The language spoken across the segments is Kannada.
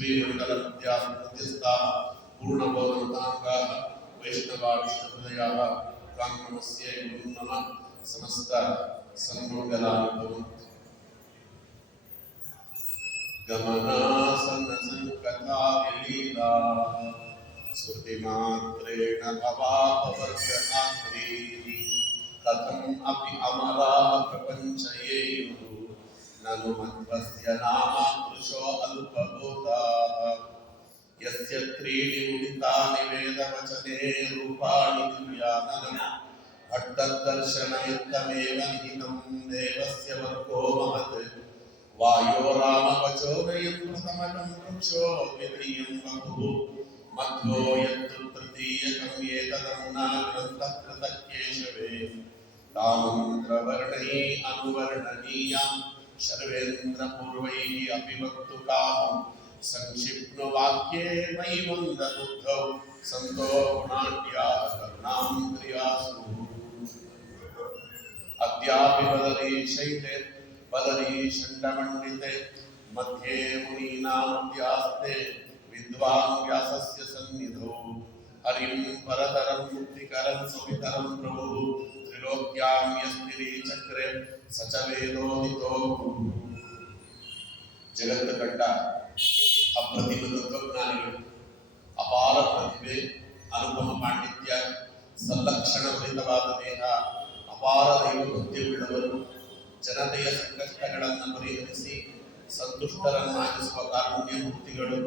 पृथ्वीमण्डलमध्यास्थाः पूर्णबोधमताङ्गाः वैष्णवाविष्णुहृदयाः काङ्कमस्य गुरुं नमः समस्त सन्मङ्गलानि भवन्तु। गमनासनसङ्कथा विलीला श्रुतिमात्रेण भवापवर्गनात्री कथम् अपि अमरा प्रपञ्चयेयुः ननु मध्वस्य नामादृशो अल्पबोधाः यस्य त्रीणि उदितानि वेदवचने रूपाणि दिव्याननम् भट्टदर्शनयुक्तमेव निहितं देवस्य वर्गो महत् वायो रामवचो नयं प्रथमकं वृक्षो द्वितीयं बभुः मध्वो यत्तु तृतीयकं एतदमुना ग्रन्थः कृतः केशवे तामन्त्रवर्णैः अनुवर्णनीयां शर्वेन्द्रपूर्वैः अपि वक्तु कामं संक्षिप्तवाक्ये मयि मन्दबुद्धौ सन्तो गुणाढ्याः करुणां क्रियासु अद्यापि वदति शैले वदति षण्डमण्डिते मध्ये मुनीनामध्यास्ते विद्वान् व्यासस्य सन्निधौ हरिं परतरं मुक्तिकरं सुवितरं प्रभुः त्रिलोक्यां यस्तिरी चक्रे स च वेदोदितो जगत् कंಡ अप्रतिम तत्वज्ञानिಗಳು ಅಪಾರ ಪ್ರತಿಭೆ ಅನುಪಮ ಪಾಂಡಿತ್ಯ ಸಲ್ಲಕ್ಷಣ ಭರಿತವಾದ ದೇಹ ಅಪಾರ ದೈವ ಭಕ್ತಿಯುಳ್ಳವರು ಜನತೆಯ ಸಂಕಷ್ಟಗಳನ್ನು ಪರಿಹರಿಸಿ ಸಂತುಷ್ಟರನ್ನಾಗಿಸುವ ಕಾರುಣ್ಯ ಮೂರ್ತಿಗಳು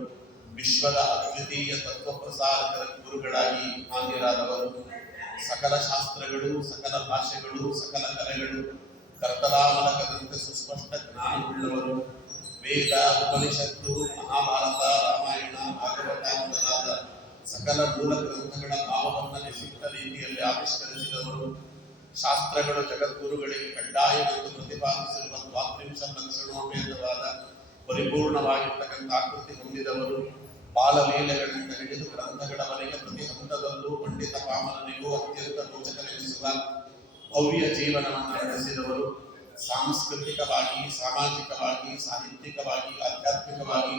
ವಿಶ್ವದ ಅದ್ವಿತೀಯ ತತ್ವ ಪ್ರಸಾರಕರ ಗುರುಗಳಾಗಿ ಮಾನ್ಯರಾದವರು ಸಕಲ ಶಾಸ್ತ್ರಗಳು ಸಕಲ ಭಾಷೆಗಳು ಸಕಲ ಕಲೆಗಳು ಕರ್ತರಾಮಲಕದಂತೆ ಸುಸ್ಪಷ್ಟ ಜ್ಞಾನವುಳ್ಳವರು ವೇದ ಉಪನಿಷತ್ತು ಮಹಾಭಾರತ ರಾಮಾಯಣ ಭಾಗವತ ಮೊದಲಾದ ಸಕಲ ಮೂಲ ಗ್ರಂಥಗಳ ಭಾವವನ್ನು ನಿಶ್ಚಿತ ರೀತಿಯಲ್ಲಿ ಆವಿಷ್ಕರಿಸಿದವರು ಶಾಸ್ತ್ರಗಳು ಜಗದ್ಗುರುಗಳಿಗೆ ಕಡ್ಡಾಯವೆಂದು ಪ್ರತಿಪಾದಿಸಿರುವ ದ್ವಾತ್ರಿಂಶ ಲಕ್ಷಣೋಪೇತವಾದ ಪರಿಪೂರ್ಣವಾಗಿರ್ತಕ್ಕಂಥ ಆಕೃತಿ ಹೊಂದಿದವರು ಬಾಲಲೀಲೆಗಳಿಂದ ಹಿಡಿದು ಗ್ರಂಥಗಳವರೆಗೆ ಪ್ರತಿ ಹಂತದಲ್ಲೂ ಪಂಡಿತ ಪಾಮರನಿಗೂ ಅತ್ಯಂತ ರೋಚಕವೆನಿಸುವ ಭವ್ಯ ಜೀವನವನ್ನು ನಡೆಸಿದವರು ಸಾಂಸ್ಕೃತಿಕವಾಗಿ ಸಾಮಾಜಿಕವಾಗಿ ಸಾಹಿತ್ಯಿಕವಾಗಿ ಆಧ್ಯಾತ್ಮಿಕವಾಗಿ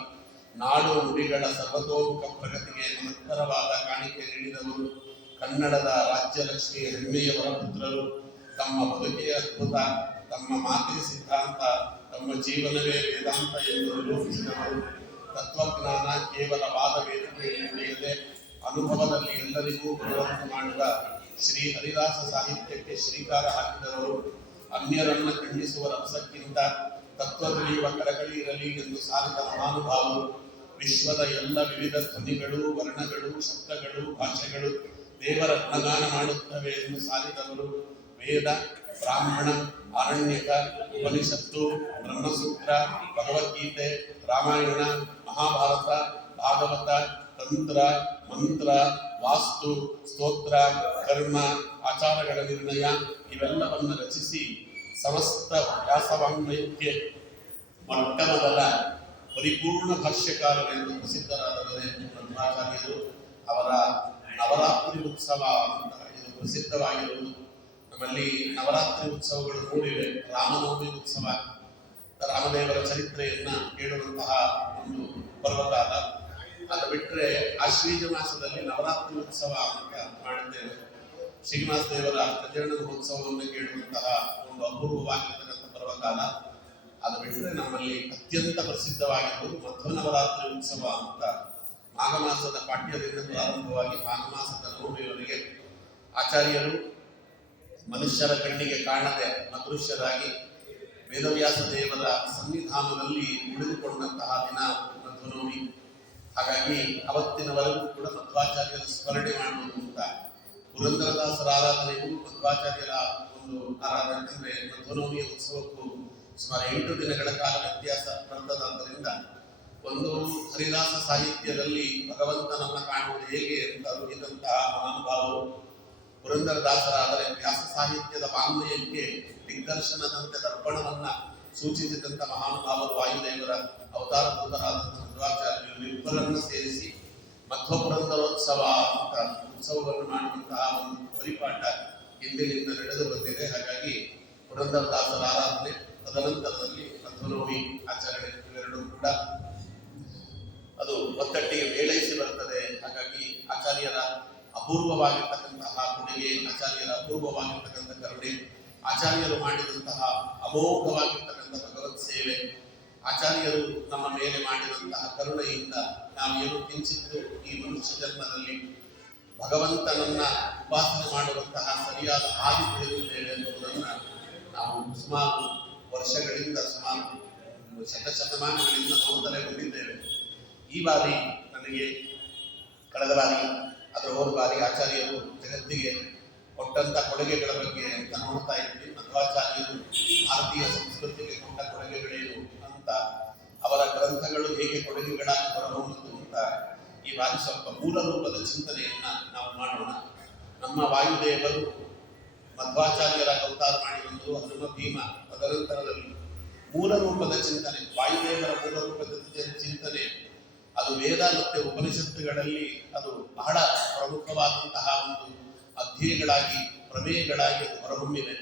ನಾಡು ನುಡಿಗಳ ಸರ್ವತೋಮುಖ ಪ್ರಗತಿಗೆ ಮಹತ್ತರವಾದ ಕಾಣಿಕೆ ನೀಡಿದವರು ಕನ್ನಡದ ರಾಜ್ಯಲಕ್ಷ್ಮಿ ಹೆಮ್ಮೆಯವರ ಪುತ್ರರು ತಮ್ಮ ಬದುಕೇ ಅದ್ಭುತ ತಮ್ಮ ಮಾತೆ ಸಿದ್ಧಾಂತ ತಮ್ಮ ಜೀವನವೇ ವೇದಾಂತ ಎಂದು ನಿರೂಪಿಸಿದವರು ತತ್ವಜ್ಞಾನ ಕೇವಲ ವಾದ ವೇದಿಕೆಯಲ್ಲಿ ನಡೆಯದೆ ಅನುಭವದಲ್ಲಿ ಎಲ್ಲರಿಗೂ ಬರುವಂತೆ ಮಾಡುವ ಶ್ರೀ ಹರಿದಾಸ ಸಾಹಿತ್ಯಕ್ಕೆ ಶ್ರೀಕಾರ ಹಾಕಿದವರು ಅನ್ಯರನ್ನು ಖಂಡಿಸುವ ರಭಸಕ್ಕಿಂತ ತತ್ವ ತಿಳಿಯುವ ಕಳಕಳಿ ಇರಲಿ ಎಂದು ಸಾರಿದ ಮಹಾನುಭಾವರು ವಿಶ್ವದ ಎಲ್ಲ ವಿವಿಧ ಧ್ವನಿಗಳು ವರ್ಣಗಳು ಶಬ್ದಗಳು ಭಾಷೆಗಳು ದೇವರ ಗುಣಗಾನ ಮಾಡುತ್ತವೆ ಎಂದು ಸಾರಿದವರು ವೇದ ಬ್ರಾಹ್ಮಣ ಆರಣ್ಯಕ ಉಪನಿಷತ್ತು ಬ್ರಹ್ಮಸೂತ್ರ ಭಗವದ್ಗೀತೆ ರಾಮಾಯಣ ಮಹಾಭಾರತ ಭಾಗವತ ತಂತ್ರ ಮಂತ್ರ ವಾಸ್ತು ಸ್ತೋತ್ರ ಕರ್ಮ ಆಚಾರಗಳ ನಿರ್ಣಯ ಇವೆಲ್ಲವನ್ನು ರಚಿಸಿ ಸಮಸ್ತ ವ್ಯಾಸವಾಂಗ್ಮಯಕ್ಕೆ ಮೊಟ್ಟ ಮೊದಲ ಪರಿಪೂರ್ಣ ಭಾಷ್ಯಕಾರರೆಂದು ಪ್ರಸಿದ್ಧರಾದವರೇ ಮಧ್ವಾಚಾರ್ಯರು. ಅವರ ನವರಾತ್ರಿ ಉತ್ಸವ ಅಂತ ಇದು ಪ್ರಸಿದ್ಧವಾಗಿರುವುದು. ನಮ್ಮಲ್ಲಿ ನವರಾತ್ರಿ ಉತ್ಸವಗಳು ಮೂಡಿವೆ. ರಾಮನವಮಿ ಉತ್ಸವ, ರಾಮದೇವರ ಚರಿತ್ರೆಯನ್ನ ಕೇಳುವಂತಹ ಒಂದು ಪರ್ವಕಾಲ. ಅದು ಬಿಟ್ಟರೆ ಆಶ್ವೀಜ ಮಾಸದಲ್ಲಿ ನವರಾತ್ರಿ ಉತ್ಸವ ಅಂತ ಮಾಡುತ್ತೇವೆ. ಶ್ರೀನಿವಾಸ ದೇವರ ಕಲ್ಯಾಣ ಮಹೋತ್ಸವವನ್ನು ಕೇಳುವಂತಹ ಒಂದು ಅಪೂರ್ವವಾಗಿರ್ತಕ್ಕಂಥ ಪರ್ವಕಾಲ. ಅದು ಬಿಟ್ಟರೆ ನಮ್ಮಲ್ಲಿ ಅತ್ಯಂತ ಪ್ರಸಿದ್ಧವಾಗಿರುವುದು ಮಧ್ವ ನವರಾತ್ರಿ ಉತ್ಸವ ಅಂತ ಮಾಘ ಮಾಸದ ಪಾಠ್ಯದಿಂದ ಪ್ರಾರಂಭವಾಗಿ ಮಾಘ ಮಾಸದ ನವಮಿಯವರೆಗೆ ಆಚಾರ್ಯರು ಮನುಷ್ಯರ ಕಣ್ಣಿಗೆ ಕಾಣದೆ ಅದೃಶ್ಯರಾಗಿ ವೇದವ್ಯಾಸ ದೇವರ ಸನ್ನಿಧಾನದಲ್ಲಿ ಉಳಿದುಕೊಂಡಂತಹ ದಿನ ಮಧ್ವನವಮಿ. ಹಾಗಾಗಿ ಅವತ್ತಿನವರೆಗೂ ಕೂಡ ಮಧ್ವಾಚಾರ್ಯರ ಸ್ಮರಣೆ ಮಾಡುವುದು ಅಂತ. ಪುರಂದರದಾಸರ ಆರಾಧನೆಗೂ ಮಧ್ವಾಚಾರ್ಯರ ಒಂದು ಆರಾಧನೆ ಅಂದರೆ ಮಧ್ವನವಮಿಯ ಉತ್ಸವಕ್ಕೂ ಸುಮಾರು 8 ದಿನಗಳ ಕಾಲ ವ್ಯತ್ಯಾಸ ಬರ್ತದಾದ್ದರಿಂದ ಒಂದು ಹರಿದಾಸ ಸಾಹಿತ್ಯದಲ್ಲಿ ಭಗವಂತನನ್ನ ಕಾಣುವುದು ಹೇಗೆ ಅಂತ ಅರಿತಂತಹ ಮಹಾನುಭಾವರು ಪುರಂದರದಾಸರಾದರೆ ವ್ಯಾಸ ಸಾಹಿತ್ಯದ ವಾಂಗ್ಮಯಕ್ಕೆ ದಿಗ್ದರ್ಶನದಂತೆ ದರ್ಪಣವನ್ನ ಸೂಚಿಸಿದಂಥ ಮಹಾನುಭಾವರು ವಾಯುದೇವರ ಅವತಾರ ದೂತರಾದಂತಹ ಮಧ್ವಾಚಾರ್ಯರು ಇಬ್ಬರನ್ನು ಸೇರಿಸಿ ಮಧ್ವ ಪುರಂದರೋತ್ಸವ ಅಂತ ಉತ್ಸವವನ್ನು ಮಾಡುವಂತಹ ಒಂದು ಪರಿಪಾಠ ಹಿಂದಿನಿಂದ ನಡೆದು ಬಂದಿದೆ. ಹಾಗಾಗಿ ಪುರಂದರದಾಸರ ಆರಾಧನೆ ತದನಂತರದಲ್ಲಿ ಮಧ್ವನವಮಿ ಆಚರಣೆ ಇವೆರಡೂ ಕೂಡ ಅದು ಆಚಾರ್ಯರ ಅಪೂರ್ವವಾಗಿರ್ತಕ್ಕಂತಹ ಕೊಡುಗೆ, ಆಚಾರ್ಯರ ಅಪೂರ್ವವಾಗಿರ್ತಕ್ಕಂಥ ಕರುಣೆ, ಆಚಾರ್ಯರು ಮಾಡಿದಂತಹ ಅಮೋಘವಾಗಿರ್ತಕ್ಕಂಥ ಭಗವತ್ ಸೇವೆ, ಆಚಾರ್ಯರು ನಮ್ಮ ಮೇಲೆ ಮಾಡಿದಂತಹ ಕರುಣೆಯಿಂದ ನಾವೇನು ಕಿಂಚಿತ್ತು ಈ ಮನುಷ್ಯ ಜನ್ಮದಲ್ಲಿ ಭಗವಂತನನ್ನ ಉಪಾಸನೆ ಮಾಡುವಂತಹ ಸರಿಯಾದ ಹಾದಿ ತಿಳಿದಿದ್ದೇವೆ ಎನ್ನುವುದನ್ನು ನಾವು ಸುಮಾರು ವರ್ಷಗಳಿಂದ, ಸುಮಾರು ಶತಮಾನಗಳಿಂದ ನೋಡುತ್ತಲೇ ಬಂದಿದ್ದೇವೆ. ಈ ಬಾರಿ ನನಗೆ ಕಳೆದ ಬಾರಿ, ಅದರ ಹೋದ ಬಾರಿ ಆಚಾರ್ಯರು ಜಗತ್ತಿಗೆ ಕೊಟ್ಟಂತ ಕೊಡುಗೆಗಳ ಬಗ್ಗೆ ಅಂತ ನೋಡ್ತಾ ಇದ್ವಿ. ಮಧ್ವಾಚಾರ್ಯರು ಭಾರತೀಯ ಸಂಸ್ಕೃತಿಗೆ ಕೊಟ್ಟ ಕೊಡುಗೆಗಳೇನು ಅಂತ, ಅವರ ಗ್ರಂಥಗಳು ಹೇಗೆ ಕೊಡುಗೆಗಳಾಗಿ ಹೊರಹೊಮ್ಮುವುದು ಅಂತ ಈ ಬಾರಿ ಸ್ವಲ್ಪ ಮೂಲ ರೂಪದ ಚಿಂತನೆಯನ್ನ ನಾವು ಮಾಡೋಣ. ನಮ್ಮ ವಾಯುದೇವರು ಮಧ್ವಾಚಾರ್ಯರ ಅವತಾರ ಮಾಡಿ ಬಂದರು ಹನುಮ ಭೀಮ, ತದನಂತರದಲ್ಲಿ ಮೂಲ ರೂಪದ ಚಿಂತನೆ, ವಾಯುದೇವರ ಮೂಲ ರೂಪದ ಚಿಂತನೆ ಅದು ವೇದ ಮತ್ತು ಉಪನಿಷತ್ತುಗಳಲ್ಲಿ ಅದು ಬಹಳ ಪ್ರಮುಖವಾದಂತಹ ಒಂದು ಅಧ್ಯಯಗಳಾಗಿ, ಪ್ರಮೇಯಗಳಾಗಿ ಅದು ಹೊರಹೊಮ್ಮಿದೆ.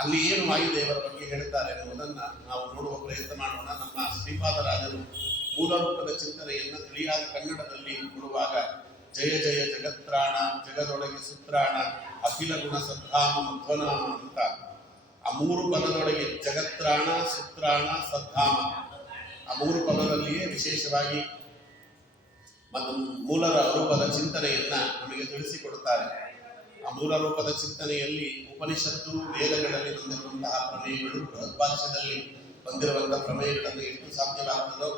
ಅಲ್ಲಿ ಏನು ವಾಯುದೇವರ ಬಗ್ಗೆ ಹೇಳ್ತಾರೆ ಅನ್ನೋದನ್ನ ನಾವು ನೋಡುವ ಪ್ರಯತ್ನ ಮಾಡೋಣ. ನಮ್ಮ ಶ್ರೀಪಾದರಾಜರು ಮೂಲ ರೂಪದ ಚಿಂತನೆಯನ್ನು ತಿಳಿಯಾದ ಕನ್ನಡದಲ್ಲಿ ಕೊಡುವಾಗ ಜಯ ಜಯ ಜಗತ್ರಾಣ, ಜಗದೊಳಗೆ ಸುತ್ರಾಣ, ಅಖಿಲ ಗುಣ ಸದ್ಧಾಮ ಮಧ್ವನಾಮ ಅಂತ ಆ ಮೂರು ಪದದೊಳಗೆ ಜಗತ್ರಾಣ, ಸುತ್ರಾಣ, ಸದ್ಧಾಮ, ಆ ಮೂರು ಪದದಲ್ಲಿಯೇ ವಿಶೇಷವಾಗಿ ಮೂಲ ರೂಪದ ಚಿಂತನೆಯನ್ನ ನಮಗೆ ತಿಳಿಸಿಕೊಡುತ್ತಾರೆ. ಆ ಮೂಲ ರೂಪದ ಚಿಂತನೆಯಲ್ಲಿ ಉಪನಿಷತ್ತು, ವೇದಗಳಲ್ಲಿ ಬಂದಿರುವಂತಹ ಪ್ರಮೇಯಗಳು, ಬೃಹದ್ಭಾಷ್ಯದಲ್ಲಿ ಬಂದಿರುವಂತಹ ಪ್ರಮೇಯಗಳನ್ನು ಎಷ್ಟು ಸಾಧ್ಯವಾಗ್ತದೋ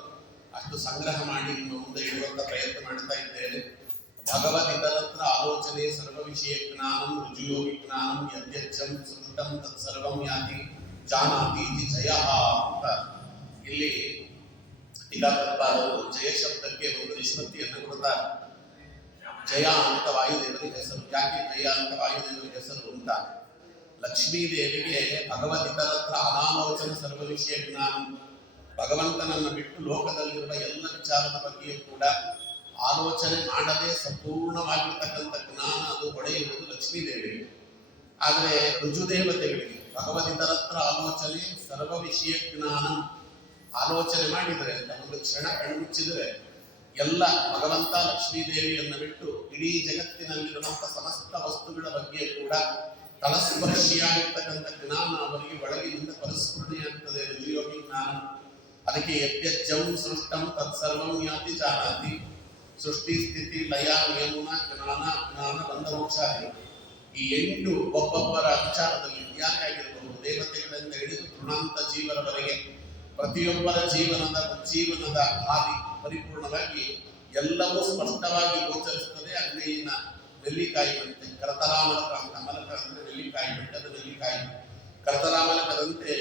ಅಷ್ಟು ಸಂಗ್ರಹ ಮಾಡಿ ನಿಮ್ಮ ಮುಂದೆ ಇಡುವಂತ ಪ್ರಯತ್ನ ಮಾಡ್ತಾ ಇದ್ದೇನೆ. ಭಗವದಿತರತ್ರ ಆಲೋಚನೆ ಸರ್ವ ವಿಷಯ ಜ್ಞಾನಂ ರುಜುಯೋಗಿ ಜ್ಞಾನಂ ಯದ್ಯಚ್ಚಂ ಸೃಷ್ಟಂ ತತ್ಸರ್ವಂ ಯಾತಿ ಜಾನಾತಿ ಇತಿ ಜಯ ಅಂತ ಇಲ್ಲಿ ಟೀಕಾಕೃತ್ಪಾದರು ಜಯ ಶಬ್ದಕ್ಕೆ ಒಂದು ನಿಷ್ಪತ್ತಿಯನ್ನು ಕೊಡ್ತಾರೆ. ಜಯ ಅಂತ ವಾಯುದೇವರಿಗೆ ಹೆಸರು. ಯಾಕೆ ಜಯ ಅಂತ ವಾಯುದೇವರಿಗೆ ಹೆಸರು ಅಂತ, ಲಕ್ಷ್ಮೀದೇವಿಗೆ ಭಗವದಿತರತ್ರ ಅನಾಲೋಚನೆ ಸರ್ವ ವಿಷಯ ಜ್ಞಾನ, ಭಗವಂತನನ್ನು ಬಿಟ್ಟು ಲೋಕದಲ್ಲಿರುವ ಎಲ್ಲ ವಿಚಾರದ ಬಗ್ಗೆಯೂ ಕೂಡ ಆಲೋಚನೆ ಮಾಡದೆ ಸಂಪೂರ್ಣವಾಗಿರ್ತಕ್ಕಂಥ ಜ್ಞಾನ ಅದು ಹೊಡೆಯುವುದು ಲಕ್ಷ್ಮೀದೇವಿಗೆ. ಆದರೆ ರುಜುದೇವತೆಗಳಿಗೆ ಭಗವದಿತರತ್ರ ಆಲೋಚನೆ ಸರ್ವ ವಿಷಯ ಜ್ಞಾನ, ಆಲೋಚನೆ ಮಾಡಿದರೆ ಅಂತ ಒಂದು ಕ್ಷಣ ಕಣ್ಮುಚ್ಚಿದರೆ ಎಲ್ಲ ಭಗವಂತ ಲಕ್ಷ್ಮೀದೇವಿಯನ್ನು ಬಿಟ್ಟು ಇಡೀ ಜಗತ್ತಿನಲ್ಲಿರುವಂತಹ ಸಮಸ್ತ ವಸ್ತುಗಳ ಬಗ್ಗೆ ಕೂಡ ತಳಸ್ಪರ್ಶಿಯಾಗಿರ್ತಕ್ಕಂಥ ಜ್ಞಾನ ಅವರಿಗೆ ಒಳಗಿನಿಂದ ಪರಿಸ್ಫುರಣೆಯಾಗ್ತದೆ, ರುಜುಯೋಗಿ ಜ್ಞಾನ. ಅದಕ್ಕೆ ಯದ್ಯಜ್ಜಂ ಸೃಷ್ಟಂ ತತ್ಸರ್ವಂ ಯಾತಿ ಜಾನಾತಿ, ಸೃಷ್ಟಿ ಸ್ಥಿತಿ ಲಯ ನಿಯಮನ ಜ್ಞಾನ ಜ್ಞಾನ ಬಂಧ ಮೋಕ್ಷ, ಈ 8 ಒಬ್ಬೊಬ್ಬರ ವಿಚಾರದಲ್ಲಿ ಯಾರೇ ಆಗಿರಬಹುದು, ದೇವತೆಗಳಿಂದ ಹಿಡಿದು ತೃಣಾಂತ ಜೀವನವರೆಗೆ ಪ್ರತಿಯೊಬ್ಬರ ಜೀವನದ ಹಾದಿ ಪರಿಪೂರ್ಣವಾಗಿ ಎಲ್ಲವೂ ಸ್ಪಷ್ಟವಾಗಿ ಗೋಚರಿಸುತ್ತದೆ. ಅಗ್ನಿಯಿನ ನೆಲ್ಲಿಕಾಯಿಯಂತೆ ಕರತಲಾಮಲಕ ಅಂತ, ಮಲಕ ಅಂದ್ರೆ ನೆಲ್ಲಿಕಾಯಿ, ಬೆಟ್ಟದ ನೆಲ್ಲಿಕಾಯಿ, ಕರತಲಾಮಲಕದಂತೆ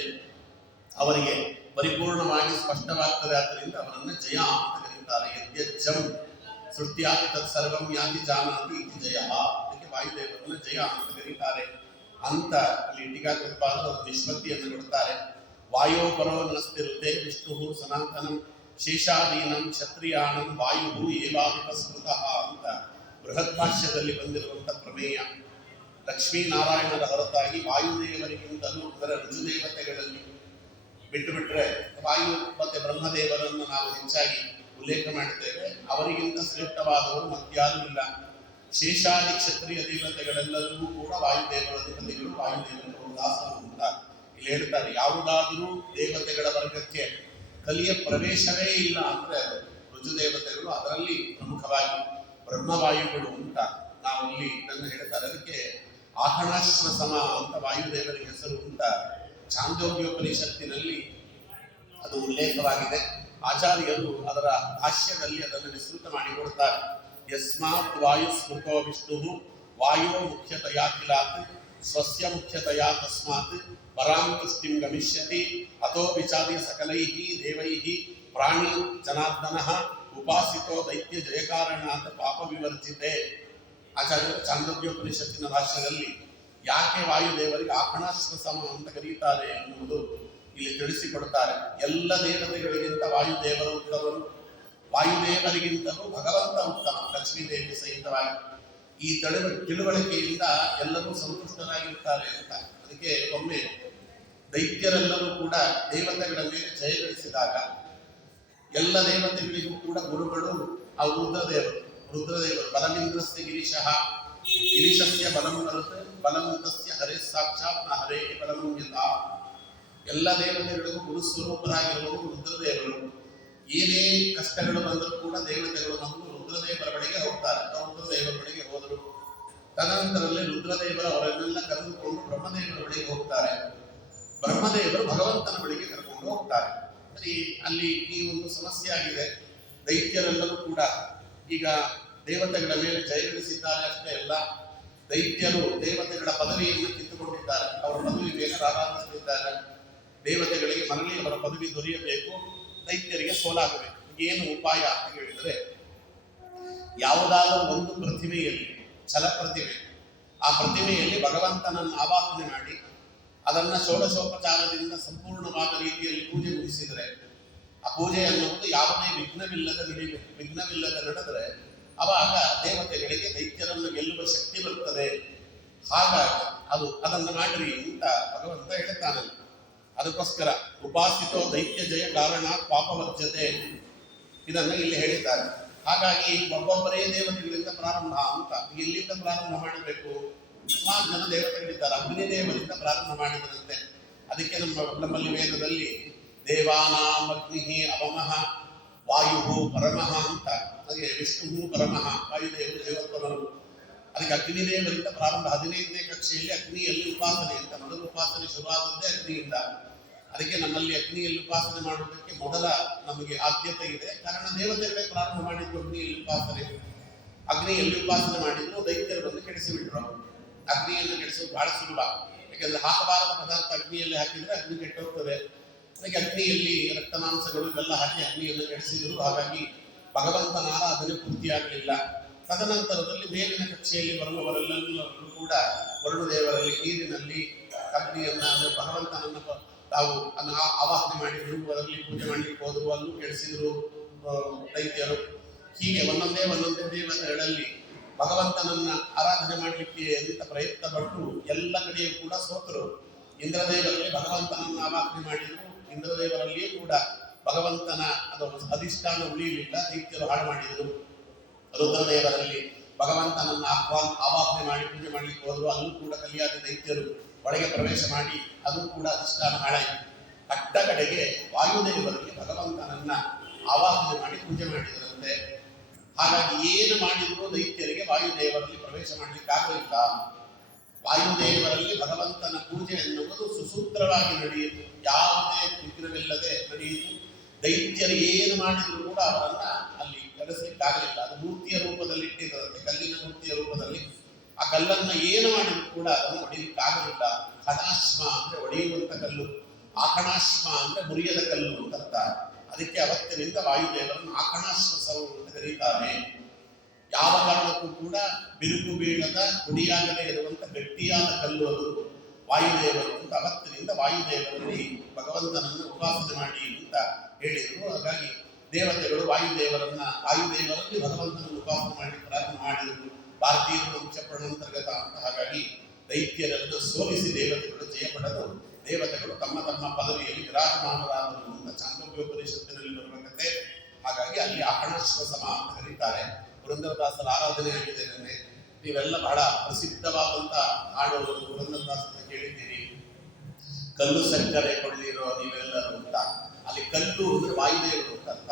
ಅವರಿಗೆ ಪರಿಪೂರ್ಣವಾಗಿ ಸ್ಪಷ್ಟವಾಗ್ತದೆ. ಆದ್ದರಿಂದ ಅವರನ್ನು ಜಯ ಅಂತ ಕರೀತಾರೆ. ಯದ್ಯಜ್ಜಂ ಸೃಷ್ಟಿಯಾಗಿ ತತ್ಸರ್ವಂ ಯಾತಿ ಜಾನಾತಿ ಇತಿ ಜಯ, ಅದಕ್ಕೆ ವಾಯುದೇವರನ್ನು ಜಯ ಅಂತ ಕರೀತಾರೆ ಅಂತ ಅಲ್ಲಿ ಟೀಕಾಕೃತ್ಪಾದರು ನಿಷ್ಪತ್ತಿಯನ್ನು ಕೊಡ್ತಾರೆ. ವಾಯೋಪರೋ ನಸ್ತಿರುತ್ತೆ ವಿಷ್ಣು ಸನಾತನಂ ಶೇಷಾದೀನಂ ಕ್ಷತ್ರಿಯಾಣಂ ವಾಯು ಏವಾಧಿಪಸ್ಮೃತಃ ಅಂತ ಬೃಹದ್ಭಾಷ್ಯದಲ್ಲಿ ಬಂದಿರುವಂಥ ಪ್ರಮೇಯ. ಲಕ್ಷ್ಮೀನಾರಾಯಣರ ಹೊರತಾಗಿ ವಾಯುದೇವರಿಗಿಂತಲೂ ಅದರ ರುಜುದೇವತೆಗಳಲ್ಲಿ ಬಿಟ್ಟು ಬಿಟ್ಟರೆ ವಾಯು ಮತ್ತೆ ಬ್ರಹ್ಮದೇವರನ್ನು ನಾವು ಹೆಚ್ಚಾಗಿ ಉಲ್ಲೇಖ ಮಾಡ್ತೇವೆ. ಅವರಿಗಿಂತ ಶ್ರೇಷ್ಠವಾದವರು ಮತ್ಯಾರೂ ಇಲ್ಲ. ಶೇಷಾದಿ ಕ್ಷತ್ರಿಯ ದೇವತೆಗಳೆಲ್ಲರಿಗೂ ಕೂಡ ವಾಯುದೇವರ ಅಧಿಪತಿಗಳು, ವಾಯುದೇವರ ದಾಸರು ಅಂತ ಇಲ್ಲಿ ಹೇಳ್ತಾರೆ. ಯಾವುದಾದರೂ ದೇವತೆಗಳ ವರ್ಗಕ್ಕೆ ಕಲಿಯ ಪ್ರವೇಶವೇ ಇಲ್ಲ ಅಂದ್ರೆ ಅದು ರುಜುದೇವತೆಗಳು, ಅದರಲ್ಲಿ ಪ್ರಮುಖವಾಗಿ ಬ್ರಹ್ಮವಾಯುಗಳು ಅಂತ ನಾವು ಇಲ್ಲಿ ನನ್ನ ಹೇಳ್ತಾರೆ. ಅದಕ್ಕೆ ಆಹಣಾಶ್ವ ಸಮ ಅಂತ ವಾಯುದೇವರಿಗೆ ಹೆಸರು ಅಂತ ಛಾಂದೋಗ್ಯೋಪನಿಷತ್ತಿನಲ್ಲಿ ಅದು ಉಲ್ಲೇಖವಾಗಿದೆ. ಆಚಾರ್ಯರು ಅದರ ಭಾಷ್ಯದಲ್ಲಿ ಅದನ್ನು ವಿಸ್ತೃತ ಮಾಡಿಕೊಡ್ತಾರೆ. ಯಸ್ಮಾತ್ ವಾಯು ಸ್ಮೃತೋ ವಿಷ್ಣು ವಾಯೋ ಮುಖ್ಯತಯಾ ಕಿಲಾತ್ ಸ್ವಸ್ಯ ಮುಖ್ಯತಯಾ ತಸ್ಮಾತ್ ಪರಾಂ ತುಷ್ಟಿಂ ಗಮಿಷ್ಯತಿ ಅಥೋ ವಿಚಾರ್ಯ ಸಕಲೈಃ ದೇವೈಃ ಪ್ರಾಣಿ ಜನಾರ್ದನಃ ಉಪಾಸಿತೋ ದೈತ್ಯ ಜಯಕಾರಣಾತ್ ಪಾಪ ವಿವರ್ಜಿತೆ. ಆಚಾರ್ಯರು ಚಾಂದೋಗ್ಯೋಪನಿಷತ್ತಿನ ಭಾಷ್ಯದಲ್ಲಿ ಯಾಕೆ ವಾಯುದೇವರಿಗೆ ಆಕಣಾಶ್ವ ಸಮ ಅಂತ ಕರೀತಾರೆ ಎನ್ನುವುದು ಇಲ್ಲಿ ತಿಳಿಸಿಕೊಡ್ತಾರೆ. ಎಲ್ಲ ದೇವತೆಗಳಿಗಿಂತ ವಾಯುದೇವರು ಉತ್ತಮರು, ವಾಯುದೇವರಿಗಿಂತಲೂ ಭಗವಂತ ಉತ್ತಮ, ಲಕ್ಷ್ಮೀದೇವಿ ಸಹಿತವಾಗಿ. ಈ ತಿಳುವಳಿಕೆಯಿಂದ ಎಲ್ಲರೂ ಸಂತುಷ್ಟರಾಗಿರ್ತಾರೆ ಅಂತ. ಅದಕ್ಕೆ ಒಮ್ಮೆ ದೈತ್ಯರೆಲ್ಲರೂ ಕೂಡ ದೇವತೆಗಳ ಮೇಲೆ ಜಯಗಳಿಸಿದಾಗ ಎಲ್ಲ ದೇವತೆಗಳಿಗೂ ಕೂಡ ಗುರುಗಳು ಆ ರುದ್ರದೇವರು. ರುದ್ರದೇವರು. ಬಲಮಿಂದ್ರಸ್ಯ ಗಿರೀಶಃ, ಗಿರೀಶಸ್ಯ ಬಲಂ ವರತ್ ಬಲಂ ತಸ್ಯ ಹರೇ ಸಾಕ್ಷಾತ್ ನ ಹರೇ ಬಲಂ ಯಥಾ. ಎಲ್ಲ ದೇವತೆಗಳಿಗೂ ಗುರುಸ್ವರೂಪರಾಗಿರುವುದು ರುದ್ರದೇವರು. ಏನೇ ಕಷ್ಟಗಳು ಬಂದರೂ ಕೂಡ ದೇವತೆಗಳು ಮೊದಲು ರುದ್ರದೇವರ ಬಳಿಗೆ ಹೋಗ್ತಾರೆ. ರುದ್ರದೇವರ ಬಳಿಗೆ ಹೋದರು. ತದನಂತರದಲ್ಲಿ ರುದ್ರದೇವರು ಅವರನ್ನೆಲ್ಲ ಕರೆದುಕೊಂಡು ಬ್ರಹ್ಮದೇವರ ಬಳಿಗೆ ಹೋಗ್ತಾರೆ. ಬ್ರಹ್ಮದೇವರು ಭಗವಂತನ ಬಳಿಗೆ ಕರ್ಕೊಂಡು ಹೋಗ್ತಾರೆ. ಅಲ್ಲಿ ಈ ಒಂದು ಸಮಸ್ಯೆ ಆಗಿದೆ. ದೈತ್ಯರೆಲ್ಲರೂ ಕೂಡ ಈಗ ದೇವತೆಗಳ ಮೇಲೆ ಜಯಗಳಿಸಿದ್ದಾರೆ ಅಷ್ಟೇ ಅಲ್ಲ, ದೈತ್ಯರು ದೇವತೆಗಳ ಪದವಿಯನ್ನು ಕಿತ್ತುಕೊಂಡಿದ್ದಾರೆ. ಅವರ ಪದವಿ ಮೇಲೆ ಆರಾಧಿಸುತ್ತಿದ್ದಾರೆ. ದೇವತೆಗಳಿಗೆ ಮರಳಿ ಅವರ ಪದವಿ ದೊರೆಯಬೇಕು, ದೈತ್ಯರಿಗೆ ಸೋಲಾಗಬೇಕು. ಏನು ಉಪಾಯ ಅಂತ ಹೇಳಿದರೆ, ಯಾವುದಾದರೂ ಒಂದು ಪ್ರತಿಮೆಯಲ್ಲಿ, ಛಲ ಪ್ರತಿಮೆ, ಆ ಪ್ರತಿಮೆಯಲ್ಲಿ ಭಗವಂತನನ್ನು ಆವಾಹನೆ ಮಾಡಿ ಅದನ್ನು ಷೋಡಶೋಪಚಾರದಿಂದ ಸಂಪೂರ್ಣವಾದ ರೀತಿಯಲ್ಲಿ ಪೂಜೆ ಮುಗಿಸಿದರೆ, ಆ ಪೂಜೆ ಅನ್ನುವುದು ಯಾವುದೇ ವಿಘ್ನವಿಲ್ಲದೆ ನಡೆದರೆ ಅವಾಗ ದೇವತೆಗಳಿಗೆ ದೈತ್ಯರನ್ನು ಗೆಲ್ಲುವ ಶಕ್ತಿ ಬರುತ್ತದೆ. ಹಾಗಾಗಿ ಅದನ್ನು ಮಾಡಿರಿ ಅಂತ ಭಗವಂತ ಹೇಳ್ತಾನೆ. ಅದಕ್ಕೋಸ್ಕರ ಉಪಾಸಿತೋ ದೈತ್ಯ ಜಯ ಕಾರಣ ಪಾಪವರ್ಜತೆ, ಇದನ್ನು ಇಲ್ಲಿ ಹೇಳಿದ್ದಾರೆ. ಹಾಗಾಗಿ ಒಬ್ಬೊಬ್ಬರೇ ದೇವತೆಗಳಿಂದ ಪ್ರಾರಂಭ ಅಂತ. ಎಲ್ಲಿಂದ ಪ್ರಾರಂಭ ಮಾಡಬೇಕು? ಸುಮಾರು ಜನ ದೇವತೆಗಳಿದ್ದಾರೆ. ಅಗ್ನಿದೇವರಿಂದ ಪ್ರಾರಂಭ ಮಾಡಿದರಂತೆ. ಅದಕ್ಕೆ ನಮ್ಮಲ್ಲಿ ವೇದದಲ್ಲಿ ದೇವಾನಾಂ ಅಗ್ನಿ ಅವಮಃ ವಾಯು ಪರಮಃ ಅಂತ, ಹಾಗೆ ವಿಷ್ಣು ಪರಮಃ, ವಾಯುದೇವರು ದೇವೋತ್ತಮರು. ಅದಕ್ಕೆ ಅಗ್ನಿದೇವರಿಂದ ಪ್ರಾರಂಭ. 15ನೇ ಕಕ್ಷೆಯಲ್ಲಿ ಅಗ್ನಿಯಲ್ಲಿ ಉಪಾಸನೆ ಅಂತ, ಮೊದಲು ಉಪಾಸನೆ ಶುರುವಾದದ್ದೇ ಅಗ್ನಿಯಿಂದ. ಅದಕ್ಕೆ ನಮ್ಮಲ್ಲಿ ಅಗ್ನಿಯಲ್ಲಿ ಉಪಾಸನೆ ಮಾಡುವುದಕ್ಕೆ ಮೊದಲ ನಮಗೆ ಆದ್ಯತೆ ಇದೆ. ಕಾರಣ ದೇವತೆಗಳೇ ಪ್ರಾರಂಭ ಮಾಡಿದ್ರು ಅಗ್ನಿಯಲ್ಲಿ ಉಪಾಸನೆ. ಅಗ್ನಿಯಲ್ಲಿ ಉಪಾಸನೆ ಮಾಡಿದ್ರು, ದೈತ್ಯರು ಬಂದು ಕೆಡಿಸಿಬಿಟ್ರು. ಅಗ್ನಿಯನ್ನು ಕೆಡಿಸೋದು ಬಹಳ ಸುಲಭ. ಯಾಕೆಂದ್ರೆ ಹಾಕಬಾರದ ಪದಾರ್ಥ ಅಗ್ನಿಯಲ್ಲಿ ಹಾಕಿದ್ರೆ ಅಗ್ನಿ ಕೆಟ್ಟೋಗ್ತದೆ. ಅದಕ್ಕೆ ಅಗ್ನಿಯಲ್ಲಿ ರಕ್ತ ಮಾಂಸಗಳು ಇವೆಲ್ಲ ಹಾಕಿ ಅಗ್ನಿಯನ್ನು ಕೆಡಿಸಿದ್ರು. ಹಾಗಾಗಿ ಭಗವಂತನ ಆರಾಧನೆ ಪೂರ್ತಿಯಾಗಲಿಲ್ಲ. ತದನಂತರದಲ್ಲಿ ಮೇಲಿನ ಕಕ್ಷೆಯಲ್ಲಿ ಬರುವವರೆಲ್ಲರೂ ಕೂಡ ವರುಣದೇವರಲ್ಲಿ ನೀರಿನಲ್ಲಿ ಅಗ್ನಿಯನ್ನ, ಭಗವಂತನನ್ನು ತಾವು ಆವಾಹನೆ ಮಾಡಿದ್ರು, ಅದರಲ್ಲಿ ಪೂಜೆ ಮಾಡಲಿಕ್ಕೆ ಹೋದ್ರು, ಅಲ್ಲೂ ಕೆಡಿಸಿದ್ರು ದೈತ್ಯರು. ಹೀಗೆ ಒಂದೊಂದೇ ದೇವತೆಗಳಲ್ಲಿ ಭಗವಂತನನ್ನ ಆರಾಧನೆ ಮಾಡಲಿಕ್ಕೆ ಅಂತ ಪ್ರಯತ್ನ ಪಟ್ಟು ಎಲ್ಲ ಕಡೆಯೂ ಕೂಡ ಸೋತರು. ಇಂದ್ರದೇವರಲ್ಲಿ ಭಗವಂತನನ್ನು ಆವಾಹನೆ ಮಾಡಿದ್ರು. ಇಂದ್ರದೇವರಲ್ಲಿಯೂ ಕೂಡ ಭಗವಂತನ ಅಧಿಷ್ಠಾನ ಉಳಿಯಲಿಲ್ಲ, ದೈತ್ಯರು ಹಾಳು ಮಾಡಿದರು. ರುದ್ರದೇವರಲ್ಲಿ ಭಗವಂತನನ್ನು ಆವಾಹನೆ ಮಾಡಿ ಪೂಜೆ ಮಾಡಲಿಕ್ಕೆ ಹೋದ್ರು, ಅಲ್ಲೂ ಕೂಡ ಕಲಿಯಾದ ದೈತ್ಯರು ಒಳಗೆ ಪ್ರವೇಶ ಮಾಡಿ ಅದು ಕೂಡ ಅಧಿಷ್ಠಾನ ಹಾಳಾಯಿತು. ಕಟ್ಟ ಕಡೆಗೆ ವಾಯುದೇವರಲ್ಲಿ ಭಗವಂತನನ್ನ ಆವಾಹನೆ ಮಾಡಿ ಪೂಜೆ ಮಾಡಿದರಂತೆ. ಹಾಗಾಗಿ ಏನು ಮಾಡಿದ್ರು ದೈತ್ಯರಿಗೆ ವಾಯುದೇವರಲ್ಲಿ ಪ್ರವೇಶ ಮಾಡಲಿಕ್ಕಾಗಲಿಲ್ಲ. ವಾಯುದೇವರಲ್ಲಿ ಭಗವಂತನ ಪೂಜೆ ಎನ್ನುವುದು ಸುಸೂತ್ರವಾಗಿ ನಡೆಯಿತು, ಯಾವುದೇ ವಿಘ್ನವಿಲ್ಲದೆ ನಡೆಯಿತು. ದೈತ್ಯರು ಏನು ಮಾಡಿದ್ರು ಕೂಡ ಅವರನ್ನ ಅಲ್ಲಿ ಕಳಿಸಲಿಕ್ಕಾಗಲಿಲ್ಲ. ಅದು ಮೂರ್ತಿಯ ರೂಪದಲ್ಲಿ ಇಟ್ಟಿದ್ದರಂತೆ, ಕಲ್ಲಿನ ಮೂರ್ತಿಯ ರೂಪದಲ್ಲಿ. ಆ ಕಲ್ಲನ್ನು ಏನು ಮಾಡಿದ್ರು ಕೂಡ ಅದನ್ನು ಹೊಡೆಯಲಿಕ್ಕಾಗಲಿಲ್ಲ. ಖಣಾಶ್ಮ ಅಂದ್ರೆ ಒಡೆಯುವಂತ ಕಲ್ಲು, ಆಕಣಾಶ್ಮ ಅಂದ್ರೆ ಮುರಿಯದ ಕಲ್ಲು ಅಂತ. ಅದಕ್ಕೆ ಅವತ್ತಿನಿಂದ ವಾಯುದೇವರನ್ನು ಆಕಣಾಶ್ಮ ಸೌ ಅಂತ ಕರೀತಾರೆ. ಯಾವ ಕಾರಣಕ್ಕೂ ಕೂಡ ಬಿರುಕು ಬೀಳದ, ಕುಡಿಯಾಗದೇ ಇರುವಂತ ಗಟ್ಟಿಯಾದ ಕಲ್ಲು ಅದು ವಾಯುದೇವರು ಅಂತ. ಅವತ್ತಿನಿಂದ ವಾಯುದೇವರಲ್ಲಿ ಭಗವಂತನನ್ನು ಉಪಾಸನೆ ಮಾಡಿ ಅಂತ ಹೇಳಿದರು. ಹಾಗಾಗಿ ದೇವತೆಗಳು ವಾಯುದೇವರಲ್ಲಿ ಭಗವಂತನನ್ನು ಉಪಾಸನೆ ಮಾಡಿ ಪ್ರಾರಂಭ ಮಾಡಿದರು. ಭಾರತೀಯರು ಮುಖ್ಯ ಪ್ರಣಾಂತರ್ಗತ ಅಂತ. ಹಾಗಾಗಿ ದೈತ್ಯರನ್ನು ಸೋಲಿಸಿ ದೇವತೆಗಳು ಜಯ ಪಡೆದು ದೇವತೆಗಳು ತಮ್ಮ ತಮ್ಮ ಪದವಿಯಲ್ಲಿ ವಿರಾಜಮಾನರಾದರು ಅಂತ ಚಾಂದೋಗ್ಯೋಪನಿಷತ್ತಿನಲ್ಲಿ ಬರುವ ಕಥೆ. ಹಾಗಾಗಿ ಅಲ್ಲಿ ಆಕಣಾಶ್ವ ಸಮ ಅಂತ ಕರೀತಾರೆ. ಪುರಂದರದಾಸರ ಆರಾಧನೆ ಆಗಿದೆ. ನೀವೆಲ್ಲ ಬಹಳ ಪ್ರಸಿದ್ಧವಾದಂತ ಹಾಡುಗಳು ಪುರಂದರದಾಸರ ಕೇಳಿದ್ದೀರಿ. ಕಲ್ಲು ಸಕ್ಕರೆ ಕೊಳ್ಳಿರೋ ನೀವೆಲ್ಲರೂ ಅಂತ. ಅಲ್ಲಿ ಕಲ್ಲು ಅಂದ್ರೆ ವಾಯುದೇವರು ಅಂತ.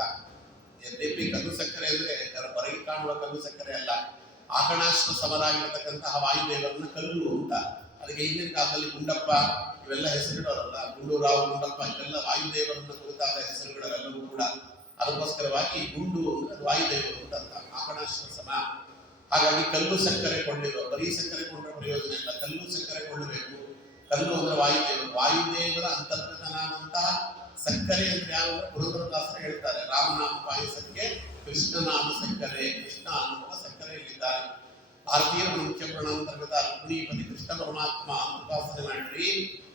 ಯದ್ಯಪಿ ಕಲ್ಲು ಸಕ್ಕರೆ ಅಂದ್ರೆ ಹೊರಗೆ ಕಾಣುವ ಕಲ್ಲು ಸಕ್ಕರೆ ಅಲ್ಲ, ಆಕಣಾಶ್ವ ಸಮರಾಗಿರತಕ್ಕಂತಹ ವಾಯುದೇವರನ್ನ ಕಲ್ಲು ಅಂತ. ಅದಕ್ಕೆ ಹಿಂದಿನ ಕಾಲದಲ್ಲಿ ಗುಂಡಪ್ಪ ಇವೆಲ್ಲ ಹೆಸರಿಡೋರಲ್ಲ, ಗುಂಡೂರಾವ್, ಗುಂಡಪ್ಪ ಇವೆಲ್ಲ ವಾಯುದೇವರನ್ನ ಕುರಿತಾದ ಹೆಸರುಗಳೆಲ್ಲವೂ ಕೂಡ. ಅದಕ್ಕೋಸ್ಕರವಾಗಿ ಗುಂಡು ಅಂದ್ರೆ ವಾಯುದೇವರು ಅಂತ ಆಕಣಾಶ್ವ ಸಮ. ಹಾಗಾಗಿ ಕಲ್ಲು ಸಕ್ಕರೆ ಕೊಂಡಿರೋ, ಬರೀ ಸಕ್ಕರೆ ಕೊಂಡ್ರೆ ಪ್ರಯೋಜನ ಇಲ್ಲ, ಕಲ್ಲು ಸಕ್ಕರೆ ಕೊಳ್ಳಬೇಕು. ಕಲ್ಲು ಅಂದ್ರೆ ವಾಯುದೇವರ ಅಂತರ್ಗತನಾದಂತಹ ಸಕ್ಕರೆ ಅಂದ್ರೆ ಯಾರು ಅಂದ್ರೆ ಪುರಂದರದಾಸರು ಹೇಳ್ತಾರೆ. ರಾಮನಾಮ ಪಾಯಸಕ್ಕೆ ಕೃಷ್ಣನಾಮ ಸಕ್ಕರೆ, ಕೃಷ್ಣ ಅನ್ನುವ ಸಕ್ಕರೆಯಲ್ಲಿದ್ದಾರೆ. ಭಾರತೀಯರ ಮುಖ್ಯ ಪ್ರಣಾಂತರ್ಗತ ರುಕ್ಮಿಣೀಪತಿ ಕೃಷ್ಣ ಪರಮಾತ್ಮ ಉಪಾಸನೆ ಮಾಡಿರಿ,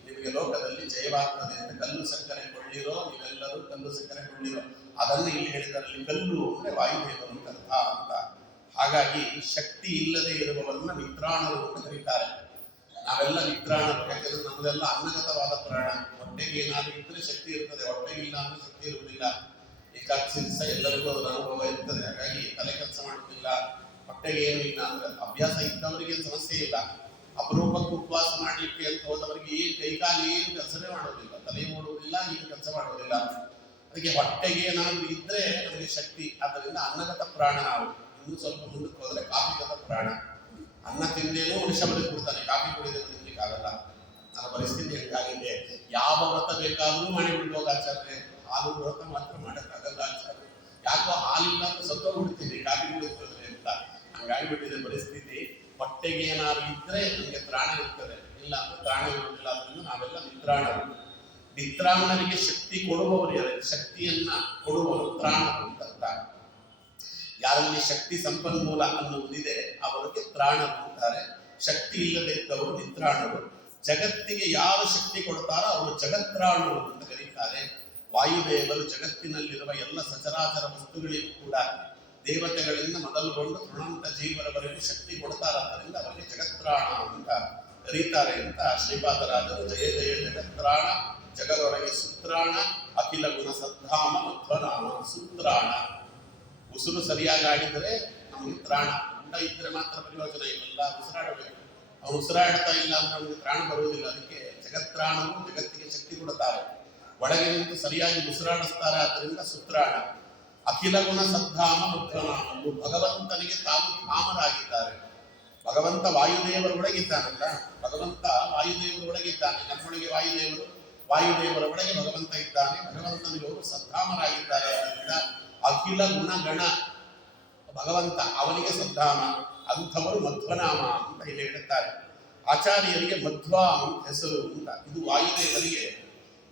ನಿಮಗೆ ಲೋಕದಲ್ಲಿ ಜಯವಾಗ್ತದೆ ಅಂತ. ಕಲ್ಲು ಸಕ್ಕರೆ ಕೊಳ್ಳಿರೋ ನೀವೆಲ್ಲರೂ ಕಲ್ಲು ಸಕ್ಕರೆ ಕೊಳ್ಳಿರೋ, ಅದನ್ನು ಇಲ್ಲಿ ಹೇಳಿದಾರಲ್ಲಿ. ಕಲ್ಲು ಅಂದ್ರೆ ವಾಯುದೇವರು ಅರ್ಥ ಅಂತ. ಹಾಗಾಗಿ ಶಕ್ತಿ ಇಲ್ಲದೆ ಇರುವವರನ್ನ ವಿತ್ರಾಣರು ಅಂತ ಕರೀತಾರೆ. ನಾವೆಲ್ಲ ವಿತ್ರಾಣರು, ಯಾಕಂದ್ರೆ ನಮ್ದೆಲ್ಲ ಅನ್ನಗತವಾದ ಪ್ರಾಣ. ಹೊಟ್ಟೆಗೆ ಏನಾದ್ರೂ ಇದ್ರೆ ಶಕ್ತಿ ಇರ್ತದೆ, ಹೊಟ್ಟೆಗಿಲ್ಲ ಅಂದ್ರೆ ಶಕ್ತಿ ಇರುವುದಿಲ್ಲ. ಏಕಾದಶಿ ದಿವಸ ಎಲ್ಲರಿಗೂ ಅದರ ಅನುಭವ ಇರ್ತದೆ. ಹಾಗಾಗಿ ತಲೆ ಕೆಲಸ ಮಾಡುತ್ತಿಲ್ಲ, ಹೊಟ್ಟೆಗೆ ಏನು ಇಲ್ಲ ಅಂದ್ರೆ ಅಭ್ಯಾಸ ಇದ್ದವರಿಗೆ ಸಮಸ್ಯೆ ಇಲ್ಲ. ಅಪರೂಪಕ್ಕೆ ಉಪವಾಸ ಮಾಡಲಿಕ್ಕೆ ಅಂತ ಹೋದವರಿಗೆ ಏನು ಕೈಕಾಲು ಏನು ಕೆಲಸವೇ ಮಾಡೋದಿಲ್ಲ, ತಲೆ ಓಡುವುದಿಲ್ಲ, ಏನು ಕೆಲಸ ಮಾಡೋದಿಲ್ಲ. ಅದಕ್ಕೆ ಹೊಟ್ಟೆಗೆ ಏನಾದರೂ ಇದ್ರೆ ನಮಗೆ ಶಕ್ತಿ. ಆದ್ದರಿಂದ ಅನ್ನಗತ ಪ್ರಾಣ. ನಾವು ಇನ್ನೂ ಸ್ವಲ್ಪ ಮುಂದಕ್ಕೆ ಹೋದ್ರೆ ಕಾಫಿಗತ ಪ್ರಾಣ. ಅನ್ನ ತಿಂದೇನೂ ಮನುಷ್ಯ ಬದುಕಿಬಿಡ್ತಾನೆ, ಕಾಫಿ ಕುಡಿದೇ ಬದುಕಲಿಕ್ಕಾಗಲ್ಲ. ನನ್ನ ಪರಿಸ್ಥಿತಿ ಹೇಗಾಗಿದೆ. ಯಾವ ವ್ರತ ಬೇಕಾದರೂ ಮಾಡಿಬಿಡ್ಬೋದು ಆಚಾರ್ಯ, ಹಾಲು ವ್ರತ ಮಾತ್ರ ಮಾಡೋಕ್ಕಾಗಲ್ಲ ಆಚಾರ್ಯ. ಯಾಕೋ ಹಾಲಿಲ್ಲ ಅಂತ ಸತ್ತೋಗ್ಬಿಡ್ತೀನಿ ಕಾಫಿ ಕುಡಿದ್ರೆ ಅಂತ. ಹಂಗಾಗಿಬಿಟ್ಟಿದೆ ಪರಿಸ್ಥಿತಿ. ಹೊಟ್ಟೆಗೆ ಏನಾದ್ರು ಇದ್ರೆ ನಮಗೆ ತ್ರಾಣ ಇರ್ತದೆ, ಇಲ್ಲ ಅಂದ್ರೆ ತ್ರಾಣ ಇರುವುದಿಲ್ಲ. ಅದರಿಂದ ನಾವೆಲ್ಲ ನಿತ್ರಾಣರು. ನಿತ್ರಾಣರಿಗೆ ಶಕ್ತಿ ಕೊಡುವವರು ಯಾರು? ಶಕ್ತಿಯನ್ನ ಕೊಡುವವರು ತ್ರಾಣರು ಅಂತ. ಯಾರಲ್ಲಿ ಶಕ್ತಿ ಸಂಪನ್ಮೂಲ ಅನ್ನುವುದಿದೆ ಅವರಿಗೆ ತ್ರಾಣರು ಅಂತಾರೆ. ಶಕ್ತಿ ಇಲ್ಲದೆ ಇದ್ದವರು ನಿತ್ರಾಣರು. ಜಗತ್ತಿಗೆ ಯಾರು ಶಕ್ತಿ ಕೊಡ್ತಾರೋ ಅವರು ಜಗತ್ರಾಣರು ಅಂತ ಕರೀತಾರೆ. ವಾಯುದೇವರು ಜಗತ್ತಿನಲ್ಲಿರುವ ಎಲ್ಲ ಸಚರಾಚರ ವಸ್ತುಗಳಿಗೂ ಕೂಡ ದೇವತೆಗಳಿಂದ ಮೊದಲುಗೊಂಡು ತೃಣಂತ ಜೀವರವರೆಗೂ ಶಕ್ತಿ ಕೊಡ್ತಾರಾದ್ದರಿಂದ ಅವರಿಗೆ ಜಗತ್ರಾಣ ಅಂತ ಕರೀತಾರೆ ಅಂತ ಶ್ರೀಪಾದರಾಜರು ಜಯ ಜಯ ಜಗತ್ರಾಣ ಜಗದೊಳಗೆ ಸುತ್ರಾಣ ಅಖಿಲ ಗುಣ ಸದ್ಧಾಮ ಮಧ್ವನಾಮ ಸುತ್ರಾಣ. ಉಸಿರು ಸರಿಯಾಗಿ ಆಡಿದರೆ ನಮಗೆ ತ್ರಾಣ. ಊಟ ಇದ್ರೆ ಮಾತ್ರ ಪ್ರಯೋಜನ ಇಲ್ಲ, ಉಸಿರಾಡಬೇಕು. ಅವನು ಉಸಿರಾಡ್ತಾ ಇಲ್ಲ ಅಂದ್ರೆ ನಮಗೆ ತ್ರಾಣ ಬರುವುದಿಲ್ಲ. ಅದಕ್ಕೆ ಜಗತ್ರಾಣವು ಜಗತ್ತಿಗೆ ಶಕ್ತಿ ಕೊಡುತ್ತಾರೆ, ಒಳಗೆ ನಿಂತು ಸರಿಯಾಗಿ ಉಸಿರಾಡಿಸ್ತಾರೆ. ಆದ್ದರಿಂದ ಸುತ್ರಾಣ. ಅಖಿಲ ಗುಣ ಸದ್ಧಾಮ ಮಧ್ವನಾಮ, ಭಗವಂತನಿಗೆ ತಾವು ಧಾಮರಾಗಿದ್ದಾರೆ. ಭಗವಂತ ವಾಯುದೇವರ ಒಳಗಿದ್ದಾನಲ್ಲ, ಭಗವಂತ ವಾಯುದೇವರ ಒಳಗಿದ್ದಾನೆ. ನಮ್ಮೊಳಗೆ ವಾಯುದೇವರು, ವಾಯುದೇವರ ಒಳಗೆ ಭಗವಂತ ಇದ್ದಾನೆ. ಭಗವಂತನಿಗೆ ಅವರು ಸದ್ಧಾಮರಾಗಿದ್ದಾರೆ. ಅದರಿಂದ ಅಖಿಲ ಗುಣಗಣ ಭಗವಂತ, ಅವನಿಗೆ ಸದ್ಧಾಮ. ಅಂಥವರು ಮಧ್ವನಾಮ ಅಂತ ಇಲ್ಲಿ ಹೇಳುತ್ತಾರೆ. ಆಚಾರ್ಯರಿಗೆ ಮಧ್ವ ಅಂತ ಹೆಸರು ಅಂತ. ಇದು ವಾಯುದೇವರಿಗೆ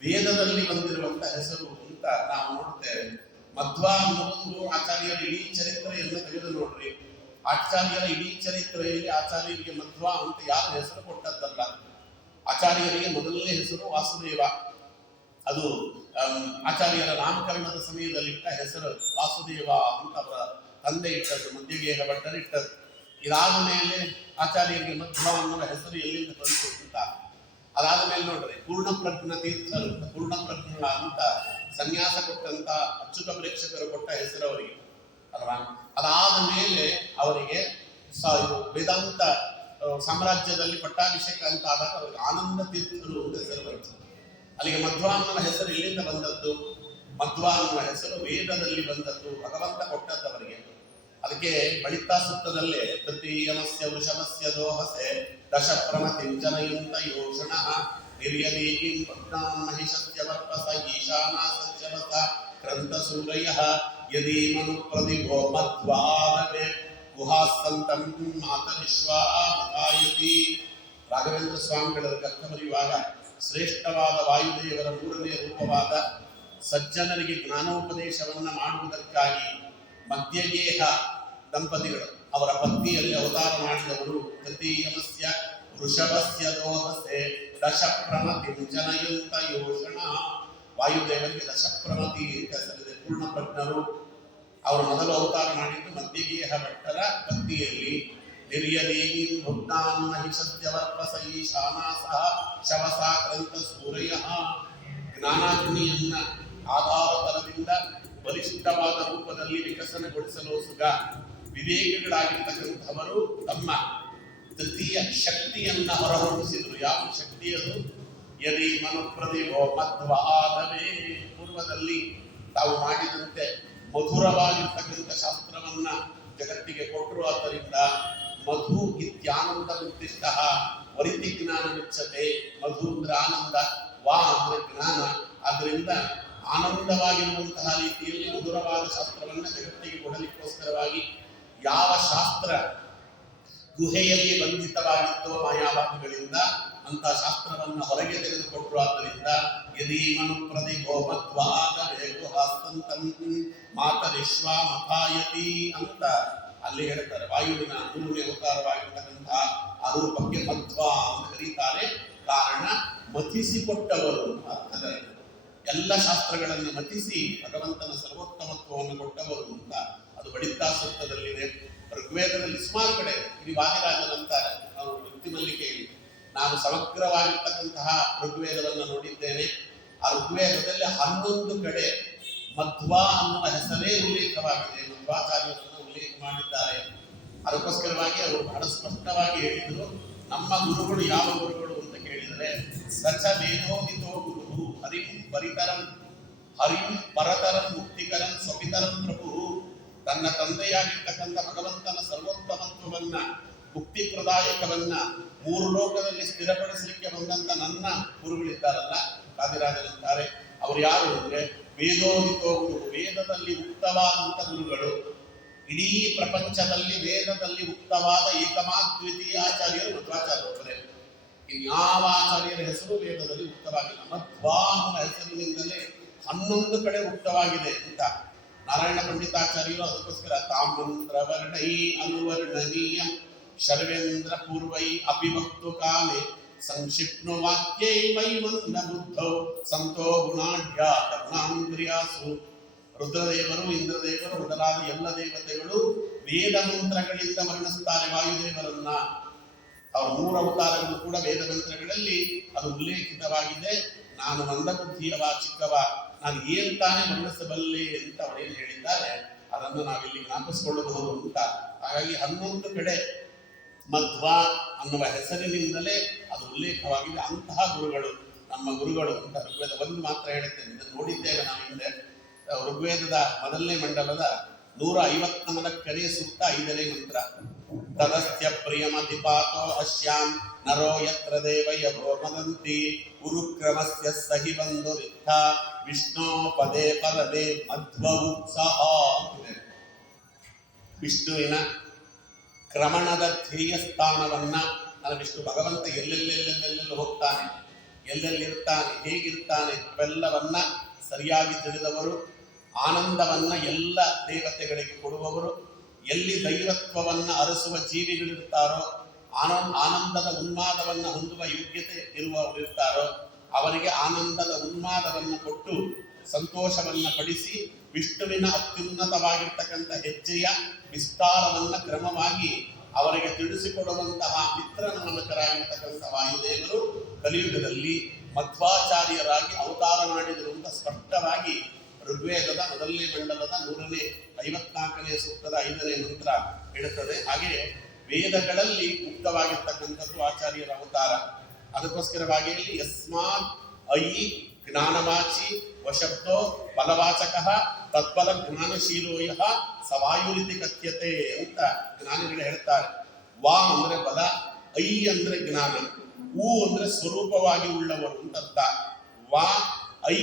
ವೇದದಲ್ಲಿ ಬಂದಿರುವಂತ ಹೆಸರು ಅಂತ ನಾವು ನೋಡ್ತೇವೆ. ಮಧ್ವ ಅನ್ನುವುದು ಆಚಾರ್ಯರ ಇಡೀ ಚರಿತ್ರೆಯನ್ನು ತೆಗೆದು ನೋಡ್ರಿ. ಆಚಾರ್ಯರ ಇಡೀ ಚರಿತ್ರೆಯಲ್ಲಿ ಆಚಾರ್ಯರಿಗೆ ಮಧ್ವ ಅಂತ ಯಾರು ಹೆಸರು ಕೊಟ್ಟದ್ದಲ್ಲ. ಆಚಾರ್ಯರಿಗೆ ಮೊದಲನೇ ಹೆಸರು ವಾಸುದೇವ. ಅದು ಆಚಾರ್ಯರ ನಾಮಕರಣದ ಸಮಯದಲ್ಲಿ ಇಟ್ಟ ಹೆಸರು ವಾಸುದೇವ ಅಂತ ಅವರ ತಂದೆ ಇಟ್ಟದ್ದು, ಮಧ್ಯಗೇಹ ಭಟ್ಟರು ಇಟ್ಟದ್ದು. ಇದಾದ ಮೇಲೆ ಆಚಾರ್ಯರಿಗೆ ಮಧ್ವ ಅನ್ನುವ ಹೆಸರು ಎಲ್ಲಿಂದ ಬಂತು ಅಂತ. ಅದಾದ ಮೇಲೆ ನೋಡ್ರಿ ಪೂರ್ಣಪ್ರಜ್ಞ ತೀರ್ಥರು, ಪೂರ್ಣಪ್ರಜ್ಞ ಅಂತ ಸನ್ಯಾಸ ಕೊಟ್ಟಂತ ಅಚ್ಯುತ ಪ್ರೇಕ್ಷಕರು ಕೊಟ್ಟ ಹೆಸರು ಅವರಿಗೆ ಅಲ್ವಾ. ಅದಾದ ಮೇಲೆ ಅವರಿಗೆ ವೇದಾಂತ ಸಾಮ್ರಾಜ್ಯದಲ್ಲಿ ಪಟ್ಟಾಭಿಷೇಕ ಅಂತ ಆದಾಗ ಅವರಿಗೆ ಆನಂದ ತೀರ್ಥರು ಅಂತ ಹೆಸರು ಬಂತು. ಅಲ್ಲಿಗೆ ಮಧ್ವ ಅನ್ನುವ ಹೆಸರು ಎಲ್ಲಿಂದ ಬಂದದ್ದು? ಮಧ್ವ ಅನ್ನುವ ಹೆಸರು ವೇದದಲ್ಲಿ ಬಂದದ್ದು, ಭಗವಂತ ಕೊಟ್ಟದ್ದವರಿಗೆ. ಅದಕ್ಕೆ ಬಳಿತಾ ಸೂಕ್ತದಲ್ಲೇ ತೃತೀಯಮಸ್ಯ ವೃಷಭಸ್ಯ ದೋಹಸೆ ದಶ ಪ್ರಮತಿಂಚನಯುಂತ ಯೋಷಣ ನಿರ್ಯದೀಂ ಭಕ್ತಾಂ ಮಹಿಷಸ್ಯ ವರ್ಪಸ ಈಶಾನಾ ಸಜ್ಜವತ ಕ್ರಂತ ಸೂರಯಃ ಯದಿ ಮನು ಪ್ರದಿಭೋ ಮಧ್ವಾದವೇ ಗುಹಾಸ್ತಂತಂ ಮಾತರಿಶ್ವಾ ಮತಾಯತಿ. ರಾಘವೇಂದ್ರ ಸ್ವಾಮಿಗಳ ಕರ್ತ ಬರೆಯುವಾಗ ಶ್ರೇಷ್ಠವಾದ ವಾಯುದೇವರ ಮೂರನೇ ರೂಪವಾದ ಸಜ್ಜನರಿಗೆ ಜ್ಞಾನೋಪದೇಶವನ್ನ ಮಾಡುವುದಕ್ಕಾಗಿ ಮಧ್ಯಗೇಹ ದಂಪತಿಗಳು ಅವರ ಪತ್ನಿಯಲ್ಲಿ ಅವತಾರ ಮಾಡಿದವರು. ತೃತೀಯಮಸ್ಯ ವೃಷಭಸ್ಯ ದೋಹಸೆ ದಶಪ್ರಮತಿ ಜನಯುಂತ ಯೋಷಣ. ವಾಯುದೇವರಿಗೆ ದಶಪ್ರಮತಿ ಅಂತ ಹೆಸರಿದೆ. ಪೂರ್ಣಪ್ರಜ್ಞರು. ಅವರು ಮೊದಲು ಅವತಾರ ಮಾಡಿದ್ದು ಮಧ್ಯಗೇಹ ಭಟ್ಟರ ಪತ್ನಿಯಲ್ಲಿ. ನಿರ್ಯದೇವಿ ಭುಕ್ತಾಂ ಮಹಿಷಸ್ಯವರ್ಪಸ ಈಶಾನಾಸಃ ಶವಸಾಕ್ರಂತ ಸೂರಯಃ. ಜ್ಞಾನಾಗ್ನಿಯನ್ನ ಆಧಾರತಲದಿಂದ ಬಲಿಷ್ಠವಾದ ರೂಪದಲ್ಲಿ ವಿಕಸನಗೊಳಿಸಲು ಸುಗ ವಿವೇಕಿಗಳಾಗಿರ್ತಕ್ಕಂಥವರು ತಮ್ಮ ತೃತೀಯ ಶಕ್ತಿಯನ್ನ ಹೊರಹೊಮ್ಮಿಸಿದರು. ಯಾವ ಶಕ್ತಿಯದು? ಯದಿ ಮನುಪ್ರದಿಭೋ ಮಧ್ವಾದವೇ. ಪೂರ್ವದಲ್ಲಿ ತಾವು ಮಾಡಿದಂತೆ ಮಧುರವಾಗಿರ್ತಕ್ಕಂಥ ಶಾಸ್ತ್ರವನ್ನ ಜಗತ್ತಿಗೆ ಕೊಟ್ಟರು. ಆದ್ದರಿಂದ ಮಧು ಇತ್ಯಾನಂದ ಉತ್ತಿಷ್ಟ ವರಿತಿ ಜ್ಞಾನ ಮುಚ್ಚತೆ. ಮಧು ಅಂದ್ರೆ ಆನಂದ, ವಾ ಅಂದ್ರೆ ಜ್ಞಾನ. ಆದ್ದರಿಂದ ಆನಂದವಾಗಿರುವಂತಹ ರೀತಿಯಲ್ಲಿ ಮಧುರವಾದ ಶಾಸ್ತ್ರವನ್ನ ಜಗತ್ತಿಗೆ ಕೊಡಲಿಕ್ಕೋಸ್ಕರವಾಗಿ ಯಾವ ಶಾಸ್ತ್ರ ಗುಹೆಯಲ್ಲಿ ಬಂಧಿತವಾಗಿತ್ತೋ ಮಾಯಾವಾದಿಗಳಿಂದ ಅಂತ ಶಾಸ್ತ್ರವನ್ನ ಹೊರಗೆ ತೆಗೆದುಕೊಟ್ಟರು. ಆದ್ದರಿಂದ ಯದಿ ಮನು ಪ್ರದಿಭೋ ಮಧ್ವಾದವೇ ಗುಹಾಸ್ತಂತಂ ಮಾತರಿಶ್ವಾ ಮಥಾಯತಿ ಅಂತ ಅಲ್ಲಿ ಹೇಳ್ತಾರೆ. ವಾಯುವಿನ ಮೂರನೇ ಅವತಾರವಾಗಿರ್ತಕ್ಕಂತಹ ಆ ರೂಪಕ್ಕೆ ಮಧ್ವ ಅಂತ ಕರೀತಾರೆ. ಕಾರಣ ಮಥಿಸಿಕೊಟ್ಟವರು ಅರ್ಥದಲ್ಲಿ ಎಲ್ಲ ಶಾಸ್ತ್ರಗಳನ್ನು ಮಥಿಸಿ ಭಗವಂತನ ಸರ್ವೋತ್ತಮತ್ವವನ್ನು ಕೊಟ್ಟವರು ಅಂತ. ಅದು ಬಳಿತಾ ಸೂಕ್ತದಲ್ಲಿದೆ. ಋಗ್ವೇದದಲ್ಲಿ ಸುಮಾರು ಕಡೆ ಇಲ್ಲಿ ವಾದಿರಾಜನಂತಾರೆ ಅವರು ವೃತ್ತಿಮಲ್ಲಿಕೆಯಲ್ಲಿ ನಾನು ಸಮಗ್ರವಾಗಿರ್ತಕ್ಕಂತಹ ಋಗ್ವೇದವನ್ನು ನೋಡಿದ್ದೇನೆ. ಆ ಋಗ್ವೇದದಲ್ಲಿ 11 ಕಡೆ ಮಧ್ವ ಅನ್ನುವ ಹೆಸರೇ ಉಲ್ಲೇಖವಾಗಿದೆ, ಮಧ್ವಾಚಾರ್ಯರನ್ನು ಉಲ್ಲೇಖ ಮಾಡಿದ್ದಾರೆ. ಅದಕ್ಕೋಸ್ಕರವಾಗಿ ಅವರು ಬಹಳ ಸ್ಪಷ್ಟವಾಗಿ ಹೇಳಿದರು, ನಮ್ಮ ಗುರುಗಳು ಯಾವ ಗುರುಗಳು ಅಂತ ಕೇಳಿದರೆ ಸಚ ವೇದೋದಿತೋ ಗುರು ಹರಿಂ ಪರಿತರಂ ಹರಿಂ ಪರತರಂ ಮುಕ್ತಿಕರಂ ಸ್ವಪಿತರಂ ಪ್ರಭು. ತನ್ನ ತಂದೆಯಾಗಿರ್ತಕ್ಕಂಥ ಭಗವಂತನ ಸರ್ವೋತ್ತಮತ್ವವನ್ನ ಮುಕ್ತಿ ಪ್ರದಾಯಕವನ್ನ ಮೂರು ಲೋಕದಲ್ಲಿ ಸ್ಥಿರಪಡಿಸಲಿಕ್ಕೆ ಬಂದಂತ ನನ್ನ ಗುರುಗಳಿದ್ದಾರಲ್ಲ, ಕಾದಿರಾಜರಂತಾರೆ, ಅವರು ಯಾರು ಅಂದ್ರೆ ವೇದೋದಿತೋ ಗುರು, ವೇದದಲ್ಲಿ ಉಕ್ತವಾದಂತ ಗುರುಗಳು. ಇಡೀ ಪ್ರಪಂಚದಲ್ಲಿ ವೇದದಲ್ಲಿ ಉಕ್ತವಾದ ಏಕಮಾದ್ವಿತೀಯ ಆಚಾರ್ಯರು ಮಧ್ವಾಚಾರ್ಯರೇ. ಇನ್ಯಾವ ಆಚಾರ್ಯರ ಹೆಸರು ವೇದದಲ್ಲಿ ಉಕ್ತವಾಗಿಲ್ಲ. ಮಧ್ವಾ ಅನ್ನುವ ಹೆಸರಿನಿಂದಲೇ 11 ಕಡೆ ಉಕ್ತವಾಗಿದೆ ಅಂತ ನಾರಾಯಣ ಪಂಡಿತಾಚಾರ್ಯರು ಅದಕ್ಕೋಸ್ಕರ ತಾಮಂತ್ರ ವರ್ಣೈ ಅನುವರ್ಣನೀಯಂ ಶರ್ವೇಂದ್ರ ಪೂರ್ವೈ ಅಪಿವಕ್ತು ಕಾಲೇ ಸಂಕ್ಷಿಪ್ನು ವಾಕ್ಯೈ ವೈಮಂದ ಬುದ್ಧೌ ಸಂತೋ ಗುಣಾಢ್ಯ ಕರ್ಣಾಂದ್ರಿಯಾಸು. ರುದ್ರದೇವರು, ಇಂದ್ರದೇವರು ಮೊದಲಾದ ಎಲ್ಲ ದೇವತೆಗಳು ವೇದ ಮಂತ್ರಗಳಿಂದ ವರ್ಣಿಸ್ತಾರೆ ವಾಯುದೇವರನ್ನ. ಅವರ 3 ಅವತಾರಗಳು ಕೂಡ ವೇದ ಮಂತ್ರಗಳಲ್ಲಿ ಅದು ಉಲ್ಲೇಖಿತವಾಗಿದೆ. ನಾನು ಮಂದಬುದ್ಧಿಯವ, ಚಿಕ್ಕವ, ನಾನು ಏನ್ ತಾನೇ ವರ್ಣಿಸಬಲ್ಲೆ ಅಂತ ಅವರೇನು ಹೇಳಿದ್ದಾರೆ ಅದನ್ನು ನಾವಿಲ್ಲಿ ಜ್ಞಾಪಿಸಿಕೊಳ್ಳಬಹುದು ಅಂತ. ಹಾಗಾಗಿ 11 ಕಡೆ ಮಧ್ವ ಅನ್ನುವ ಹೆಸರಿನಿಂದಲೇ ಅದು ಉಲ್ಲೇಖವಾಗಿದೆ. ಅಂತಹ ಗುರುಗಳು ನಮ್ಮ ಗುರುಗಳು ಅಂತ ಋಗ್ವೇದ ಒಂದು ಮಾತ್ರ ಹೇಳುತ್ತೇನೆ, ಇದನ್ನು ನೋಡಿದ್ದೇವೆ ನಾವು ಹಿಂದೆ. ಋಗ್ವೇದದ ಮೊದಲನೇ ಮಂಡಲದ 154ನೇ ಸೂಕ್ತ 5ನೇ ಮಂತ್ರ. ತದಸ್ಯ ಪ್ರಿಯಮಧಿಪಾತೋ ಅಶ್ಯಾಂ ನರೋ ಯತ್ರ ದೇವಯಭೋ ವದಂತಿ ಉರುಕ್ರಮಸ್ಯ ಸಹಿ ಬಂಧುರಿತ್ಥ ವಿಷ್ಣು ಪದೇ ಪರದೇ ಮಧ್ವವು ಸಹ. ವಿಷ್ಣುವಿನ ಕ್ರಮಣದ ಧ್ಯೇಯ ಸ್ಥಾನವನ್ನ, ವಿಷ್ಣು ಭಗವಂತ ಎಲ್ಲೆಲ್ಲೆಲ್ಲೆಲ್ಲೆಲ್ಲೆಲ್ಲ ಹೋಗ್ತಾನೆ, ಎಲ್ಲೆಲ್ಲಿರ್ತಾನೆ, ಹೇಗಿರ್ತಾನೆ ಇವೆಲ್ಲವನ್ನ ಸರಿಯಾಗಿ ತಿಳಿದವರು, ಆನಂದವನ್ನ ಎಲ್ಲ ದೇವತೆಗಳಿಗೆ ಕೊಡುವವರು, ಎಲ್ಲಿ ದೈವತ್ವವನ್ನ ಅರಸುವ ಜೀವಿಗಳಿರ್ತಾರೋ, ಆನಂದದ ಉನ್ಮಾದವನ್ನ ಹೊಂದುವ ಯೋಗ್ಯತೆ ಇರುವವರಿರ್ತಾರೋ ಅವರಿಗೆ ಆನಂದದ ಉನ್ಮಾದವನ್ನು ಕೊಟ್ಟು ಸಂತೋಷವನ್ನ ಪಡಿಸಿ ವಿಷ್ಣುವಿನ ಅತ್ಯುನ್ನತವಾಗಿರ್ತಕ್ಕಂಥ ಹೆಜ್ಜೆಯ ವಿಸ್ತಾರವನ್ನ ಕ್ರಮವಾಗಿ ಅವರಿಗೆ ತಿಳಿಸಿಕೊಡುವಂತಹ ಮಿತ್ರನಾಮಕರಾಗಿರ್ತಕ್ಕಂಥ ವಾಯುದೇವರು ಕಲಿಯುಗದಲ್ಲಿ ಮಧ್ವಾಚಾರ್ಯರಾಗಿ ಅವತಾರ ಮಾಡಿದರು ಅಂತ ಸ್ಪಷ್ಟವಾಗಿ ಋಗ್ವೇದದ ಮೊದಲನೇ ಮಂಡಲದ 154ನೇ ಸೂಕ್ತದ 5ನೇ ಮಂತ್ರ ಹೇಳುತ್ತದೆ. ಹಾಗೆ ವೇದಗಳಲ್ಲಿ ಮುಕ್ತವಾಗಿರ್ತಕ್ಕಂಥದ್ದು ಆಚಾರ್ಯರ ಅವತಾರ. ಅದಕ್ಕೋಸ್ಕರವಾಗಿ ಇಲ್ಲಿ ಯಸ್ಮಾತ್ ಐ ಜ್ಞಾನವಾಚಿ ವಶಬ್ದೋ ಬಲವಾಚಕ ತತ್ಬಲ ಜ್ಞಾನಶೀಲೋಯ ಸವಾಯುರಿತಿ ಕಥ್ಯತೆ ಅಂತ ಜ್ಞಾನಿಗಳು ಹೇಳ್ತಾರೆ. ವಾ ಅಂದ್ರೆ ಬಲ, ಐ ಅಂದ್ರೆ ಜ್ಞಾನ, ಊ ಅಂದ್ರೆ ಸ್ವರೂಪವಾಗಿ ಉಳ್ಳವರು ಅಂತ ಅರ್ಥ. ವಾ ಐ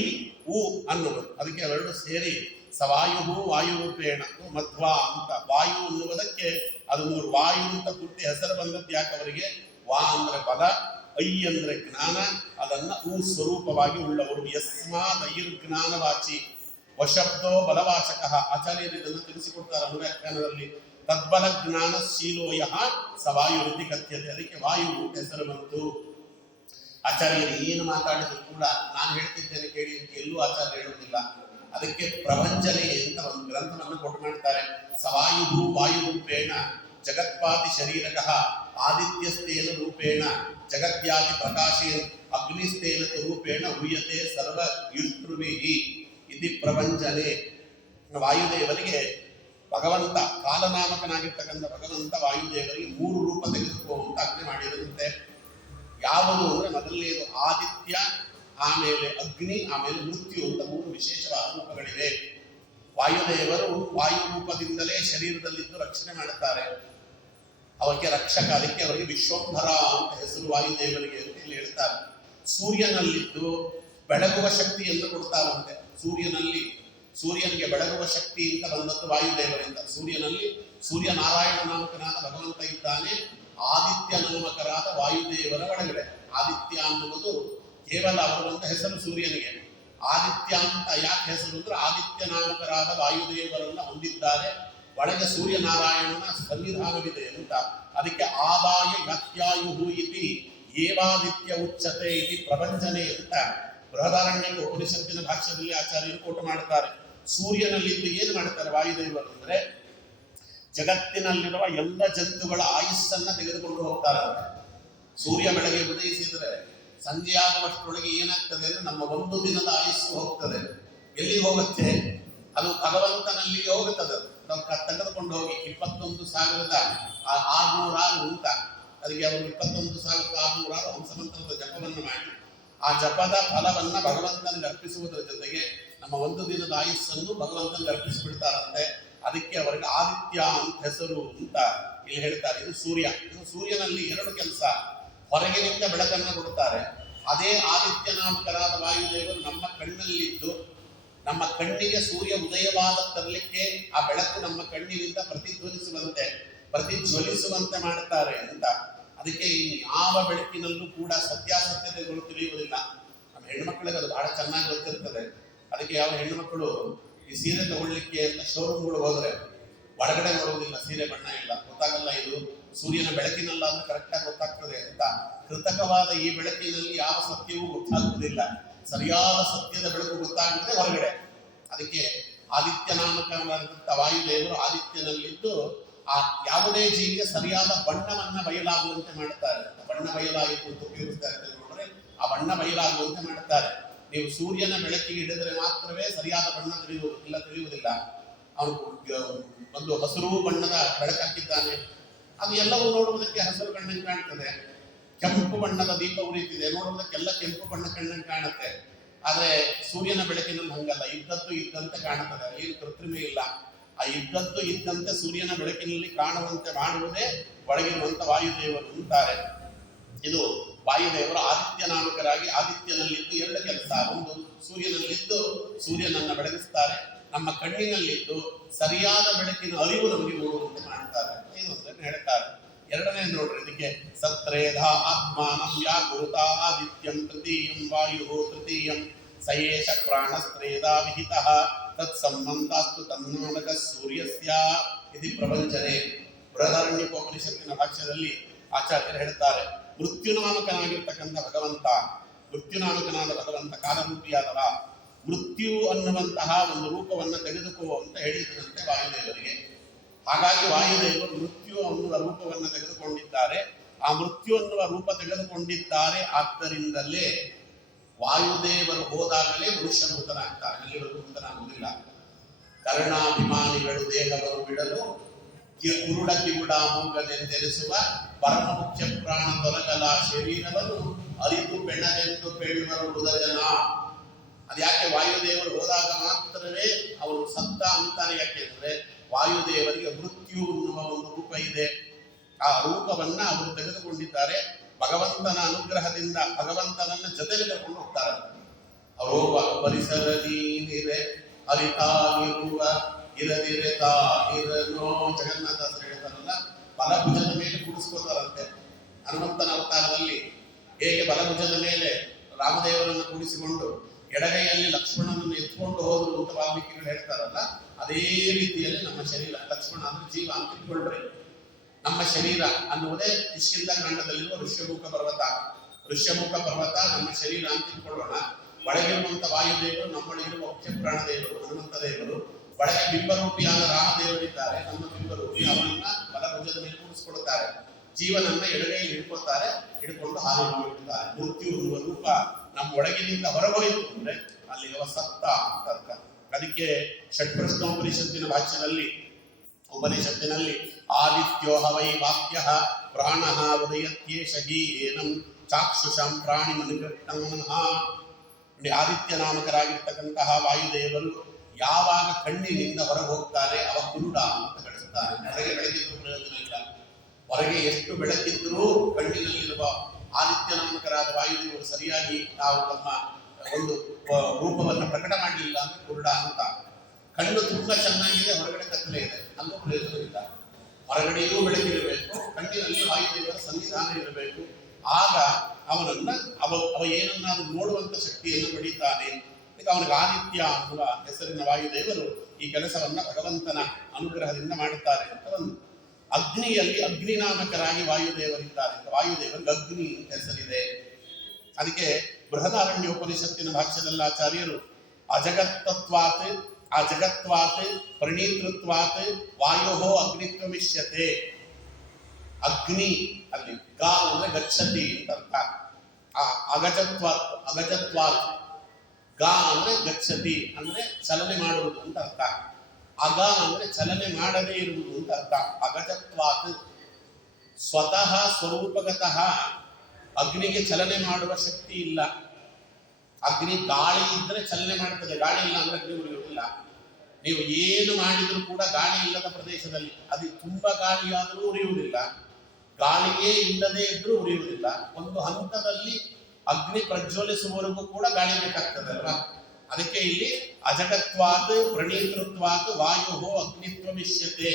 ಉ ಅನ್ನುವರು, ಅದಕ್ಕೆ ಅವೆರಡು ಸೇರಿ ಸವಾಯು ವಾಯುರೂಪೇಣ ಮಧ್ವ ಅಂತ. ವಾಯು ಅನ್ನುವುದಕ್ಕೆ ಅದು 3 ವಾಯು ಅಂತ ಪೂರ್ತಿ ಹೆಸರು ಬಂದದ್ದು ಯಾಕೆ ಅವರಿಗೆ? ವಾ ಅಂದ್ರೆ ಬಲ, ಐ ಅಂದ್ರೆ ಜ್ಞಾನ, ಅದನ್ನ ಉ ಸ್ವರೂಪವಾಗಿ ಉಳ್ಳವರು. ಯಸ್ಮಾದ್ ಐರ್ಜ್ಞಾನವಾಚಿ ವಶಬ್ದೋ ಬಲವಾಚಕ. ಆಚಾರ್ಯರು ಇದನ್ನು ತಿಳಿಸಿಕೊಡ್ತಾರೆ ಅನುವ್ಯಾಖ್ಯಾನದಲ್ಲಿ. ತದ್ಬಲ ಜ್ಞಾನ ಶೀಲೋಯ ಸವಾಯುರಿತಿ ಕಥ್ಯತೆ. ಅದಕ್ಕೆ ವಾಯು ಹೆಸರು ಬಂತು. ಆಚಾರ್ಯರು ಏನು ಮಾತಾಡಿದ್ರು ಕೂಡ ನಾನು ಹೇಳ್ತಿದ್ದೇನೆ ಕೇಳಿ ಅಂತ ಎಲ್ಲೂ ಆಚಾರ್ಯ ಹೇಳುವುದಿಲ್ಲ. ಅದಕ್ಕೆ ಪ್ರಭಂಜನೆ ಅಂತ ಒಂದು ಗ್ರಂಥವನ್ನು ಕೊಟ್ಟು ಮಾಡ್ತಾರೆ. ಸವಾಯು ವಾಯುರೂಪೇಣ ಜಗತ್ಪಾತಿ ಶರೀರಕಃ ಆದಿತ್ಯಸ್ತೇನ ರೂಪೇಣ ಜಗದ್ಯಾದಿ ಪ್ರಕಾಶೇನ ಅಗ್ನಿಸ್ತೇನ ರೂಪೇಣ ಹೂಯತೆ ಸರ್ವ ಯುಷ್ಟ್ರುವಿಹಿ ಇತಿ ಪ್ರಭಂಜನೆ. ವಾಯುದೇವರಿಗೆ ಭಗವಂತ ಕಾಲನಾಮಕನಾಗಿರ್ತಕ್ಕಂಥ ಭಗವಂತ ವಾಯುದೇವರಿಗೆ 3 ರೂಪ ತೆಗೆದುಕೊಳ್ಳುವಂತ ಆಜ್ಞೆ ಮಾಡಿರುವಂತೆ. ಯಾವುದು ಅಂದ್ರೆ ಮೊದಲನೇದು ಆದಿತ್ಯ, ಆಮೇಲೆ ಅಗ್ನಿ, ಆಮೇಲೆ ಮೃತ್ಯು ಅಂತ 3 ವಿಶೇಷವಾದ ರೂಪಗಳಿವೆ. ವಾಯುದೇವರು ವಾಯು ರೂಪದಿಂದಲೇ ಶರೀರದಲ್ಲಿದ್ದು ರಕ್ಷಣೆ ಮಾಡುತ್ತಾರೆ. ಅವರಿಗೆ ರಕ್ಷಕ, ಅದಕ್ಕೆ ಅವರಿಗೆ ವಿಶ್ವಂಭರ ಅಂತ ಹೆಸರು ವಾಯುದೇವರಿಗೆ ಅಂತ ಇಲ್ಲಿ ಹೇಳ್ತಾರೆ. ಸೂರ್ಯನಲ್ಲಿದ್ದು ಬೆಳಗುವ ಶಕ್ತಿಯನ್ನು ಕೊಡ್ತಾರಂತೆ. ಸೂರ್ಯನಿಗೆ ಬೆಳಗುವ ಶಕ್ತಿ ಅಂತ ಬಂದದ್ದು ವಾಯುದೇವರಿಂದ. ಸೂರ್ಯನಾರಾಯಣ ನಾಮಕನಾದ ಭಗವಂತ ಇದ್ದಾನೆ, ಆದಿತ್ಯ ನಾಮಕರಾದ ವಾಯುದೇವರ ಒಳಗಡೆ. ಆದಿತ್ಯ ಅನ್ನುವುದು ಕೇವಲ ಅವರಂತ ಹೆಸರು ಸೂರ್ಯನಿಗೆ. ಆದಿತ್ಯ ಅಂತ ಯಾಕೆ ಹೆಸರು ಅಂದ್ರೆ ಆದಿತ್ಯ ನಾಮಕರಾದ ವಾಯುದೇವರನ್ನ ಹೊಂದಿದ್ದಾರೆ. ಒಳಗೆ ಸೂರ್ಯನಾರಾಯಣನ ಸನ್ನಿಧಾನವಿದೆ ಅಂತ. ಅದಕ್ಕೆ ಆದಾಯ ಗತ್ಯಾಯುಹು ಇತಿ ಏವಾದಿತ್ಯ ಉಚ್ಚತೆ ಇತಿ ಪ್ರಭಂಜನೆ ಅಂತ ಬೃಹದಾರಣ್ಯಕ ಉಪನಿಷತ್ತಿನ ಭಾಷ್ಯದಲ್ಲಿ ಆಚಾರ್ಯರು ಕೋಟ ಮಾಡ್ತಾರೆ. ಸೂರ್ಯನಲ್ಲಿದ್ದು ಏನು ಮಾಡ್ತಾರೆ ವಾಯುದೇವರು ಅಂದ್ರೆ ಜಗತ್ತಿನಲ್ಲಿರುವ ಎಲ್ಲ ಜಂತುಗಳ ಆಯುಸ್ಸನ್ನ ತೆಗೆದುಕೊಂಡು ಹೋಗ್ತಾರೆ. ಸೂರ್ಯ ಬೆಳಗ್ಗೆ ಉದಯಿಸಿದರೆ ಸಂಜೆಯಾಗುವಷ್ಟರೊಳಗೆ ಏನಾಗ್ತದೆ ಅಂದ್ರೆ ನಮ್ಮ 1 ದಿನದ ಆಯುಸ್ಸು ಹೋಗ್ತದೆ. ಎಲ್ಲಿ ಹೋಗುತ್ತೆ? ಅದು ಭಗವಂತನಲ್ಲಿಗೆ ಹೋಗುತ್ತದೆ. ನಾವು ತೆಗೆದುಕೊಂಡು ಹೋಗಿ 21,606 ಊಟ, ಅದಕ್ಕೆ ಅವರು 21,606 ಹಂಸಮಂತ್ರದ ಜಪವನ್ನು ಮಾಡಿ ಆ ಜಪದ ಫಲವನ್ನ ಭಗವಂತನಿಗೆ ಅರ್ಪಿಸುವುದರ ಜೊತೆಗೆ ನಮ್ಮ ಒಂದು ದಿನದ ಆಯುಸ್ಸನ್ನು ಭಗವಂತನಿಗೆ ಅರ್ಪಿಸಿಬಿಡ್ತಾರಂತೆ. ಅದಕ್ಕೆ ಅವರಿಗೆ ಆದಿತ್ಯ ಅಂತ ಹೆಸರು ಅಂತ ಇಲ್ಲಿ ಹೇಳ್ತಾರೆ. ಇದು ಸೂರ್ಯ. ಇದು ಸೂರ್ಯನಲ್ಲಿ 2 ಕೆಲಸ. ಹೊರಗಿನಿಂದ ಬೆಳಕನ್ನು ಕೊಡುತ್ತಾರೆ. ಅದೇ ಆದಿತ್ಯ ನಾಮಕರಾದ ವಾಯುದೇವರು ನಮ್ಮ ಕಣ್ಣಲ್ಲಿದ್ದು ನಮ್ಮ ಕಣ್ಣಿಗೆ ಸೂರ್ಯ ಉದಯವಾದ ತರಲಿಕ್ಕೆ ಆ ಬೆಳಕು ನಮ್ಮ ಕಣ್ಣಿನಿಂದ ಪ್ರತಿಜ್ವಲಿಸುವಂತೆ ಮಾಡುತ್ತಾರೆ ಅಂತ. ಅದಕ್ಕೆ ಯಾವ ಬೆಳಕಿನಲ್ಲೂ ಕೂಡ ಸತ್ಯಾಸತ್ಯತೆಗಳು ತಿಳಿಯುವುದಿಲ್ಲ. ನಮ್ಮ ಹೆಣ್ಣುಮಕ್ಕಳಿಗೆ ಅದು ಬಹಳ ಚೆನ್ನಾಗಿ ಗೊತ್ತಿರ್ತದೆ. ಅದಕ್ಕೆ ಯಾವ ಹೆಣ್ಣುಮಕ್ಕಳು ಈ ಸೀರೆ ತಗೊಳ್ಳಿಕ್ಕೆ ಅಂತ ಶೋರೂಮ್ಗಳು ಹೋದ್ರೆ ಒಳಗಡೆ ನೋಡುವುದಿಲ್ಲ, ಸೀರೆ ಬಣ್ಣ ಇಲ್ಲ, ಗೊತ್ತಾಗಲ್ಲ ಇದು ಸೂರ್ಯನ ಬೆಳಕಿನಲ್ಲ ಅಂದ್ರೆ ಕರೆಕ್ಟಾಗಿ ಗೊತ್ತಾಗ್ತದೆ ಅಂತ. ಕೃತಕವಾದ ಈ ಬೆಳಕಿನಲ್ಲಿ ಯಾವ ಸತ್ಯವೂ ಗೊತ್ತಾಗುವುದಿಲ್ಲ. ಸರಿಯಾದ ಸತ್ಯದ ಬೆಳಕು ಗೊತ್ತಾಗುತ್ತದೆ ಹೊರಗಡೆ. ಅದಕ್ಕೆ ಆದಿತ್ಯ ನಾಮಕರಾದಂಥ ವಾಯುದೇವರು ಆದಿತ್ಯನಲ್ಲಿದ್ದು ಆ ಯಾವುದೇ ಜೀವಿಗೆ ಸರಿಯಾದ ಬಣ್ಣವನ್ನ ಬಯಲಾಗುವಂತೆ ಮಾಡುತ್ತಾರೆ. ಬಣ್ಣ ಬಯಲಾಯಿತು ಅಂತ ಉಪಯೋಗಿಸ್ತಾ ಇರ್ತೇವೆ ನೋಡ್ರೆ, ಆ ಬಣ್ಣ ಬಯಲಾಗುವಂತೆ ಮಾಡುತ್ತಾರೆ. ನೀವು ಸೂರ್ಯನ ಬೆಳಕಿಗೆ ಹಿಡಿದರೆ ಮಾತ್ರವೇ ಸರಿಯಾದ ಬಣ್ಣ ತಿಳಿಯುವುದಿಲ್ಲ. ಅವನು ಒಂದು ಹಸಿರು ಬಣ್ಣದ ಬೆಳಕಾಕಿದ್ದಾನೆ, ಅದು ಎಲ್ಲವೂ ನೋಡುವುದಕ್ಕೆ ಹಸಿರು ಕಣ್ಣಿಗೆ ಕಾಣ್ತದೆ. ಕೆಂಪು ಬಣ್ಣದ ದೀಪ ಉರಿಯುತ್ತಿದೆ, ನೋಡುವುದಕ್ಕೆಲ್ಲ ಕೆಂಪು ಬಣ್ಣ ಕಣ್ಣಿಗೆ ಕಾಣುತ್ತೆ. ಆದ್ರೆ ಸೂರ್ಯನ ಬೆಳಕಿನಲ್ಲಿ ಹಂಗಲ್ಲ, ಇದ್ದದ್ದು ಇದ್ದಂತೆ ಕಾಣುತ್ತದೆ. ಏನು ಕೃತ್ರಿಮ ಇಲ್ಲ. ಆ ಇದ್ದದ್ದು ಇದ್ದಂತೆ ಸೂರ್ಯನ ಬೆಳಕಿನಲ್ಲಿ ಕಾಣುವಂತೆ ಮಾಡುವುದೇ ಒಳಗಿರುವಂತ ವಾಯುದೇವರು ಅಂತಾರೆ. ಇದು ವಾಯುದೇವರು ಆದಿತ್ಯ ನಾಮಕರಾಗಿ ಆದಿತ್ಯನಲ್ಲಿದ್ದು 2 ಕೆಲಸ. ಒಂದು, ಸೂರ್ಯನಲ್ಲಿದ್ದು ಸೂರ್ಯನನ್ನ ಬೆಳಗಿಸ್ತಾರೆ. ನಮ್ಮ ಕಣ್ಣಿನಲ್ಲಿದ್ದು ಸರಿಯಾದ ಬೆಳಕಿನ ಅರಿವು ನಮಗೆ ಮೂಡುವಂತೆ ಮಾಡ್ತಾರೆ. ಇದೊಂದನ್ನು ಹೇಳ್ತಾರೆ. 2ನೇ ನೋಡ್ರಿ, ಇದಕ್ಕೆ ಸತ್ರೇಧ ಆತ್ಮಾನಂ ವ್ಯಾಕುರುತ ಆದಿತ್ಯಂ ತೃತೀಯಂ ವಾಯು ತೃತೀಯಂ ಸಯೇಷ ಪ್ರಾಣಸ್ತ್ರೇಧ ವಿಹಿತಃ ತತ್ ಸಂಬಂಧಾಸ್ತು ತನ್ನಾಮಕ ಸೂರ್ಯಸ್ಯ ಇತಿ ಪ್ರಪಂಚನೆ. ಬೃಹದಾರಣ್ಯಕೋಪನಿಷತ್ತಿನ ಭಾಷ್ಯದಲ್ಲಿ ಆಚಾರ್ಯರು ಹೇಳ್ತಾರೆ, ಮೃತ್ಯುನಾಮಕನಾಗಿರ್ತಕ್ಕಂಥ ಭಗವಂತ, ಮೃತ್ಯುನಾಮಕನಾದ ಭಗವಂತ ಕಾಲರೂಪಿಯಾದವ, ಮೃತ್ಯು ಅನ್ನುವಂತಹ ಒಂದು ರೂಪವನ್ನು ತೆಗೆದುಕೋ ಅಂತ ಹೇಳಿದಂತೆ ವಾಯುದೇವರಿಗೆ. ಹಾಗಾಗಿ ವಾಯುದೇವರು ಮೃತ್ಯು ಅನ್ನುವ ರೂಪವನ್ನು ತೆಗೆದುಕೊಂಡಿದ್ದಾರೆ. ಆ ಮೃತ್ಯು ಅನ್ನುವ ರೂಪ ತೆಗೆದುಕೊಂಡಿದ್ದಾರೆ. ಆದ್ದರಿಂದಲೇ ವಾಯುದೇವರು ಹೋದಾಗಲೇ ಮನುಷ್ಯ ಮೃತನಾಗ್ತಾರೆ, ಅಲ್ಲಿವರೆಗೂ ಮೃತನಾಗುವುದಿಲ್ಲ. ಕರ್ಣಾಭಿಮಾನಿಗಳು ದೇಹವನ್ನು ಬಿಡಲು ಕುರುಡ ಕಿವುಡ ಮೂಗನೆಂದೆನಿಸುವ ಪರಮ ಮುಖ್ಯ ಪ್ರಾಣ ತೊಲಗಲ ಶರೀರವನ್ನು ಅರಿತು ಬೆಣಗೆಂದು ಪೇಳುವ ಜನ. ಅದ್ಯಾಕೆ ವಾಯುದೇವರು ಹೋದಾಗ ಮಾತ್ರವೇ ಅವರು ಸತ್ತ ಅಂತಾರೆ? ಯಾಕೆಂದ್ರೆ ವಾಯುದೇವರಿಗೆ ಮೃತ್ಯು ಎನ್ನುವ ಒಂದು ರೂಪ ಇದೆ. ಆ ರೂಪವನ್ನ ಅವರು ತೆಗೆದುಕೊಂಡಿದ್ದಾರೆ. ಭಗವಂತನ ಅನುಗ್ರಹದಿಂದ ಭಗವಂತನನ್ನ ಜೊತೆಗೆ ತಗೊಂಡು ಹೋಗ್ತಾರೆ. ಅವರು ಪರಿಸರದಿ ನಿರೆ ಅರಿತಾಗಿರುವ ಇರದಿರೆ ತಾಗಿರನೋ ಜಗನ್ನಾಥಾಸರು ಹೇಳ್ತಾರಲ್ಲ, ಬಲಭುಜದ ಮೇಲೆ ಕೂಡಿಸ್ಕೋತಾರಂತೆ. ಹನುಮಂತನ ಅವತಾರದಲ್ಲಿ ಹೇಗೆ ಬಲಭುಜದ ಮೇಲೆ ರಾಮದೇವರನ್ನು ಕೂಡಿಸಿಕೊಂಡು ಎಡಗೈಯಲ್ಲಿ ಲಕ್ಷ್ಮಣನನ್ನು ಎತ್ಕೊಂಡು ಹೋದ್ರು ಅಂತ ವಾಲ್ಮೀಕಿಗಳು ಹೇಳ್ತಾರಲ್ಲ, ಅದೇ ರೀತಿಯಲ್ಲಿ ನಮ್ಮ ಶರೀರ, ಲಕ್ಷ್ಮಣ ಅಂದ್ರೆ ಜೀವ ಅಂತ ಇಟ್ಕೊಳ್ರಿ. ನಮ್ಮ ಶರೀರ ಅನ್ನುವುದೇ ಕಿಷ್ಕಿಂಧ ಕಾಂಡದಲ್ಲಿರುವ ಋಷ್ಯಮುಖ ಪರ್ವತ. ಋಷ್ಯಮುಖ ಪರ್ವತ ನಮ್ಮ ಶರೀರ ಅಂತ ಇಟ್ಕೊಳ್ಳೋಣ. ಒಳಗಿರುವಂತ ವಾಯುದೇವರು, ನಮ್ಮೊಳಗಿರುವ ಮುಖ್ಯ ಪ್ರಾಣದೇವರು ಹನುಮಂತ ದೇವರು, ಒಳಗೆ ಬಿಂಬರೂಪಿಯಾದ ರಾಮದೇವರಿದ್ದಾರೆ, ನಮ್ಮ ಬಿಂಬರೂಪಿ. ಅವರನ್ನ ಬಲಭುಜದ ಮೇಲೆ ಕೂಡಿಸ್ಕೊಳ್ತಾರೆ. ಜೀವನನ್ನ ಎಡಗೈಯಲ್ಲಿ ಹಿಡ್ಕೊಳ್ತಾರೆ, ಹಿಡ್ಕೊಂಡು ಹಾಲು ಬಿಡ್ತಾರೆ. ಮೃತ್ಯು ಎನ್ನುವ ರೂಪ ನಮ್ಮ ಒಳಗಿನಿಂದ ಹೊರಗೋಯಿತು ಅಂದ್ರೆ ಅಲ್ಲಿ ಸತ್ತ ಅಂತ ಅರ್ಥ. ಅದಕ್ಕೆ ಷಟ್ಪ್ರಶ್ನೋಪನಿಷತ್ತಿನ ಭಾಷ್ಯದಲ್ಲಿ ಉಪನಿಷತ್ತಿನಲ್ಲಿ ಆದಿತ್ಯೋ ಹವೈ ವಾಕ್ಯ ಪ್ರಾಣ ಉದಯತ್ಯೇಷ ಹಿ ಏನಂ ಚಾಕ್ಷುಷಂ ಪ್ರಾಣಿ ಮನುಕೃಷ್ಣಮನಃ. ಆದಿತ್ಯ ನಾಮಕರಾಗಿರ್ತಕ್ಕಂತಹ ವಾಯುದೇವರು ಯಾವಾಗ ಕಣ್ಣಿನಿಂದ ಹೊರಗೆ ಹೋಗ್ತಾರೆ ಅವ ಕುರುಡ ಅಂತ ಕಳಿಸ್ತಾರೆ. ಹೊರಗೆ ಬೆಳಕಿದ್ರು ಪ್ರಯೋಜನ ಇಲ್ಲ. ಹೊರಗೆ ಎಷ್ಟು ಬೆಳಕಿದ್ರೂ ಕಣ್ಣಿನಲ್ಲಿರುವ ಆದಿತ್ಯ ನಾಮಕರಾದ ವಾಯುದೇವರು ಸರಿಯಾಗಿ ನಾವು ತಮ್ಮ ಒಂದು ರೂಪವನ್ನು ಪ್ರಕಟ ಮಾಡಲಿಲ್ಲ ಅಂದ್ರೆ ಕುರುಡ ಅಂತ. ಕಣ್ಣು ತುಂಬಾ ಚೆನ್ನಾಗಿದೆ, ಹೊರಗಡೆ ಕತ್ತಲೆ ಇದೆ, ಅಲ್ಲೂ ಪ್ರಯೋಜನವಿಲ್ಲ. ಹೊರಗಡೆಯೂ ಬೆಳಕಿರಬೇಕು, ಕಣ್ಣಿನಲ್ಲಿ ವಾಯುದೇವರ ಸನ್ನಿಧಾನ ಇರಬೇಕು. ಆಗ ಅವನನ್ನ ಅವ ಏನನ್ನಾದ್ರೂ ನೋಡುವಂತ ಶಕ್ತಿಯನ್ನು ಪಡೀತಾನೆ. ಈಗ ಅವನಿಗೆ ಆದಿತ್ಯ ಅನ್ನುವ ಹೆಸರಿನ ವಾಯುದೇವರು ಈ ಕೆಲಸವನ್ನ ಭಗವಂತನ ಅನುಗ್ರಹದಿಂದ ಮಾಡುತ್ತಾರೆ ಅಂತ ಒಂದು. ಅಗ್ನಿಯಲ್ಲಿ ಅಗ್ನಿನಾಮಕರಾಗಿ ವಾಯುದೇವರಿದ್ದಾರೆ. ವಾಯುದೇವರಿಗೆ ಅಗ್ನಿ ಹೆಸರಿದೆ. ಅದಕ್ಕೆ ಬೃಹದಾರಣ್ಯೋಪನಿಷತ್ತಿನ ಭಾಷ್ಯದಲ್ಲಿ ಆಚಾರ್ಯರು ಅಜಗತ್ತತ್ವಾತ್ ಅಜಗತ್ವಾತ್ ಪ್ರಣೀತೃತ್ವಾತ್ ವಾಯೋ ಅಗ್ನಿತ್ವಮಿಷ್ಯತೆ. ಅಗ್ನಿ ಅಲ್ಲಿ ಗಾ ಅಂದ್ರೆ ಗಚ್ಚತಿ ಅಂತ ಅರ್ಥ. ಅಗಜತ್ವಾತ್ ಗಾ ಅಂದ್ರೆ ಗಚ್ಚತಿ ಅಂದ್ರೆ ಚಲನೆ ಮಾಡುವುದು ಅಂತ ಅರ್ಥ. ಅಗ ಅಂದ್ರೆ ಚಲನೆ ಮಾಡದೇ ಇರುವುದು ಅಂತ ಅರ್ಥ. ಅಗಜತ್ವಾತ್ ಸ್ವತಃ ಸ್ವರೂಪಗತಃ ಅಗ್ನಿಗೆ ಚಲನೆ ಮಾಡುವ ಶಕ್ತಿ ಇಲ್ಲ. ಅಗ್ನಿ ಗಾಳಿ ಇದ್ರೆ ಚಲನೆ ಮಾಡ್ತದೆ, ಗಾಳಿ ಇಲ್ಲ ಅಂದ್ರೆ ಅಗ್ನಿ ಉರಿಯುವುದಿಲ್ಲ. ನೀವು ಏನು ಮಾಡಿದರೂ ಕೂಡ ಗಾಳಿ ಇಲ್ಲದ ಪ್ರದೇಶದಲ್ಲಿ ಅದು ತುಂಬಾ ಗಾಳಿಯಾದರೂ ಉರಿಯುವುದಿಲ್ಲ, ಗಾಳಿಯೇ ಇಲ್ಲದೆ ಇದ್ರೂ ಉರಿಯುವುದಿಲ್ಲ. ಒಂದು ಹಂತದಲ್ಲಿ ಅಗ್ನಿ ಪ್ರಜ್ವಲಿಸುವವರೆಗೂ ಕೂಡ ಗಾಳಿ ಬೇಕಾಗ್ತದೆ ಅಲ್ವಾ. ಅದಕ್ಕೆ ಇಲ್ಲಿ ಅಜಗತ್ವಾತ್ ಪ್ರಣೀತೃತ್ವಾತ್ ವಾಯು ಅಗ್ನಿತ್ವಮಿಷ್ಯತೆ.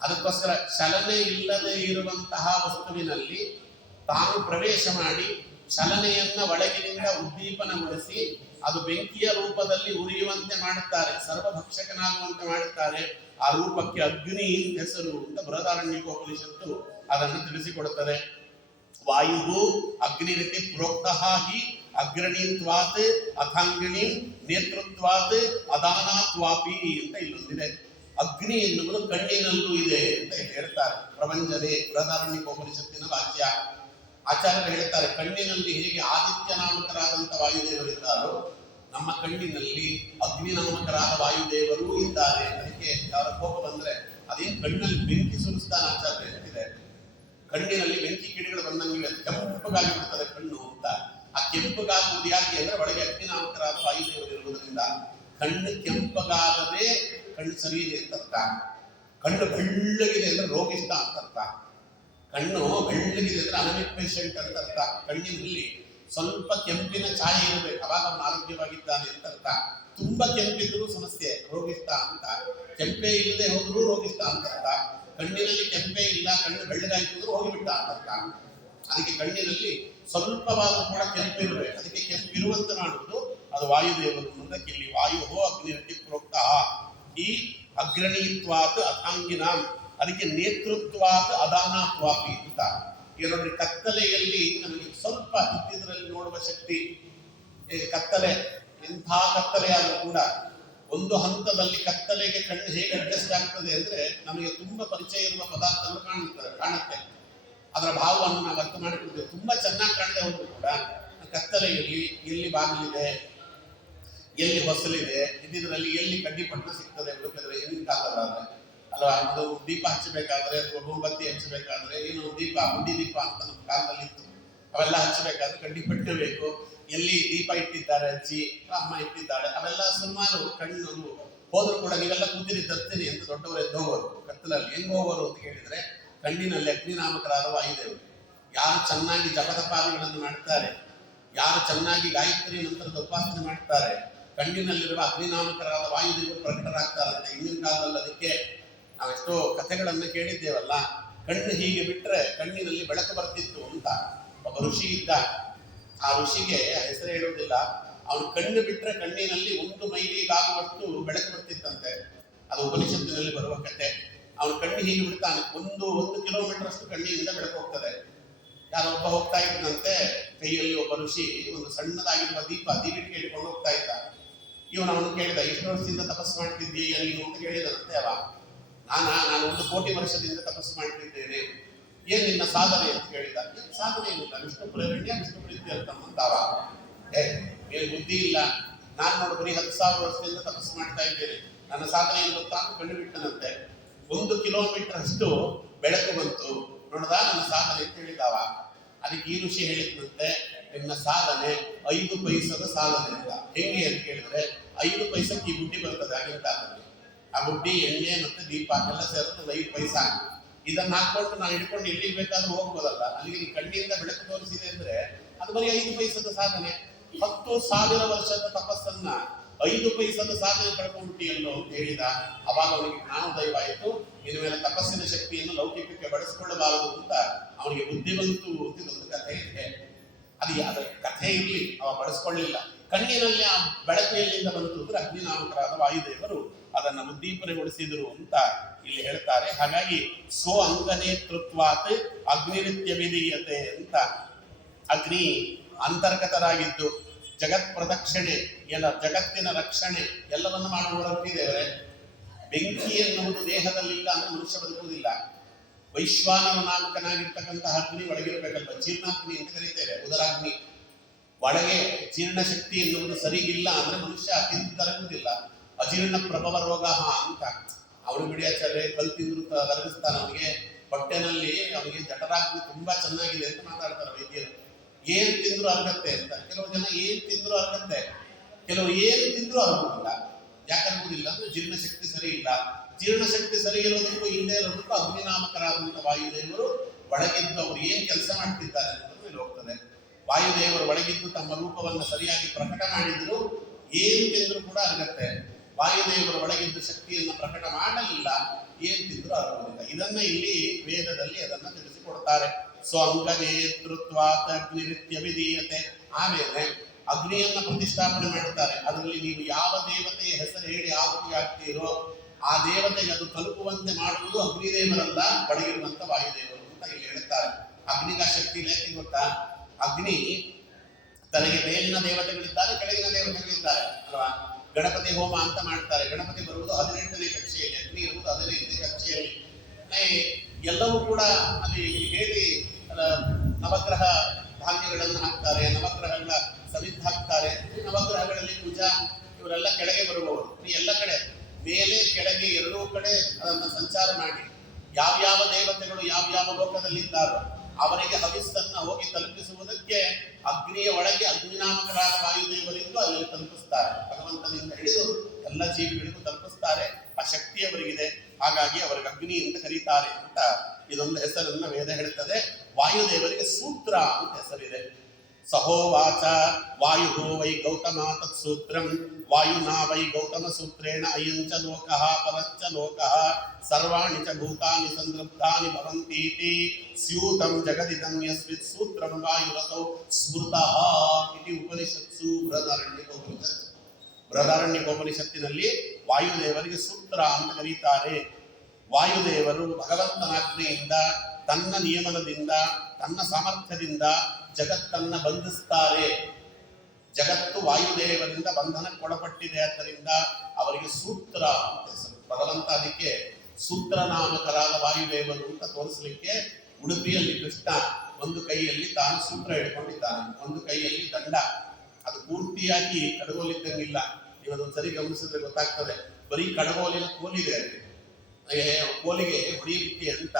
ಅದಕ್ಕೋಸ್ಕರ ಚಲನೆ ಇಲ್ಲದೆ ಇರುವಂತಹ ವಸ್ತುವಿನಲ್ಲಿ ತಾನು ಪ್ರವೇಶ ಮಾಡಿ ಚಲನೆಯನ್ನ ಒಳಗಿನಿಂದ ಉದ್ದೀಪನಗೊಳಿಸಿ ಅದು ಬೆಂಕಿಯ ರೂಪದಲ್ಲಿ ಉರಿಯುವಂತೆ ಮಾಡುತ್ತಾರೆ, ಸರ್ವಭಕ್ಷಕನಾಗುವಂತೆ ಮಾಡುತ್ತಾರೆ. ಆ ರೂಪಕ್ಕೆ ಅಗ್ನಿ ಹೆಸರು ಅಂತ ಬೃಹದಾರಣ್ಯಕೋಪನಿಷತ್ತು ಅದನ್ನು ತಿಳಿಸಿಕೊಡುತ್ತದೆ. ವಾಯು ಅಗ್ನಿರಿತಿ ಪ್ರೋಕ್ತಃ ಹಿ ಅಗ್ರಣೀತ್ವಾತ್ ಅಥಾಂಗಿಣಿ ನೇತೃತ್ವಾತ್ ಅದಾನಾತ್ವಾಪಿ ಅಂತ ಇಲ್ಲೊಂದಿದೆ. ಅಗ್ನಿ ಎನ್ನುವುದು ಕಣ್ಣಿನಲ್ಲೂ ಇದೆ ಅಂತ ಹೇಳ್ತಾರೆ. ಪ್ರಪಂಚದೇ ಬೃಹದಾರಣ್ಯಕೋಪನಿಷತ್ತಿನ ವಾಕ್ಯ. ಆಚಾರ್ಯರು ಹೇಳ್ತಾರೆ, ಕಣ್ಣಿನಲ್ಲಿ ಹೇಗೆ ಆದಿತ್ಯ ನಾಮಕರಾದಂಥ ವಾಯುದೇವರಿದ್ದಾರೋ ನಮ್ಮ ಕಣ್ಣಿನಲ್ಲಿ ಅಗ್ನಿ ನಾಮಕರಾದ ವಾಯುದೇವರು ಇದ್ದಾರೆ. ಅದಕ್ಕೆ ಅವರ ಕೋಪ ಬಂದ್ರೆ ಅದೇನು ಕಣ್ಣಲ್ಲಿ ಬೆಂಕಿ ಸುರಿಸ್ತಾನೆ ಆಚಾರ್ಯ ಹೇಳ್ತಿದೆ. ಕಣ್ಣಿನಲ್ಲಿ ಬೆಂಕಿ ಕಿಡಿಗಳು ಬಂದಂಗೆ ಕೆಂಪಗಾಗಿ ಬಿಡ್ತದೆ ಕಣ್ಣು ಅಂತ. ಆ ಕೆಂಪಗಾಗುವುದು ಯಾಕೆ ಅಂದ್ರೆ ಒಳಗೆ ಅಗ್ನಿ ನಾಮಕರಾದ ವಾಯುದೇವರು ಇರುವುದರಿಂದ. ಕಣ್ಣು ಕೆಂಪಗಾಗದೆ ಕಣ್ಣು ಸರಿ ಇದೆ ಅಂತ ಅರ್ಥ. ಕಣ್ಣು ಬೆಳ್ಳಗಿದೆ ಅಂದ್ರೆ ರೋಗಿಷ್ಟ ಅಂತ ಅರ್ಥ. ಕಣ್ಣು ಬೆಳ್ಳಗಿದೆ ಅಂದ್ರೆ ಅನಮಿಕ್ ಪೇಷಂಟ್ ಅಂತ ಅರ್ಥ. ಕಣ್ಣಿನಲ್ಲಿ ಸ್ವಲ್ಪ ಕೆಂಪಿನ ಛಾಯೆ ಇರಬೇಕು, ಅವಾಗ ಅವನು ಆರೋಗ್ಯವಾಗಿದ್ದಾನೆ ಅಂತ ಅರ್ಥ. ತುಂಬಾ ಕೆಂಪಿದ್ರೂ ಸಮಸ್ಯೆ, ರೋಗಿಷ್ಟ ಅಂತ. ಕೆಂಪೇ ಇಲ್ಲದೆ ಹೋದ್ರೂ ರೋಗಿಷ್ಟ ಅಂತ ಅರ್ಥ. ಕಣ್ಣಿನಲ್ಲಿ ಕೆಂಪೇ ಇಲ್ಲ, ಕಣ್ಣು ಬೆಳ್ಳಗಾಯ್ತು ಅಂದ್ರೆ ಹೋಗಿಬಿಟ್ಟ ಅಂತ ಅರ್ಥ. ಅದಕ್ಕೆ ಕಣ್ಣಿನಲ್ಲಿ ಸ್ವಲ್ಪವಾದರೂ ಕೂಡ ಕೆಂಪಿರಬೇಕು. ಅದಕ್ಕೆ ಕೆಂಪಿರುವಂತೆ ಮಾಡುವುದು ಅದು ವಾಯುದೇವರು ಅನ್ನೋದಕ್ಕೆ ಇಲ್ಲಿ ವಾಯು ಅಗ್ನಿರತಿ ಪ್ರೋಕ್ತ. ಈ ಅಗ್ರಣೀತ್ವಾತ್ ಅಥಾಂಗಿನಾಂ, ಅದಕ್ಕೆ ನೇತೃತ್ವಾತ್ ಅದಾನಾತ್ವಾಪಿ ಅಂತ. ಈಗ ನೋಡ್ರಿ, ಕತ್ತಲೆಯಲ್ಲಿ ನಮಗೆ ಸ್ವಲ್ಪ ಇದ್ದಿದ್ರಲ್ಲಿ ನೋಡುವ ಶಕ್ತಿ. ಕತ್ತಲೆ ಎಂಥ ಕತ್ತಲೆ ಆದರೂ ಕೂಡ ಒಂದು ಹಂತದಲ್ಲಿ ಕತ್ತಲೆಗೆ ಕಣ್ಣು ಹೇಗೆ ಅಡ್ಜಸ್ಟ್ ಆಗ್ತದೆ ಅಂದ್ರೆ ನಮಗೆ ತುಂಬಾ ಪರಿಚಯ ಇರುವ ಪದಾರ್ಥಗಳು ಕಾಣುತ್ತೆ. ಅದರ ಭಾವವನ್ನು ನಾವು ಅರ್ಥ ಮಾಡಿಕೊಳ್ತೇವೆ. ತುಂಬಾ ಚೆನ್ನಾಗಿ ಕಾಣದೆ ಹೋದ್ರು ಕೂಡ ಕತ್ತಲೆಯಲ್ಲಿ ಎಲ್ಲಿ ಬಾಗಿಲಿದೆ, ಎಲ್ಲಿ ಹೊಸಲಿದೆ, ಇದ್ರಲ್ಲಿ ಎಲ್ಲಿ ಕಡ್ಡಿಪಟ್ಟು ಸಿಗ್ತದೆ ಬೇಕಾದ್ರೆ ಹಿಂದಿನ ಕಾಲದಾದ್ರೆ ಅಲ್ವಾ. ಅದು ದೀಪ ಹಚ್ಚಬೇಕಾದ್ರೆ ಅಥವಾ ಮೊಂಬತ್ತಿ ಹಚ್ಚಬೇಕಾದ್ರೆ ಏನು ದೀಪ, ಬುಡ್ಡಿ ದೀಪ ಅಂತ ನಮ್ಮ ಕಾಲದಲ್ಲಿ ಇತ್ತು. ಅವೆಲ್ಲ ಹಚ್ಚಬೇಕಾದ್ರೆ ಕಡ್ಡಿಪಟ್ಟು ಬೇಕು. ಎಲ್ಲಿ ದೀಪ ಇಟ್ಟಿದ್ದಾರೆ ಅಜ್ಜಿ ಅಮ್ಮ ಇಟ್ಟಿದ್ದಾಳೆ, ಅವೆಲ್ಲ ಸುಮಾರು ಕಣ್ಣು ಹೋದ್ರು ಕೂಡ ನೀವೆಲ್ಲ ಕೂತಿರಿ ತರ್ತೀನಿ ಅಂತ ದೊಡ್ಡವರು ಎದ್ದು ಹೋಗೋರು. ಕತ್ತಲಲ್ಲಿ ಹೆಂಗ್ ಹೋಗೋರು ಅಂತ ಹೇಳಿದ್ರೆ ಕಣ್ಣಿನಲ್ಲಿ ಅಗ್ನಿನಾಮಕರಾದ ವಾಯುದೇವರು. ಯಾರು ಚೆನ್ನಾಗಿ ಜಪತಪಾದಿಗಳನ್ನು ಮಾಡ್ತಾರೆ, ಯಾರು ಚೆನ್ನಾಗಿ ಗಾಯತ್ರಿ ನಂತರದ ಉಪಾಸನೆ ಮಾಡ್ತಾರೆ, ಕಣ್ಣಿನಲ್ಲಿರುವ ಅಗ್ನಿನಾಮಕರಾದ ವಾಯುದೇವರು ಪ್ರಕಟರಾಗ್ತಾರಂತೆ ಹಿಂದಿನ ಕಾಲದಲ್ಲಿ. ಅದಕ್ಕೆ ನಾವೆಷ್ಟೋ ಕಥೆಗಳನ್ನು ಕೇಳಿದ್ದೇವಲ್ಲ, ಕಣ್ಣು ಹೀಗೆ ಬಿಟ್ರೆ ಕಣ್ಣಿನಲ್ಲಿ ಬೆಳಕು ಬರ್ತಿತ್ತು ಅಂತ. ಒಬ್ಬ ಋಷಿ ಇದ್ದ, ಆ ಋಷಿಗೆ ಹೆಸರು ಹೇಳುವುದಿಲ್ಲ. ಅವನು ಕಣ್ಣು ಬಿಟ್ರೆ ಕಣ್ಣಿನಲ್ಲಿ 1 ಮೈಲಿಗಾಗುವಷ್ಟು ಬೆಳಕು ಬರ್ತಿತ್ತಂತೆ. ಅದು ಉಪನಿಷತ್ತಿನಲ್ಲಿ ಬರುವ ಕಥೆ. ಅವನು ಕಣ್ಣು ಹೀಗೆ ಬಿಡ್ತಾನೆ, 1 ಕಿಲೋಮೀಟರ್ ಅಷ್ಟು ಕಣ್ಣಿನಿಂದ ಬೆಳಕು ಹೋಗ್ತದೆ. ಯಾರೊಬ್ಬ ಹೋಗ್ತಾ ಇದ್ದಂತೆ, ಕೈಯಲ್ಲಿ ಒಬ್ಬ ಋಷಿ ಒಂದು ಸಣ್ಣದಾಗಿರುವ ದೀಪಿಟ್ಟು ಕೇಳಿಕೊಂಡು ಹೋಗ್ತಾ ಇದ್ದ. ಅವನು ಕೇಳಿದ, ಎಷ್ಟು ವರ್ಷದಿಂದ ತಪಸ್ಸು ಮಾಡ್ತಿದ್ದೀಯ ನೀನು ಅಂತ ಕೇಳಿದಂತೆ. ನಾನು 1 ಕೋಟಿ ವರ್ಷದಿಂದ ತಪಸ್ಸು ಮಾಡ್ತಿದ್ದೇನೆ, ಏನ್ ನಿನ್ನ ಸಾಧನೆ ಅಂತ ಕೇಳಿದ. ಸಾಧನೆ ಏನಿಲ್ಲ, ವಿಷ್ಣು ಪ್ರೇರಣೆ ವಿಷ್ಣು ಪ್ರೀತಿ ಅಂತಂತಾವ. ಏನು ಬುದ್ಧಿ ಇಲ್ಲ, ನಾನು ನೋಡು ಬರೀ 10,000 ವರ್ಷದಿಂದ ತಪಸ್ಸು ಮಾಡ್ತಾ ಇದ್ದೇನೆ, ನನ್ನ ಸಾಧನೆ ಏನು ಗೊತ್ತಾ ಅಂತ ಕಂಡು ಬಿಟ್ಟನಂತೆ. 1 ಕಿಲೋಮೀಟರ್ ಅಷ್ಟು ಬೆಳಕು ಬಂತು, ನೋಡ್ದ ನನ್ನ ಸಾಧನೆ ಅಂತ ಹೇಳಿದಾವ. ಅದಕ್ಕೆ ಈ ಋಷಿ ಹೇಳಿದಂತೆ, ನಿನ್ನ ಸಾಧನೆ 5 ಪೈಸದ ಸಾಧನೆ ಅಂತ. ಹೆಂಗೆ ಅಂತ ಕೇಳಿದ್ರೆ 5 ಪೈಸಕ್ಕೆ ಈ ಬುಡ್ಡಿ ಬರ್ತದೆ ಆಗಿನ ಕಾಲದಲ್ಲಿ. ಆ ಬುಡ್ಡಿ ಎಣ್ಣೆ ಮತ್ತೆ ದೀಪ ಎಲ್ಲ ಸೇರಿದ್ರೆ 5 ಪೈಸಾ. ಇದನ್ನ ಹಾಕೊಂಡು ನಾವು ಹಿಡ್ಕೊಂಡು ಎಲ್ಲಿಗೆ ಬೇಕಾದ್ರೂ ಹೋಗ್ಬೋದಲ್ಲ. ಅಲ್ಲಿಗೆ ಕಣ್ಣಿಂದ ಬೆಳಕು ತೋರಿಸಿದೆ ಅಂದ್ರೆ ಅದು ಬರೀ 5 ಪೈಸದ ಸಾಧನೆ. 10,000 ವರ್ಷದ ತಪಸ್ಸನ್ನ 5 ಪೈಸದ ಸಾಧನೆ ಕಳ್ಕೊಂಡ್ಬಿಟ್ಟಿಯಲ್ಲೋ ಅಂತ ಹೇಳಿದ. ಅವಾಗ ಅವನಿಗೆ ಜ್ಞಾನೋದಯವಾಯಿತು. ಇನ್ನು ಮೇಲೆ ತಪಸ್ಸಿನ ಶಕ್ತಿಯನ್ನು ಲೌಕಿಕಕ್ಕೆ ಬಳಸಿಕೊಳ್ಳಬಾರದು ಅಂತ ಅವನಿಗೆ ಬುದ್ಧಿ ಬಂತು ಅಂತ ಒಂದು ಕಥೆ ಇದೆ. ಅದು ಅದರ ಕಥೆ ಇರಲಿ, ಅವ ಬಳಸ್ಕೊಳ್ಳಿಲ್ಲ. ಕಣ್ಣಿನಲ್ಲಿ ಆ ಬೆಳಕು ಎಲ್ಲಿಂದ ಬಂತು ಅಂದ್ರೆ ಅಗ್ನಿನಾಮಕರಾದ ವಾಯುದೇವರು ಅದನ್ನ ಉದ್ದೀಪನೆಗೊಳಿಸಿದರು ಅಂತ ಇಲ್ಲಿ ಹೇಳ್ತಾರೆ. ಹಾಗಾಗಿ ಸೋ ಅಂಗನೇತೃತ್ವಾತ್ ಅಗ್ನಿರಿತ್ಯ ವಿಧೀಯತೆ ಅಂತ. ಅಗ್ನಿ ಅಂತರ್ಗತರಾಗಿದ್ದು ಜಗತ್ ಪ್ರದಕ್ಷಿಣೆ ಎಲ್ಲ, ಜಗತ್ತಿನ ರಕ್ಷಣೆ ಎಲ್ಲವನ್ನು ಮಾಡುವವರೇ ದೇವರೇ. ಬೆಂಕಿ ಎನ್ನುವುದು ದೇಹದಲ್ಲಿಲ್ಲ ಅಂದ್ರೆ ಮನುಷ್ಯ ಬದುಕುವುದಿಲ್ಲ. ವೈಶ್ವಾನರ ನಾಮಕನಾಗಿರ್ತಕ್ಕಂತಹ ಅಗ್ನಿ ಒಳಗಿರಬೇಕಲ್ವ, ಜೀರ್ಣಾಗ್ನಿ ಅಂತ ಕರೀತೇವೆ, ಉದರಾಗ್ನಿ. ಒಳಗೆ ಜೀರ್ಣಶಕ್ತಿ ಎನ್ನುವುದು ಸರಿಗಿಲ್ಲ ಅಂದ್ರೆ ಮನುಷ್ಯ ತಿಂದು ತರಗುವುದಿಲ್ಲ. ಅಜೀರ್ಣ ಪ್ರಭವ ರೋಗ ಅಂತ ಅವನು ಬಿಡಿಯಾಚಾರ್ಯ ಕಲ್ ತಿಂದ್ರು ಕರಗಿಸ್ತಾನೆ. ಅವನಿಗೆ ಹೊಟ್ಟೆನಲ್ಲಿ ಅವನಿಗೆ ಜಠರಾಗ್ನಿ ತುಂಬಾ ಚೆನ್ನಾಗಿದೆ ಅಂತ ಮಾತಾಡ್ತಾರೆ ವೈದ್ಯರು. ಏನ್ ತಿಂದ್ರು ಅರಗತ್ತೆ ಅಂತ. ಕೆಲವು ಜನ ಏನ್ ತಿಂದ್ರು ಅರಗತ್ತೆ, ಕೆಲವರು ಏನ್ ತಿಂದ್ರು ಅರಗುದಿಲ್ಲ. ಯಾಕಂಬುದಿಲ್ಲ ಅಂದ್ರೆ ಜೀರ್ಣಶಕ್ತಿ ಸರಿ ಇಲ್ಲ. ಜೀರ್ಣಶಕ್ತಿ ಸರಿ ಇರೋದಕ್ಕೂ ಇಲ್ಲದೆ ಇರೋದಕ್ಕೂ ಅಗ್ನಿನಾಮಕರಾದಂಥ ವಾಯುದೇವರು ಒಳಗಿದ್ದು ಅವರು ಏನ್ ಕೆಲಸ ಮಾಡ್ತಿದ್ದಾರೆ ಅನ್ನೋದ್ರ ಮೇಲೆ ಹೋಗ್ತದೆ. ವಾಯುದೇವರು ಒಳಗಿದ್ದು ತಮ್ಮ ರೂಪವನ್ನು ಸರಿಯಾಗಿ ಪ್ರಕಟ ಮಾಡಿದ್ರು ಏನ್ ತಿಂದ್ರು ಕೂಡ ಅರಗತ್ತೆ. ವಾಯುದೇವರು ಒಳಗಿದ್ದು ಶಕ್ತಿಯನ್ನು ಪ್ರಕಟ ಮಾಡಲಿಲ್ಲ, ಏನ್ ತಿಂದ್ರು ಅರಗುವುದಿಲ್ಲ. ಇದನ್ನ ಇಲ್ಲಿ ವೇದದಲ್ಲಿ ಅದನ್ನ ತಿಳಿಸಿಕೊಡ್ತಾರೆ. ಸ್ವಂಗನೇತೃತ್ವಾತ್ ಅಗ್ನಿರಿತ್ಯ ವಿಧೀಯತೆ. ಆಮೇಲೆ ಅಗ್ನಿಯನ್ನ ಪ್ರತಿಷ್ಠಾಪನೆ ಮಾಡುತ್ತಾರೆ. ಅದರಲ್ಲಿ ನೀವು ಯಾವ ದೇವತೆಯ ಹೆಸರು ಹೇಳಿ ಆಹುತಿ ಆಗ್ತೀರೋ ಆ ದೇವತೆಗೆ ಅದು ತಲುಪುವಂತೆ ಮಾಡುವುದು ಅಗ್ನಿದೇವರಲ್ಲ, ಒಳಗಿರುವಂತ ವಾಯುದೇವರು ಅಂತ ಇಲ್ಲಿ ಹೇಳ್ತಾರೆ. ಅಗ್ನಿಗ ಶಕ್ತಿ ಯಾಕೆ ಗೊತ್ತಾ? ಅಗ್ನಿ ತನಗೆ ಮೇಲಿನ ದೇವತೆಗಳಿದ್ದಾರೆ, ಕೆಳಗಿನ ದೇವತೆಗಳಿದ್ದಾರೆ ಅಲ್ವಾ. ಗಣಪತಿ ಹೋಮ ಅಂತ ಮಾಡ್ತಾರೆ. ಗಣಪತಿ ಬರುವುದು 18ನೇ ಕಕ್ಷೆಯಲ್ಲಿ, ಅಗ್ನಿ ಇರುವುದು 15ನೇ ಕಕ್ಷೆಯಲ್ಲಿ. ಎಲ್ಲವೂ ಕೂಡ ಅಲ್ಲಿ ಹೇಳಿ ನವಗ್ರಹ ಧಾನ್ಯಗಳನ್ನು ಹಾಕ್ತಾರೆ, ನವಗ್ರಹಗಳ ಸಮಿತಿ ಹಾಕ್ತಾರೆ. ನವಗ್ರಹಗಳಲ್ಲಿ ಪೂಜಾ ಇವರೆಲ್ಲ ಕೆಳಗೆ ಬರುವವರು. ಎಲ್ಲ ಕಡೆ ಮೇಲೆ ಕೆಳಗೆ ಎರಡೂ ಕಡೆ ಅದನ್ನು ಸಂಚಾರ ಮಾಡಿ ಯಾವ್ಯಾವ ದೇವತೆಗಳು ಯಾವ್ಯಾವ ಲೋಕದಲ್ಲಿದ್ದಾರೋ ಅವರಿಗೆ ಹವಿಸ್ಸನ್ನು ಹೋಗಿ ತಲುಪಿಸುವುದಕ್ಕೆ ಅಗ್ನಿಯ ಒಳಗೆ ಅಗ್ನಿನಾಮಕರಾದ ವಾಯುದೇವರಿದ್ದು ಅಲ್ಲಿ ತಲುಪಿಸ್ತಾರೆ. ಭಗವಂತನಿಂದ ಹಿಡಿದು ಎಲ್ಲ ಜೀವಿಗಳಿಗೂ ತಲುಪಿಸ್ತಾರೆ. ಆ ಶಕ್ತಿ ಅವರಿಗಿದೆ, ಹಾಗಾಗಿ ಅವರಿಗೆ ಅಗ್ನಿ ಅಂತ ಕರೀತಾರೆ ಅಂತ ಇದೊಂದು ಹೆಸರನ್ನ ವೇದ ಹೇಳ್ತದೆ. ವಾಯುದೇವರಿಗೆ ಸೂತ್ರ ಅಂತ ಹೆಸರಿದೆ. ಸಹೋವಾಚ ವಾಯು ವೈ ಗೌತಮ ತತ್ಸೂತ್ರಂ ವಾಯುನಾ ವೈ ಗೌತಮ ಸೂತ್ರೇಣ ಅಯಂಚ ಲೋಕಃ ಪರಶ್ಚ ಲೋಕಃ ಸರ್ವಾಣಿ ಚ ಭೂತಾನಿ ಸಂದೃಪ್ತಾನಿ ಭವಂತೀತಿ ಸ್ಯೂತಂ ಜಗದಿದಂ ಯಸ್ಮಿತ್ ಸೂತ್ರಂ ವಾಯುರಸೌ ಸ್ಮೃತಃ ಇತಿ ಉಪನಿಷತ್ಸು ಬೃಹದಾರಣ್ಯಕೋಪನಿಷತ್. ಬೃಹದಾರಣ್ಯಕೋಪನಿಷತ್ತಿನಲ್ಲಿ ವಾಯುದೇವರಿಗೆ ಸೂತ್ರ ಅಂತ ಕರೀತಾರೆ. ವಾಯುದೇವರು ಭಗವಂತನಾಜ್ಞೆಯಿಂದ ತನ್ನ ನಿಯಮನದಿಂದ ತನ್ನ ಸಾಮರ್ಥ್ಯದಿಂದ ಜಗತ್ತನ್ನ ಬಂಧಿಸ್ತಾರೆ. ಜಗತ್ತು ವಾಯುದೇವರಿಂದ ಬಂಧನಕ್ಕೊಳಪಟ್ಟಿದೆ. ಆದ್ದರಿಂದ ಅವರಿಗೆ ಸೂತ್ರ ಅಂತ ಹೆಸರು. ಭಗವಂತ ಅದಕ್ಕೆ ಸೂತ್ರ ನಾಮಕರಾದ ವಾಯುದೇವರು ಅಂತ ತೋರಿಸಲಿಕ್ಕೆ ಉಡುಪಿಯಲ್ಲಿ ಕೃಷ್ಣ ಒಂದು ಕೈಯಲ್ಲಿ ತಾನು ಸೂತ್ರ ಹಿಡ್ಕೊಂಡಿದ್ದಾನೆ, ಒಂದು ಕೈಯಲ್ಲಿ ದಂಡ. ಅದು ಪೂರ್ತಿಯಾಗಿ ಕಡಗೋಲಿದ್ದಂಗಿಲ್ಲ. ನೀವು ಅದೊಂದು ಸರಿ ಗಮನಿಸಿದ್ರೆ ಗೊತ್ತಾಗ್ತದೆ. ಬರೀ ಕಡಗೋಲಿನ ಕೋಲಿದೆ, ಕೋಲಿಗೆ ಹೊಡೆಯಲಿಕ್ಕೆ ಅಂತ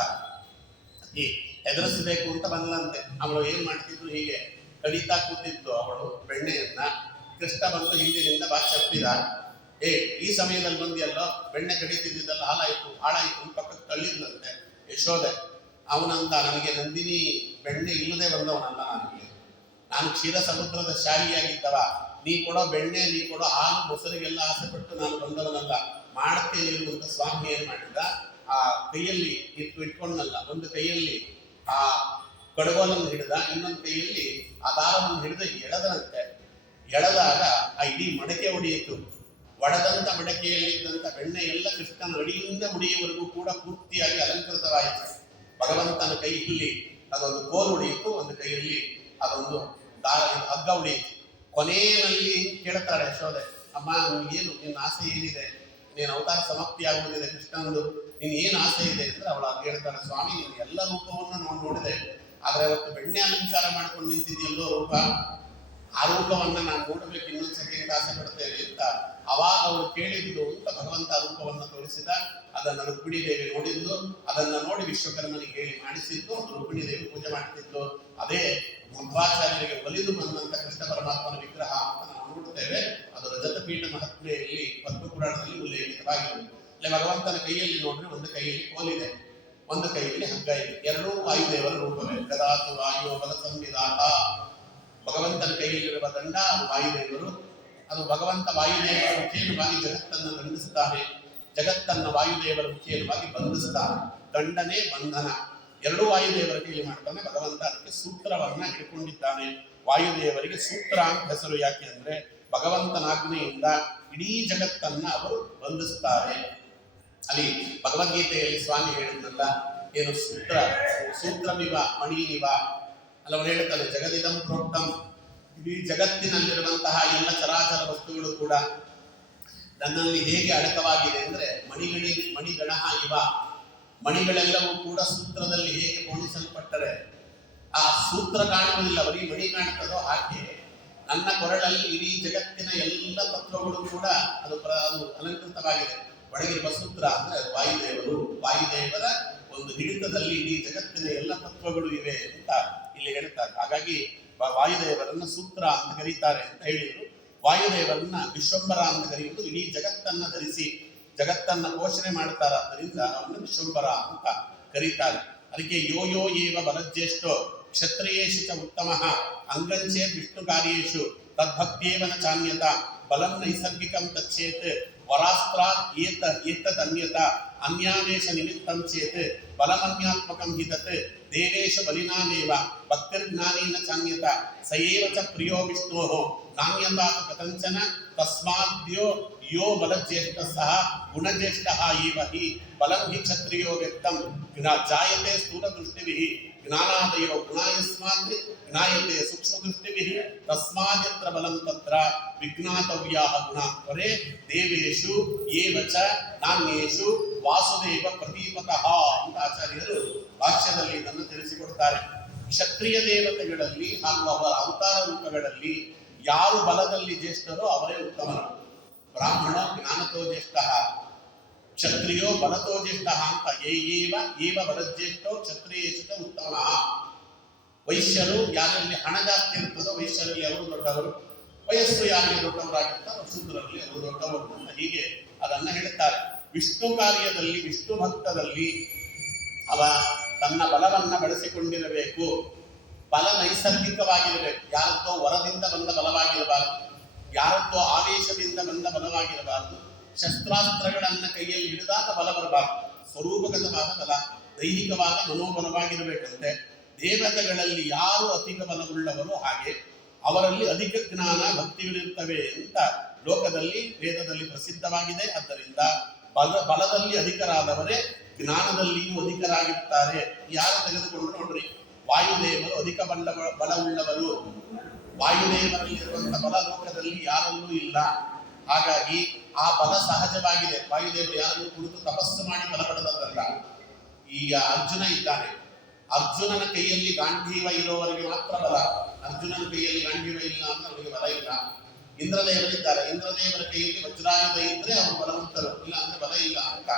ಹೆದರಿಸಬೇಕು ಅಂತ ಬಂದಂತೆ. ಅವಳು ಏನ್ ಮಾಡ್ತಿದ್ರು, ಹೀಗೆ ಕಡಿತಾ ಕೂತಿದ್ದು ಅವಳು ಬೆಣ್ಣೆಯನ್ನ. ಕೃಷ್ಣ ಬಂದು ಹಿಂದಿನಿಂದ ಬಾ ಚಪ್ಪಿದ. ಈ ಸಮಯದಲ್ಲಿ ಬಂದಿಯಲ್ಲೋ, ಬೆಣ್ಣೆ ಕಡಿತಿದ್ದಲ್ಲ, ಹಾಳಾಯ್ತು ಪಕ್ಕಕ್ಕೆ ತಳ್ಳಿದ್ಲಂತೆ ಯಶೋದೆ. ಅವನಂದ, ನನಗೆ ನಂದಿನಿ ಬೆಣ್ಣೆ ಇಲ್ಲದೆ ಬಂದವನಲ್ಲ, ನಾನು ಕ್ಷೀರ ಸಮುದ್ರದ ಶಾಹಿಯಾಗಿದ್ದವ. ನೀ ಕೊಡೋ ಬೆಣ್ಣೆ, ನೀ ಕೊಡೋ ಹಾಲು ಮೊಸರಿಗೆಲ್ಲ ಆಸೆ ಪಟ್ಟು ನಾನು ಬಂದವನಲ್ಲ, ಮಾಡ್ತೇನೆ ಅಂತ ಸ್ವಾಮಿ ಏನ್ ಮಾಡಿದ, ಆ ಕೈಯಲ್ಲಿ ಇಟ್ಕೊಂಡಲ್ಲ, ಒಂದು ಕೈಯಲ್ಲಿ ಆ ಕಡಗೋಲನ್ನು ಹಿಡಿದ, ಇನ್ನೊಂದು ಕೈಯಲ್ಲಿ ಆ ದಾರವನ್ನು ಹಿಡಿದು ಎಳೆದಂತೆ. ಎಳೆದಾಗ ಆ ಇಡೀ ಮಡಕೆ ಒಡೆಯಿತು. ಒಡೆದಂತ ಮಡಕೆಯಲ್ಲಿದ್ದಂತ ಬೆಣ್ಣೆ ಎಲ್ಲ ಕೃಷ್ಣನ ಅಡಿಯಿಂದ ಮುಡಿಯವರೆಗೂ ಕೂಡ ಪೂರ್ತಿಯಾಗಿ ಅಲಂಕೃತವಾಯಿತು. ಭಗವಂತನ ಕೈಯಲ್ಲಿ ಅದೊಂದು ಕೋಲು ಹೊಡೆಯಿತು, ಒಂದು ಕೈಯಲ್ಲಿ ಅದೊಂದು ದಾರ ಹಗ್ಗ ಹೊಡೆಯಿತು. ಕೊನೆಯಲ್ಲಿ ಕೇಳ್ತಾಳೆ ಯಶೋದೆ, ಅಮ್ಮ ನಿನ್ಗೇನು, ನಿನ್ನ ಆಸೆ ಏನಿದೆ? ನೀನು ಅವತಾರ ಸಮಾಪ್ತಿ ಆಗುವುದಿದೆ ಕೃಷ್ಣಂದು, ನೀನ್ ಏನ್ ಆಸೆ ಇದೆ ಅಂದ್ರೆ ಅವಳು ಹೇಳ್ತಾಳೆ, ಸ್ವಾಮಿ ನೀನು ಎಲ್ಲ ರೂಪವನ್ನು ನೋಡಿದೆ, ಆದ್ರೆ ಅವತ್ತು ಬೆಣ್ಣೆ ಅಲಂಕಾರ ಮಾಡ್ಕೊಂಡು ನಿಂತಿದೆಯಲ್ಲೋ ರೂಪ, ಆ ರೂಪವನ್ನ ನಾನು ನೋಡಬೇಕು, ಇನ್ನೊಂದು ಸೆಕೆಂಡ್ ಆಸೆ ಪಡ್ತೇನೆ ಅಂತ. ಅವಾಗ ಅವಳು ಕೇಳಿದ್ದು ಅಂತ ಭಗವಂತ ರೂಪವನ್ನು ತೋರಿಸಿದ. ಅದನ್ನು ರುಕ್ಮಿಣಿ ದೇವಿ ನೋಡಿದ್ದು, ಅದನ್ನ ನೋಡಿ ವಿಶ್ವಕರ್ಮನಿಗೆ ಹೇಳಿ ಮಾಡಿಸಿದ್ದು. ರುಕ್ಮಿಣಿ ದೇವಿ ಪೂಜೆ ಮಾಡ್ತಿದ್ದು. ಅದೇ ಮಧ್ವಾಚಾರ್ಯರಿಗೆ ಒಲಿದು ಬಂದಂತ ಕೃಷ್ಣ ಪರಮಾತ್ಮನ ವಿಗ್ರಹ ಅಂತ ನಾವು ನೋಡ್ತೇವೆ. ಅದು ರಜತಪೀಠ ಮಹಾತ್ಮೆಯಲ್ಲಿ ಪದ್ಮಪುರಾಣದಲ್ಲಿ ಉಲ್ಲೇಖಿತವಾಗಿದೆ. ಅಲ್ಲಿ ಭಗವಂತನ ಕೈಯಲ್ಲಿ ನೋಡ್ರೆ ಒಂದು ಕೈಯಲ್ಲಿ ಕೋಲಿದೆ, ಒಂದು ಕೈಯಲ್ಲಿ ಹಗ್ಗ ಇದೆ. ಎರಡೂ ವಾಯುದೇವರ ರೂಪವೇ. ಗದಾತು ವಾಯು ಬಲ ಸಂವಿಧಾತ. ಭಗವಂತನ ಕೈಯಲ್ಲಿರುವ ದಂಡ ವಾಯುದೇವರು. ಅದು ಭಗವಂತ ವಾಯುದೇವರ ಮುಖೇನವಾಗಿ ಜಗತ್ತನ್ನು ದಂಡಿಸ್ತಾನೆ, ಜಗತ್ತನ್ನ ವಾಯುದೇವರ ಮುಖೇನವಾಗಿ ಬಂಧಿಸ್ತಾನೆ. ದಂಡನೆ ಬಂಧನ ಎರಡೂ ವಾಯುದೇವರ ಕೈಯಲ್ಲಿ ಮಾಡ್ತಾನೆ ಭಗವಂತ. ಅದಕ್ಕೆ ಸೂತ್ರವನ್ನ ಹಿಡ್ಕೊಂಡಿದ್ದಾನೆ. ವಾಯುದೇವರಿಗೆ ಸೂತ್ರ ಅಂತ ಹೆಸರು. ಯಾಕೆ ಅಂದ್ರೆ ಭಗವಂತನಾಜ್ಞೆಯಿಂದ ಇಡೀ ಜಗತ್ತನ್ನ ಅವರು ಬಂಧಿಸ್ತಾರೆ. ಅಲ್ಲಿ ಭಗವದ್ಗೀತೆಯಲ್ಲಿ ಸ್ವಾಮಿ ಹೇಳಿದ್ನಲ್ಲ, ಏನು ಸೂತ್ರ, ಸೂತ್ರಮಿವ ಮಣಿನಿವ ಅಲ್ಲ. ಅವನು ಹೇಳ್ತಾನೆ, ಜಗದಿದಂ ಪ್ರೋಕ್ತಂ, ಇಡೀ ಜಗತ್ತಿನಲ್ಲಿರುವಂತಹ ಎಲ್ಲ ಚರಾಚರ ವಸ್ತುಗಳು ಕೂಡ ನನ್ನಲ್ಲಿ ಹೇಗೆ ಅಡಕವಾಗಿದೆ ಅಂದ್ರೆ ಮಣಿಗಣ ಇವ. ಮಣಿಗಳೆಲ್ಲವೂ ಕೂಡ ಸೂತ್ರದಲ್ಲಿ ಹೇಗೆ ಪೋಣಿಸಲ್ಪಟ್ಟರೆ ಆ ಸೂತ್ರ ಕಾಣುವುದಿಲ್ಲ, ಬರೀ ಮಣಿ ಕಾಣ್ತದೋ ಹಾಗೆ ನನ್ನ ಕೊರಳಲ್ಲಿ ಇಡೀ ಜಗತ್ತಿನ ಎಲ್ಲ ತತ್ವಗಳು ಕೂಡ ಅದು ಅಲಂಕೃತವಾಗಿದೆ. ಒಳಗಿರುವ ಸೂತ್ರ ಅಂದ್ರೆ ವಾಯುದೇವರು, ವಾಯುದೇವರ ಒಂದು ಹಿಡಿತದಲ್ಲಿ ಇಡೀ ಜಗತ್ತಿನ ಎಲ್ಲ ತತ್ವಗಳು ಇವೆ ಅಂತ ಇಲ್ಲಿ ಹೇಳ್ತಾರೆ. ಹಾಗಾಗಿ ವಾಯುದೇವರನ್ನ ಸೂತ್ರ ಅಂತ ಕರೀತಾರೆ ಅಂತ ಹೇಳಿದ್ರು. ವಾಯುದೇವರನ್ನ ವಿಶ್ವಂಬರ ಅಂತ ಕರೆಯುವುದು ಇಡೀ ಜಗತ್ತನ್ನ ಧರಿಸಿ ಜಗತ್ತನ್ನ ಪೋಷಣೆ ಮಾಡ್ತಾರ, ಆದ್ದರಿಂದ ಅವನ್ನ ವಿಶ್ವಂಬರ ಅಂತ ಕರೀತಾರೆ. ಅದಕ್ಕೆ ಯೋ ಯೋ ಏವ ಬಲಜ್ಯೇಷ್ಠೋ ಕ್ಷತ್ರಿಯೇಷು ಚ ಉತ್ತಮಃ ಅಂಗಂಚೇ ವಿಷ್ಣು ಕಾರ್ಯೇಷು ತದ್ಭಕ್ತ್ಯೇವನ ಚಾನ್ಯತ ಬಲಂ ನೈಸರ್ಗಿಕಂ ತಚ್ಚೇತ್ ವರಾಸ್ತ್ರಾತ್ ಏತದನ್ಯತ ಅನ್ಯಾನೇಶ ನಿಮಿತ್ತಂ ಚೇತ್ ಬಲಮನ್ಯಾತ್ಮಕಂ ಹಿ ತತ್ ದೇವೇಶ ಬಲಿನಾನೇವ ಭಕ್ತಿರ್ಜ್ಞಾನೇನ ಚಾನ್ಯತ ಸಯೇವ ಚ ಪ್ರಿಯೋ ವಿಷ್ಣೋಃ ನಾಣ್ಯತಾತ ಕಥಂಚನ ತಸ್ಮಾದ್ಯೋ ಯೋ ಬಲಜ್ಯೇಷ್ಠ ಸಹ ಗುಣಜ್ಯೇಷ್ಠ ಇವ ಹಿ ಬಲಂ ಹಿ ಕ್ಷತ್ರಿಯೋ ವ್ಯಕ್ತಂ ಜಾಯತೆ ಸ್ಥೂಲದೃಷ್ಟಿಭಿಃ ಜ್ಞಾನಾದಯೋ ಗುಣಾಯಸ್ಮಾತ್ ಜ್ಞಾಯತೆ ಸೂಕ್ಷ್ಮದೃಷ್ಟಿಭಿಃ ತಸ್ಮಾದ್ಯತ್ರ ಬಲಂ ತತ್ರ ವಿಜ್ಞಾತವ್ಯಾಃ ಗುಣಾಃ ಪರೇ ದೇವೇಷು ಏವ ಚ ನಾಣ್ಯೇಷು ವಾಸುದೇವ ಪ್ರತೀಪತಃ ಅಂತ ಆಚಾರ್ಯರು ಭಾಷ್ಯದಲ್ಲಿ ಇದನ್ನು ತಿಳಿಸಿಕೊಡ್ತಾರೆ. ಕ್ಷತ್ರಿಯ ದೇವತೆಗಳಲ್ಲಿ ಹಾಗೂ ಅವರ ಅವತಾರ ರೂಪಗಳಲ್ಲಿ ಯಾರು ಬಲದಲ್ಲಿ ಜ್ಯೇಷ್ಠರೋ ಅವರೇ ಉತ್ತಮರು. ಬ್ರಾಹ್ಮಣ ಜ್ಞಾನತೋ ಜ್ಯೇಷ್ಠ, ಕ್ಷತ್ರಿಯೋ ಬಲತೋ ಜ್ಯೇಷ್ಠ ಅಂತ ಏವ ಬಲಜ್ಯೇಷ್ಠೋ ಕ್ಷತ್ರಿಯೇಷು ಚ ಉತ್ತಮ. ವೈಶ್ಯರು ಯಾರಲ್ಲಿ ಹಣ ಜಾಸ್ತಿ ಇರ್ತದೋ ವೈಶ್ಯರಲ್ಲಿ ಅವರು ದೊಡ್ಡವರು, ವಯಸ್ಸು ಯಾರಿಗೆ ದೊಡ್ಡವರಾಗಿರ್ತಾರೋ ಶೂದ್ರರಲ್ಲಿ ಅವರು ದೊಡ್ಡವರು ಅಂತ ಹೀಗೆ ಅದನ್ನ ಹೇಳ್ತಾರೆ. ವಿಷ್ಣು ಕಾರ್ಯದಲ್ಲಿ ವಿಷ್ಣು ಭಕ್ತದಲ್ಲಿ ಅವ ತನ್ನ ಬಲವನ್ನ ಬಳಸಿಕೊಂಡಿರಬೇಕು. ಬಲ ನೈಸರ್ಗಿಕವಾಗಿರಬೇಕು. ಯಾರದ್ದೋ ವರದಿಂದ ಬಂದ ಬಲವಾಗಿರಬಾರದು, ಯಾರದ್ದೋ ಆವೇಶದಿಂದ ಬಂದ ಬಲವಾಗಿರಬಾರದು. ಶಸ್ತ್ರಾಸ್ತ್ರಗಳನ್ನ ಕೈಯಲ್ಲಿ ಹಿಡಿದಾಗ ಬಲ ಬರಬಾರದು. ಸ್ವರೂಪಗತವಾದ ಬಲ, ದೈಹಿಕವಾದ ಮನೋಬಲವಾಗಿರಬೇಕಂತೆ. ದೇವತೆಗಳಲ್ಲಿ ಯಾರು ಅಧಿಕ ಬಲವುಳ್ಳವರು ಹಾಗೆ ಅವರಲ್ಲಿ ಅಧಿಕ ಜ್ಞಾನ ಭಕ್ತಿಗಳಿರ್ತವೆ ಅಂತ ಲೋಕದಲ್ಲಿ ವೇದದಲ್ಲಿ ಪ್ರಸಿದ್ಧವಾಗಿದೆ. ಆದ್ದರಿಂದ ಬಲದಲ್ಲಿ ಅಧಿಕರಾದವರೇ ಜ್ಞಾನದಲ್ಲಿಯೂ ಅಧಿಕರಾಗಿರ್ತಾರೆ. ಯಾರು ತೆಗೆದುಕೊಂಡು ನೋಡ್ರಿ, ವಾಯುದೇವರು ಅಧಿಕ ಬಲವುಳ್ಳವರು. ವಾಯುದೇವರಲ್ಲಿರುವಂತಹ ಬಲ ಲೋಕದಲ್ಲಿ ಯಾರಲ್ಲೂ ಇಲ್ಲ. ಹಾಗಾಗಿ ಆ ಬಲ ಸಹಜವಾಗಿದೆ. ವಾಯುದೇವರು ಯಾರನ್ನು ಕುರಿತು ತಪಸ್ಸು ಮಾಡಿ ಬಲ ಪಡೆದದ್ದಲ್ಲ. ಈಗ ಅರ್ಜುನ ಇದ್ದಾನೆ, ಅರ್ಜುನನ ಕೈಯಲ್ಲಿ ಗಾಂಧೀವ ಇರೋವರೆಗೆ ಮಾತ್ರ ಬಲ. ಅರ್ಜುನನ ಕೈಯಲ್ಲಿ ಗಾಂಧೀವ ಇಲ್ಲ ಅಂದ್ರೆ ಅವರಿಗೆ ಬಲ ಇಲ್ಲ. ಇಂದ್ರದೇವರಿದ್ದಾರೆ, ಇಂದ್ರದೇವರ ಕೈಯಲ್ಲಿ ವಜ್ರಾಯುಧ ಇದ್ರೆ ಅವರು ಬಲವಂತರು, ಇಲ್ಲ ಅಂದ್ರೆ ಬಲ ಇಲ್ಲ ಅಂತ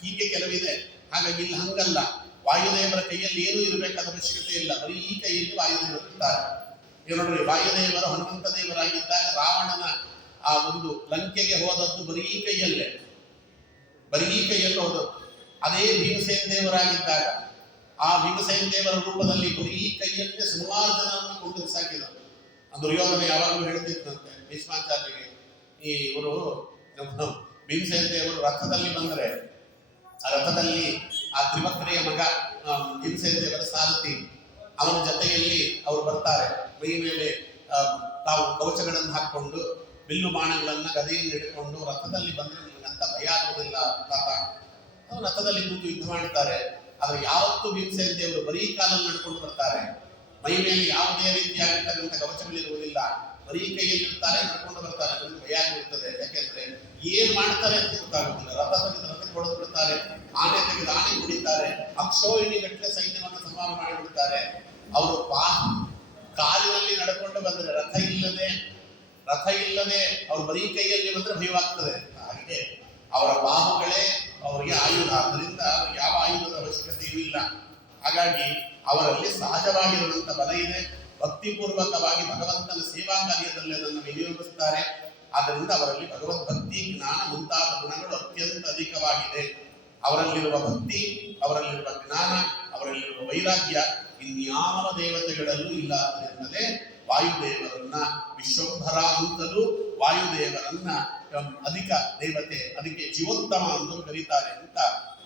ಹೀಗೆ ಕೆಲವಿದೆ. ಹಾಗಾಗಿ ಇಲ್ಲಿ ಹಂಗಲ್ಲ, ವಾಯುದೇವರ ಕೈಯಲ್ಲಿ ಏನು ಇರಬೇಕಾದ ಅವಶ್ಯಕತೆ ಇಲ್ಲ, ಬರೀ ಈ ಕೈಯಲ್ಲಿ ವಾಯುದೇವರು ಇರ್ತಾರೆ. ಈಗ ನೋಡ್ರಿ, ವಾಯುದೇವರು ಹನುಮಂತ ದೇವರಾಗಿದ್ದಾಗ ರಾವಣನ ಆ ಒಂದು ಲಂಕೆಗೆ ಹೋದದ್ದು ಬರೀ ಕೈಯಲ್ಲೇ, ಬರೀ ಕೈಯಲ್ಲಿ ಹೋದದ್ದು. ಅದೇ ಭೀಮಸೇನ ದೇವರಾಗಿದ್ದಾಗ ಆ ಭೀಮಸೇನ ದೇವರ ರೂಪದಲ್ಲಿ ಬರೀ ಕೈಯಲ್ಲೇ ಸುಮಾರು ಜನರನ್ನು ಕೊಂಡು ಸಾಕಿದರು. ದುರ್ಯೋಧನ ಯಾವಾಗಲೂ ಹೇಳ್ತಿದ್ದಂತೆ ಭೀಷ್ಮಾಚಾರ್ಯರಿಗೆ, ಈ ಇವರು ಭೀಮಸೇನ ದೇವರು ರಥದಲ್ಲಿ ಬಂದರೆ ಆ ರಥದಲ್ಲಿ ಆ ತ್ರಿವಕ್ರೆಯ ಮಗ ಭೀಮಸೇನ ದೇವರ ಸಾರಥಿ, ಅವನ ಜೊತೆಯಲ್ಲಿ ಅವರು ಬರ್ತಾರೆ. ಮೈ ಮೇಲೆ ತಾವು ಕವಚಗಳನ್ನು ಹಾಕೊಂಡು ಬಿಲ್ಲು ಬಾಣಗಳನ್ನ ಗದೆಯನ್ನು ಹಿಡ್ಕೊಂಡು ರಥದಲ್ಲಿ ಬಂದ್ರೆ ನಿಮಗಂತ ಭಯ ಆಗೋದಿಲ್ಲ ತಾತ. ಅವರು ರಥದಲ್ಲಿ ಕೂತು ಯುದ್ಧ ಮಾಡ್ತಾರೆ. ಆದ್ರೆ ಯಾವತ್ತೂ ಭೀಮಸೇನ ದೇವರು ಬರೀ ಕಾಲಲ್ಲಿ ನಡ್ಕೊಂಡು ಬರ್ತಾರೆ. ಮೈ ಮೇಲೆ ಯಾವುದೇ ರೀತಿಯಾಗಿರ್ತಕ್ಕಂಥ ಕವಚಗಳಿರುವುದಿಲ್ಲ, ಬರೀ ಕೈಯಲ್ಲಿರ್ತಾರೆ, ನಡ್ಕೊಂಡು ಬರ್ತಾರೆ. ನಮಗೆ ಭಯ ಆಗಿರುತ್ತದೆ. ಯಾಕೆಂದ್ರೆ ಏನ್ ಮಾಡ್ತಾರೆ ಅಂತ ಗೊತ್ತಾಗುತ್ತಿಲ್ಲ. ರಥ ತೆಗೆದು ರಥಕ್ಕೆ ಹೊಡೆದು ಬಿಡ್ತಾರೆ, ಆನೆ ತೆಗೆದು ಆನೆ ಕುಡಿತಾರೆ, ಅಕ್ಷೋಹಿಣಿ ಗಟ್ಟಲೆ ಸೈನ್ಯವನ್ನು ಸಂಹಾರ ಮಾಡಿಬಿಡ್ತಾರೆ. ಅವರು ಕಾಲಿನಲ್ಲಿ ನಡ್ಕೊಂಡು ಬಂದರೆ ರಥ ಇಲ್ಲದೆ ಅವ್ರು ಬರೀ ಕೈಯಲ್ಲಿ ಬಂದ್ರೆ ಭಯವಾಗ್ತದೆ. ಹಾಗೆ ಅವರ ಬಾಹುಗಳೇ ಅವರಿಗೆ ಆಯುಧ, ಆದ್ದರಿಂದ ಯಾವ ಆಯುಧದ ಅವಶ್ಯಕತೆಯೂ ಇಲ್ಲ. ಹಾಗಾಗಿ ಅವರಲ್ಲಿ ಸಹಜವಾಗಿರುವಂತ ಬಲ ಇದೆ. ಭಕ್ತಿಪೂರ್ವಕವಾಗಿ ಭಗವಂತನ ಸೇವಾ ಕಾರ್ಯದಲ್ಲಿ ಅದನ್ನು ವಿನಿಯೋಗಿಸುತ್ತಾರೆ. ಆದ್ದರಿಂದ ಅವರಲ್ಲಿ ಭಗವದ್ಭಕ್ತಿ, ಜ್ಞಾನ ಮುಂತಾದ ಗುಣಗಳು ಅತ್ಯಂತ ಅಧಿಕವಾಗಿದೆ. ಅವರಲ್ಲಿರುವ ಭಕ್ತಿ, ಅವರಲ್ಲಿರುವ ಜ್ಞಾನ, ಅವರಲ್ಲಿರುವ ವೈರಾಗ್ಯ ಇನ್ಯಾವ ದೇವತೆಗಳಲ್ಲೂ ಇಲ್ಲ. ಅದರಿಂದಲೇ ವಾಯುದೇವರನ್ನ ವಿಶ್ವಂಭರ ಅಂತಲೂ ವಾಯುದೇವರನ್ನ ಅಧಿಕ ದೇವತೆ, ಅದಕ್ಕೆ ಜೀವೋತ್ತಮ ಅಂತಲೂ ಕರೀತಾರೆ ಅಂತ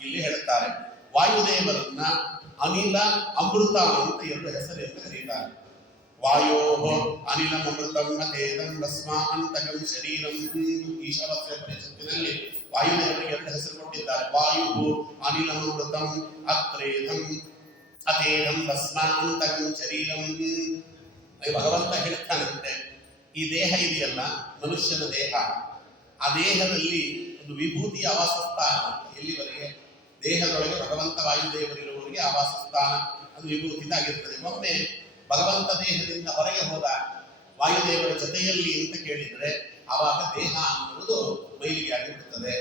ಇಲ್ಲಿ ಹೇಳುತ್ತಾರೆ. ವಾಯುದೇವರನ್ನ ಅನಿಲ ಅಮೃತ ಅಂತ ಎರಡು ಹೆಸರಿಂದ ಕರೀತಾರೆ. ವಾಯೋ ಅನಿಲಂ ಅಮೃತಂ ಮತೇದಂ ಭಸ್ಮಾಂತಕಂ ಶರೀರಂ. ಈಶಾವಾಸ್ಯ ಪರಿಷತ್ತಿನಲ್ಲಿ ವಾಯುದೇವರಿಗೆ ಎರಡು ಹೆಸರು ಕೊಟ್ಟಿದ್ದಾರೆ. ವಾಯು ಅನಿಲಂ ಅಮೃತಂ ಅತ್ರೇದಂ ಅತೇದಂ ಭಸ್ಮಾಂತಕಂ ಶರೀರಂ. ಭಗವಂತ ಹೇಳ್ತಾನಂತೆ, ಈ ದೇಹ ಇದೆಯಲ್ಲ ಮನುಷ್ಯನ ದೇಹ, ಆ ದೇಹದಲ್ಲಿ ಒಂದು ವಿಭೂತಿಯ ಆವಾಸಸ್ಥಾನ. ಎಲ್ಲಿವರೆಗೆ? ದೇಹದೊಳಗೆ ಭಗವಂತ ವಾಯುದೇವರಿರುವವರಿಗೆ ಆವಾಸಸ್ಥಾನ, ಅದು ವಿಭೂತಿದಾಗಿರ್ತದೆ. ಒಮ್ಮೆ ಭಗವಂತ ದೇಹದಿಂದ ಹೊರಗೆ ಹೋದ, ವಾಯುದೇವರ ಜೊತೆಯಲ್ಲಿ ಅಂತ ಕೇಳಿದ್ರೆ ಆವಾಗ ದೇಹ ಅನ್ನುವುದು ಮೈಲಿಗೆ ಆಗಿಬಿಡುತ್ತದೆ.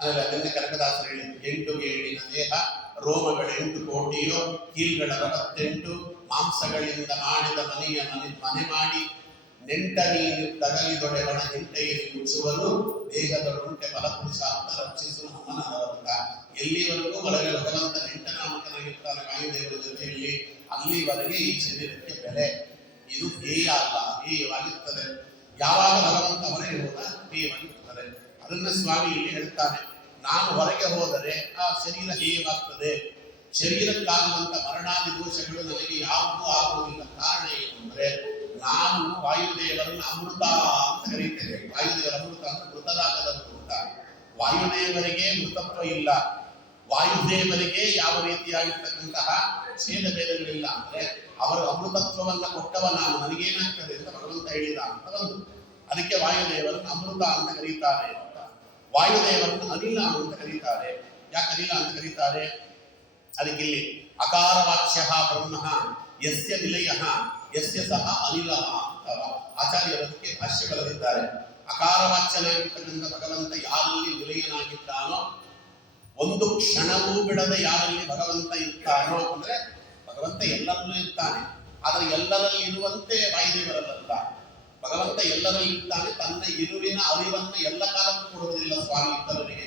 ಆದರೆ ಅದನ್ನೇ ಕನಕದಾಸರು ಹೇಳಿದ್ರು, 8 ಗೇಡಿನ ದೇಹ, ರೋಮಗಳು 8 ಕೋಟಿಯೋ, ಕೀಲ್ಗಳ 68, ಮಾಂಸಗಳಿಂದ ಮಾಡಿದ ಮನೆ ಮಾಡಿ ನೆಂಟ ನೀನು ತಗಲಿದೊಡೆವನ ಹೆಂಟೆಯಲ್ಲಿ ಮುಚ್ಚುವರು, ದೇಹದೊಡುಂಟೆ ಫಲಪುರುಷಾರ್ಥ ರಕ್ಷಿಸುವ ನಮ್ಮನವರ್ಗ. ಎಲ್ಲಿವರೆಗೂ ಒಳಗೆ ಭಗವಂತ ನೆಂಟನಾಮಕನಾಗಿರ್ತಾನೆ ವಾಯುದೇವರ ಜೊತೆಯಲ್ಲಿ, ಅಲ್ಲಿವರೆಗೆ ಈ ಶರೀರಕ್ಕೆ ಬೆಲೆ. ಇದು ಹೇಯ ಅಲ್ಲ, ಹೇಯವಾಗಿರ್ತದೆ. ಯಾವಾಗ ಭಗವಂತ ಹೊರಗೆ ಹೋದ ಹೇಯವಾಗಿರ್ತದೆ. ಅದನ್ನ ಸ್ವಾಮಿ ಇಲ್ಲಿ ಹೇಳ್ತಾನೆ, ನಾನು ಹೊರಗೆ ಹೋದರೆ ಆ ಶರೀರ ಹೇಯವಾಗ್ತದೆ. ಶರೀರಕ್ಕಾಗುವಂತ ಮರಣಾದಿ ದೋಷಗಳು ನನಗೆ ಯಾವುದೂ ಆಗುವುದಿಲ್ಲ. ಕಾರಣ ಏನು ಅಂದ್ರೆ, ನಾನು ವಾಯುದೇವರನ್ನು ಅಮೃತ ಅಂತ ಕರೀತೇವೆ. ವಾಯುದೇವರ ಅಮೃತ ಅಂದ್ರೆ ಮೃತದಾಗದ ಅಮೃತ. ವಾಯುದೇವರಿಗೆ ಮೃತತ್ವ ಇಲ್ಲ. ವಾಯುದೇವರಿಗೆ ಯಾವ ರೀತಿಯಾಗಿರ್ತಕ್ಕಂತಹ ಛೇದ ಭೇದಗಳಿಲ್ಲ. ಅಂದ್ರೆ ಅವರು ಅಮೃತತ್ವವನ್ನ ಕೊಟ್ಟವ ನಾನು, ನನಗೇನಾಗ್ತದೆ ಅಂತ ಭಗವಂತ ಹೇಳಿದ ಅಂತ ಒಂದು. ಅದಕ್ಕೆ ವಾಯುದೇವರನ್ನು ಅಮೃತ ಅಂತ ಕರೀತಾರೆ ಅಂತ. ವಾಯುದೇವರನ್ನು ಅನಿಲ ಅಂತ ಕರೀತಾರೆ. ಯಾಕೆ ಅನಿಲ ಅಂತ ಕರೀತಾರೆ? ಅದಕ್ಕೆ ಇಲ್ಲಿ ಅಕಾರ ವಾಚ್ಯ ಬ್ರಹ್ಮ ಯಸ್ಯ ನಿಲಯ ಯಸ್ಯ ಸಹ ಅನಿಲ ಅಂತ ಆಚಾರ್ಯರದಕ್ಕೆ ಭಾಷ್ಯ ಬರೆದಿದ್ದಾರೆ. ಅಕಾರ ವಾಚ್ಯನಾಗಿರ್ತಕ್ಕಂಥ ಭಗವಂತ ಯಾರಲ್ಲಿ ನಿಲಯನಾಗಿದ್ದಾನೋ, ಒಂದು ಕ್ಷಣವೂ ಬಿಡದೆ ಯಾರಲ್ಲಿ ಭಗವಂತ ಇರ್ತಾನೋ, ಅಂದ್ರೆ ಭಗವಂತ ಎಲ್ಲರಲ್ಲೂ ಇರ್ತಾನೆ, ಆದರೆ ಎಲ್ಲರಲ್ಲಿ ಇರುವಂತೆ ವಾಯುದೇವರಲ್ಲ. ಭಗವಂತ ಎಲ್ಲರಲ್ಲಿ ಇರ್ತಾನೆ, ತನ್ನ ಇರುವಿನ ಅರಿವನ್ನು ಎಲ್ಲ ಕಾಲಕ್ಕೂ ಕೊಡುವುದಿಲ್ಲ ಸ್ವಾಮಿ ಇತರರಿಗೆ.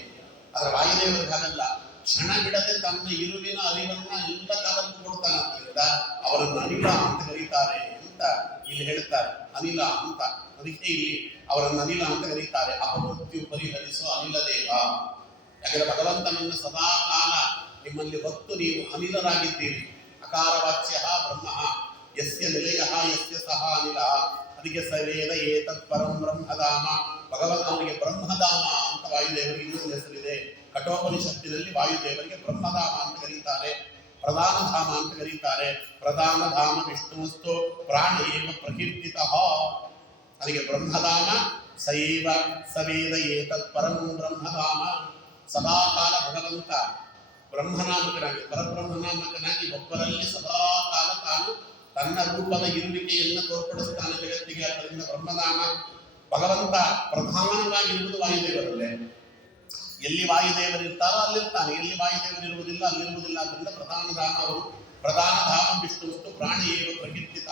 ಆದರೆ ವಾಯುದೇವರಿಗೆ ಹಾಗಲ್ಲ, ಕ್ಷಣ ಬಿಡದೆ ತನ್ನ ಇರುವಿನ ಅರಿವನ್ನ ಎಲ್ಲ ಕಾಲಕ್ಕೂ ಕೊಡ್ತಾನೆ. ಆದ್ದರಿಂದ ಅವರನ್ನು ಅನಿಲ ಅಂತ ಕರೀತಾರೆ ಅಂತ ಇಲ್ಲಿ ಹೇಳ್ತಾರೆ. ಅನಿಲ ಅಂತ, ಅದಕ್ಕೆ ಇಲ್ಲಿ ಅವರನ್ನು ಅನಿಲ ಅಂತ ಕರೀತಾರೆ. ಅಪಮೃತ್ಯು ಪರಿಹರಿಸೋ ಅನಿಲ ದೇವ. ಯಾಕಂದ್ರೆ ಭಗವಂತನನ್ನು ಸದಾ ಕಾಲ ನಿಮ್ಮಲ್ಲಿ ಹೊತ್ತು ನೀವು ಅನಿಲರಾಗಿದ್ದೀರಿ. ಅಕಾರ ವಾಚ್ಯ ಬ್ರಹ್ಮ ಯಸ್ಯ ನಿಲಯ ಯಸ್ಯ ಸಹ ಅನಿಲ. ಅದಕ್ಕೆ ಸವೇದ ಏತತ್ ಪರಂ ಬ್ರಹ್ಮಧಾಮ. ಭಗವಂತ ಅವನಿಗೆ ಬ್ರಹ್ಮಧಾಮ ಅಂತ ವಾಯುದೇವರಿಗೆ ಇನ್ನೊಂದು ಹೆಸರಿದೆ. ಕಠೋಪನಿಷತ್ತಿನಲ್ಲಿ ವಾಯುದೇವರಿಗೆ ಬ್ರಹ್ಮಧಾಮ ಅಂತ ಕರೀತಾರೆ, ಪ್ರಧಾನ ಧಾಮ ಅಂತ ಕರೀತಾರೆ. ಪ್ರಧಾನ ಧಾಮ ವಿಷ್ಣುವಸ್ತು ಪ್ರಾಣ ಏವ ಪ್ರಕೀರ್ತಿತಃ. ಅದಕ್ಕೆ ಬ್ರಹ್ಮಧಾಮ ಸೈವ ಸವೇದ ಏತತ್ ಪರಂ ಬ್ರಹ್ಮಧಾಮ. ಸದಾಕಾಲ ಭಗವಂತ ಬ್ರಹ್ಮನಾಮಕನಾಗಿ ಪರಬ್ರಹ್ಮನಾಮಕನಾಗಿ ಒಬ್ಬರಲ್ಲಿ ಸದಾಕಾಲ ತಾನು ತನ್ನ ರೂಪದ ಇರುವಿಕೆಯನ್ನು ತೋರ್ಪಡಿಸ್ತಾನೆ ಜಗತ್ತಿಗೆ. ಅದರಿಂದ ಬ್ರಹ್ಮಧಾಮ. ಭಗವಂತ ಪ್ರಧಾನವಾಗಿರುವುದು ವಾಯುದೇವರಲ್ಲೇ. ಎಲ್ಲಿ ವಾಯುದೇವರಿರ್ತಾರೋ ಅಲ್ಲಿರ್ತಾನೆ, ಎಲ್ಲಿ ವಾಯುದೇವರಿರುವುದಿಲ್ಲ ಅಲ್ಲಿರುವುದಿಲ್ಲ. ಅದರಿಂದ ಪ್ರಧಾನ ಧಾಮ ಅವರು. ಪ್ರಧಾನ ಧಾಮ ವಿಷ್ಣುವಸ್ತು ಪ್ರಾಣ ಏವ ಪ್ರಕೀರ್ತಿತ.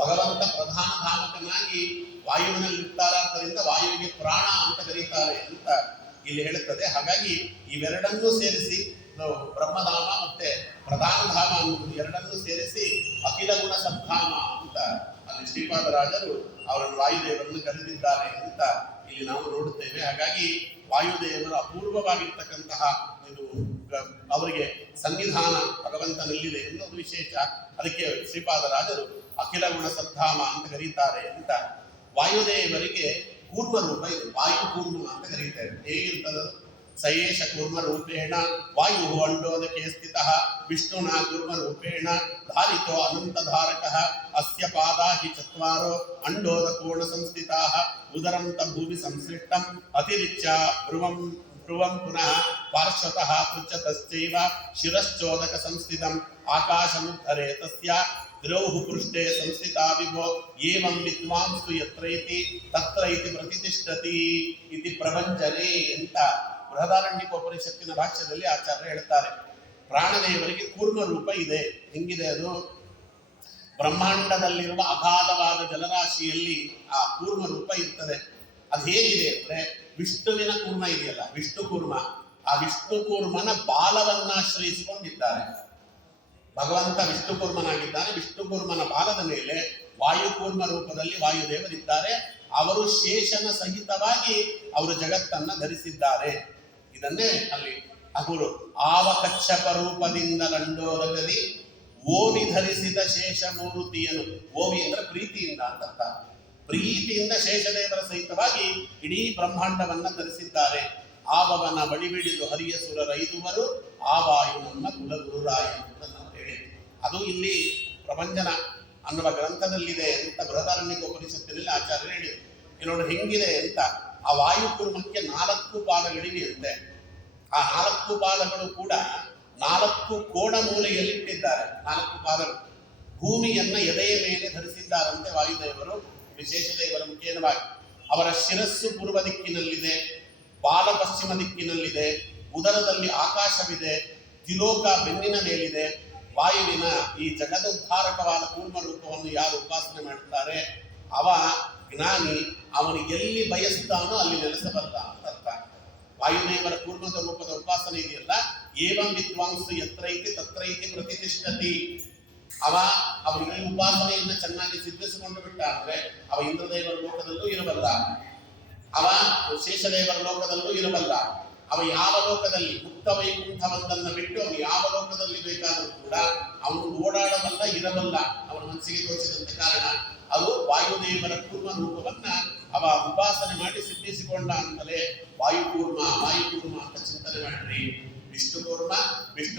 ಭಗವಂತ ಪ್ರಧಾನ ಧಾಮಕನಾಗಿ ವಾಯುವಿನಲ್ಲಿರ್ತಾರೆ. ಆದ್ದರಿಂದ ವಾಯುವಿಗೆ ಪ್ರಾಣ ಅಂತ ಕರೀತಾರೆ ಅಂತ ಇಲ್ಲಿ ಹೇಳುತ್ತದೆ. ಹಾಗಾಗಿ ಇವೆರಡನ್ನೂ ಸೇರಿಸಿ ಬ್ರಹ್ಮಧಾಮ ಮತ್ತೆ ಪ್ರಧಾನ ಧಾಮ ಅನ್ನುವುದು ಎರಡನ್ನೂ ಸೇರಿಸಿ ಅಖಿಲ ಗುಣ ಸದ್ಧಾಮ ಅಂತ ಅಲ್ಲಿ ಶ್ರೀಪಾದರಾಜರು ಅವರನ್ನು ವಾಯುದೇವರನ್ನು ಕರೆದಿದ್ದಾರೆ ಅಂತ ಇಲ್ಲಿ ನಾವು ನೋಡುತ್ತೇವೆ. ಹಾಗಾಗಿ ವಾಯುದೇವರ ಅಪೂರ್ವವಾಗಿರ್ತಕ್ಕಂತಹ ಇದು ಅವರಿಗೆ ಸನ್ನಿಧಾನ ಭಗವಂತನಲ್ಲಿದೆ ಎನ್ನುವುದು ವಿಶೇಷ. ಅದಕ್ಕೆ ಶ್ರೀಪಾದರಾಜರು ಅಖಿಲ ಗುಣ ಸದ್ಧಾಮ ಅಂತ ಕರೀತಾರೆ ಅಂತ. ವಾಯುದೇವರಿಗೆ ಕೂರ್ಮ ರೂಪ ಇದೆ, ವಾಯು ಕೂರ್ಮ ಅಂತ ಕರೀತಾರೆ. ಹೇಗಿರ್ತದ? ಸಯೇಷ ಕೂರ್ಮ ರೂಪೇಣ ವಾಯು ಅಂಡೋದಕ್ಕೆ ಸ್ಥಿತಃ ವಿಷ್ಣುನಾ ಕೂರ್ಮ ರೂಪೇಣ ಧಾರಿತೋ ಅನಂತಧಾರಕ. ಅಸ್ಯ ಪಾದಾ ಹಿ ಚತ್ವಾರೋ ಅಂಡೋದ ಕೋಣ ಸಂಸ್ಥಿತಾಃ ಉದರಂ ತಭೂಮಿ ಸಂಸೃಷ್ಟಂ ಅತಿರಿಚ್ಯ ಭ್ರುವಂ ಪುನಃ ಪಾರ್ಶ್ವತಃ ಪೃಚ್ಛತಶ್ಚೈವ ಶಿರಶ್ಚೋದಕ ಸಂಸ್ಥಿತಂ ಆಕಾಶಮುದ್ಧರೆ ತಸ್ಯ ದ್ರೌಃ ಪೃಷ್ಠೆ ಸಂಸ್ಥಿತಾ ವಿಭೋ ಏವಂ ವಿದ್ವಾಂಸು ಯತ್ರೈತಿ ತತ್ರೈತಿ ಪ್ರತಿಷ್ಠತಿ ಇತಿ ಪ್ರಭಂಜನೆ ಅಂತ ಬೃಹದಾರಣ್ಯಕೋಪನಿಷತ್ತಿನ ಭಾಷ್ಯದಲ್ಲಿ ಆಚಾರ್ಯ ಹೇಳ್ತಾರೆ. ಪ್ರಾಣದೇವರಿಗೆ ಕೂರ್ಮ ರೂಪ ಇದೆ. ಹೆಂಗಿದೆ ಅದು? ಬ್ರಹ್ಮಾಂಡದಲ್ಲಿರುವ ಅಗಾಧವಾದ ಜಲರಾಶಿಯಲ್ಲಿ ಆ ಕೂರ್ಮ ರೂಪ ಇರ್ತದೆ. ಅದು ಹೇಗಿದೆ ಅಂದ್ರೆ, ವಿಷ್ಣುವಿನ ಕೂರ್ಮ ಇದೆಯಲ್ಲ, ವಿಷ್ಣು ಕೂರ್ಮ, ಆ ವಿಷ್ಣು ಕೂರ್ಮನ ಬಾಲವನ್ನಾಶ್ರಯಿಸಿಕೊಂಡಿದ್ದಾರೆ. ಭಗವಂತ ವಿಷ್ಣು ಕೂರ್ಮನಾಗಿದ್ದಾನೆ. ವಿಷ್ಣು ಕೂರ್ಮನ ಬಾಲದ ಮೇಲೆ ವಾಯುಕೂರ್ಮ ರೂಪದಲ್ಲಿ ವಾಯುದೇವರಿದ್ದಾರೆ. ಅವರು ಶೇಷನ ಸಹಿತವಾಗಿ ಅವರು ಜಗತ್ತನ್ನ ಧರಿಸಿದ್ದಾರೆ. ಇದನ್ನೇ ಅಲ್ಲಿ ಅವರು ಆವಕಚ್ಚಪ ರೂಪದಿಂದ ಲಂಡೋದಗದಿ ಓವಿ ಧರಿಸಿದ ಶೇಷ ಮೂರುತಿಯನು. ಓವಿ ಅಂದ್ರೆ ಪ್ರೀತಿಯಿಂದ ಅಂತ. ಪ್ರೀತಿಯಿಂದ ಶೇಷದೇವರ ಸಹಿತವಾಗಿ ಇಡೀ ಬ್ರಹ್ಮಾಂಡವನ್ನ ಧರಿಸಿದ್ದಾರೆ. ಆವವನ ಬಳಿಬಿಡಿದು ಹರಿಯ ಸುರರೈದುವರು ಆವಾಯು ನಮ್ಮ ಕುಲಗುರುರಾಯ ಅಂತ ನಾವು ಹೇಳಿದ್ವಿ. ಅದು ಇಲ್ಲಿ ಪ್ರಪಂಚನ ಅನ್ನುವ ಗ್ರಂಥದಲ್ಲಿದೆ ಅಂತ ಬೃಹದಾರಣ್ಯಕೋಪನಿಷತ್ತಿನಲ್ಲಿ ಆಚಾರ್ಯರು ಹೇಳಿದರು. ನೋಡಿ ಹೆಂಗಿದೆ ಅಂತ. ಆ ವಾಯುಕೂರ್ಮಕ್ಕೆ 4 ಪಾದಗಳಿವೆ ಅಂತೆ. ಆ 4 ಪಾದಗಳು ಕೂಡ 4 ಕೋಣ ಮೂಲೆಯಲ್ಲಿ ಇಟ್ಟಿದ್ದಾರೆ. 4 ಪಾದಗಳು ಭೂಮಿಯನ್ನ ಎದೆಯ ಮೇಲೆ ಧರಿಸಿದ್ದಾರಂತೆ ವಾಯುದೇವರು ವಿಶೇಷ ದೇವರ ಮುಖೇನವಾಗಿ. ಅವರ ಶಿರಸ್ಸು ಪೂರ್ವ ದಿಕ್ಕಿನಲ್ಲಿದೆ, ಬಾಲ ಪಶ್ಚಿಮ ದಿಕ್ಕಿನಲ್ಲಿದೆ, ಉದರದಲ್ಲಿ ಆಕಾಶವಿದೆ, ತಿಲೋಕ ಬೆನ್ನಿನ ಮೇಲಿದೆ. ವಾಯುವಿನ ಈ ಜಗದುದ್ಧಾರಕವಾದ ಕೂರ್ಮ ರೂಪವನ್ನು ಯಾರು ಉಪಾಸನೆ ಮಾಡುತ್ತಾರೆ ಅವ ಜ್ಞಾನಿ. ಅವನು ಎಲ್ಲಿ ಬಯಸ್ತಾನೋ ಅಲ್ಲಿ ನೆಲೆಸಬಲ್ಲ ಅಂತ ಅರ್ಥ. ವಾಯುದೇವರ ಕೂರ್ಮದ ರೂಪದ ಉಪಾಸನೆ ಇದೆಯಲ್ಲ, ಏವಂ ವಿದ್ವಾಂಸು ಯತ್ರೈತಿ ತತ್ರೈತಿ ಪ್ರತಿಷ್ಠತಿ. ಅವನು ಈ ಉಪಾಸನೆಯನ್ನು ಚೆನ್ನಾಗಿ ಸಿದ್ಧಿಸಿಕೊಂಡು ಬಿಟ್ಟ ಅಂದ್ರೆ ಅವ ಇಂದ್ರದೇವರ ಲೋಕದಲ್ಲೂ ಇರಬಲ್ಲ, ಅವ ಶೇಷದೇವರ ಲೋಕದಲ್ಲೂ ಇರಬಲ್ಲ. ಅವ ಯಾವ ಲೋಕದಲ್ಲಿ ಮುಕ್ತ ವೈಕುಂಠವೊಂದನ್ನು ಬಿಟ್ಟು ಅವನು ಯಾವ ಲೋಕದಲ್ಲಿ ಬೇಕಾದರೂ ಕೂಡ ಅವನು ಓಡಾಡಬಲ್ಲ, ಇರಬಲ್ಲ ಅವನ ಮನಸ್ಸಿಗೆ ತೋಚಿದಂತೆ. ಕಾರಣ ಅದು ವಾಯುದೇವರ ಕೂರ್ಮ ರೂಪವನ್ನ ಅವ ಉಪಾಸನೆ ಮಾಡಿ ಸಿದ್ಧಿಸಿಕೊಂಡ ಅಂತಲೇ ವಾಯುಕೂರ್ಮ ಅಂತ ಚಿಂತನೆ ಮಾಡ್ರಿ. ವಿಷ್ಣು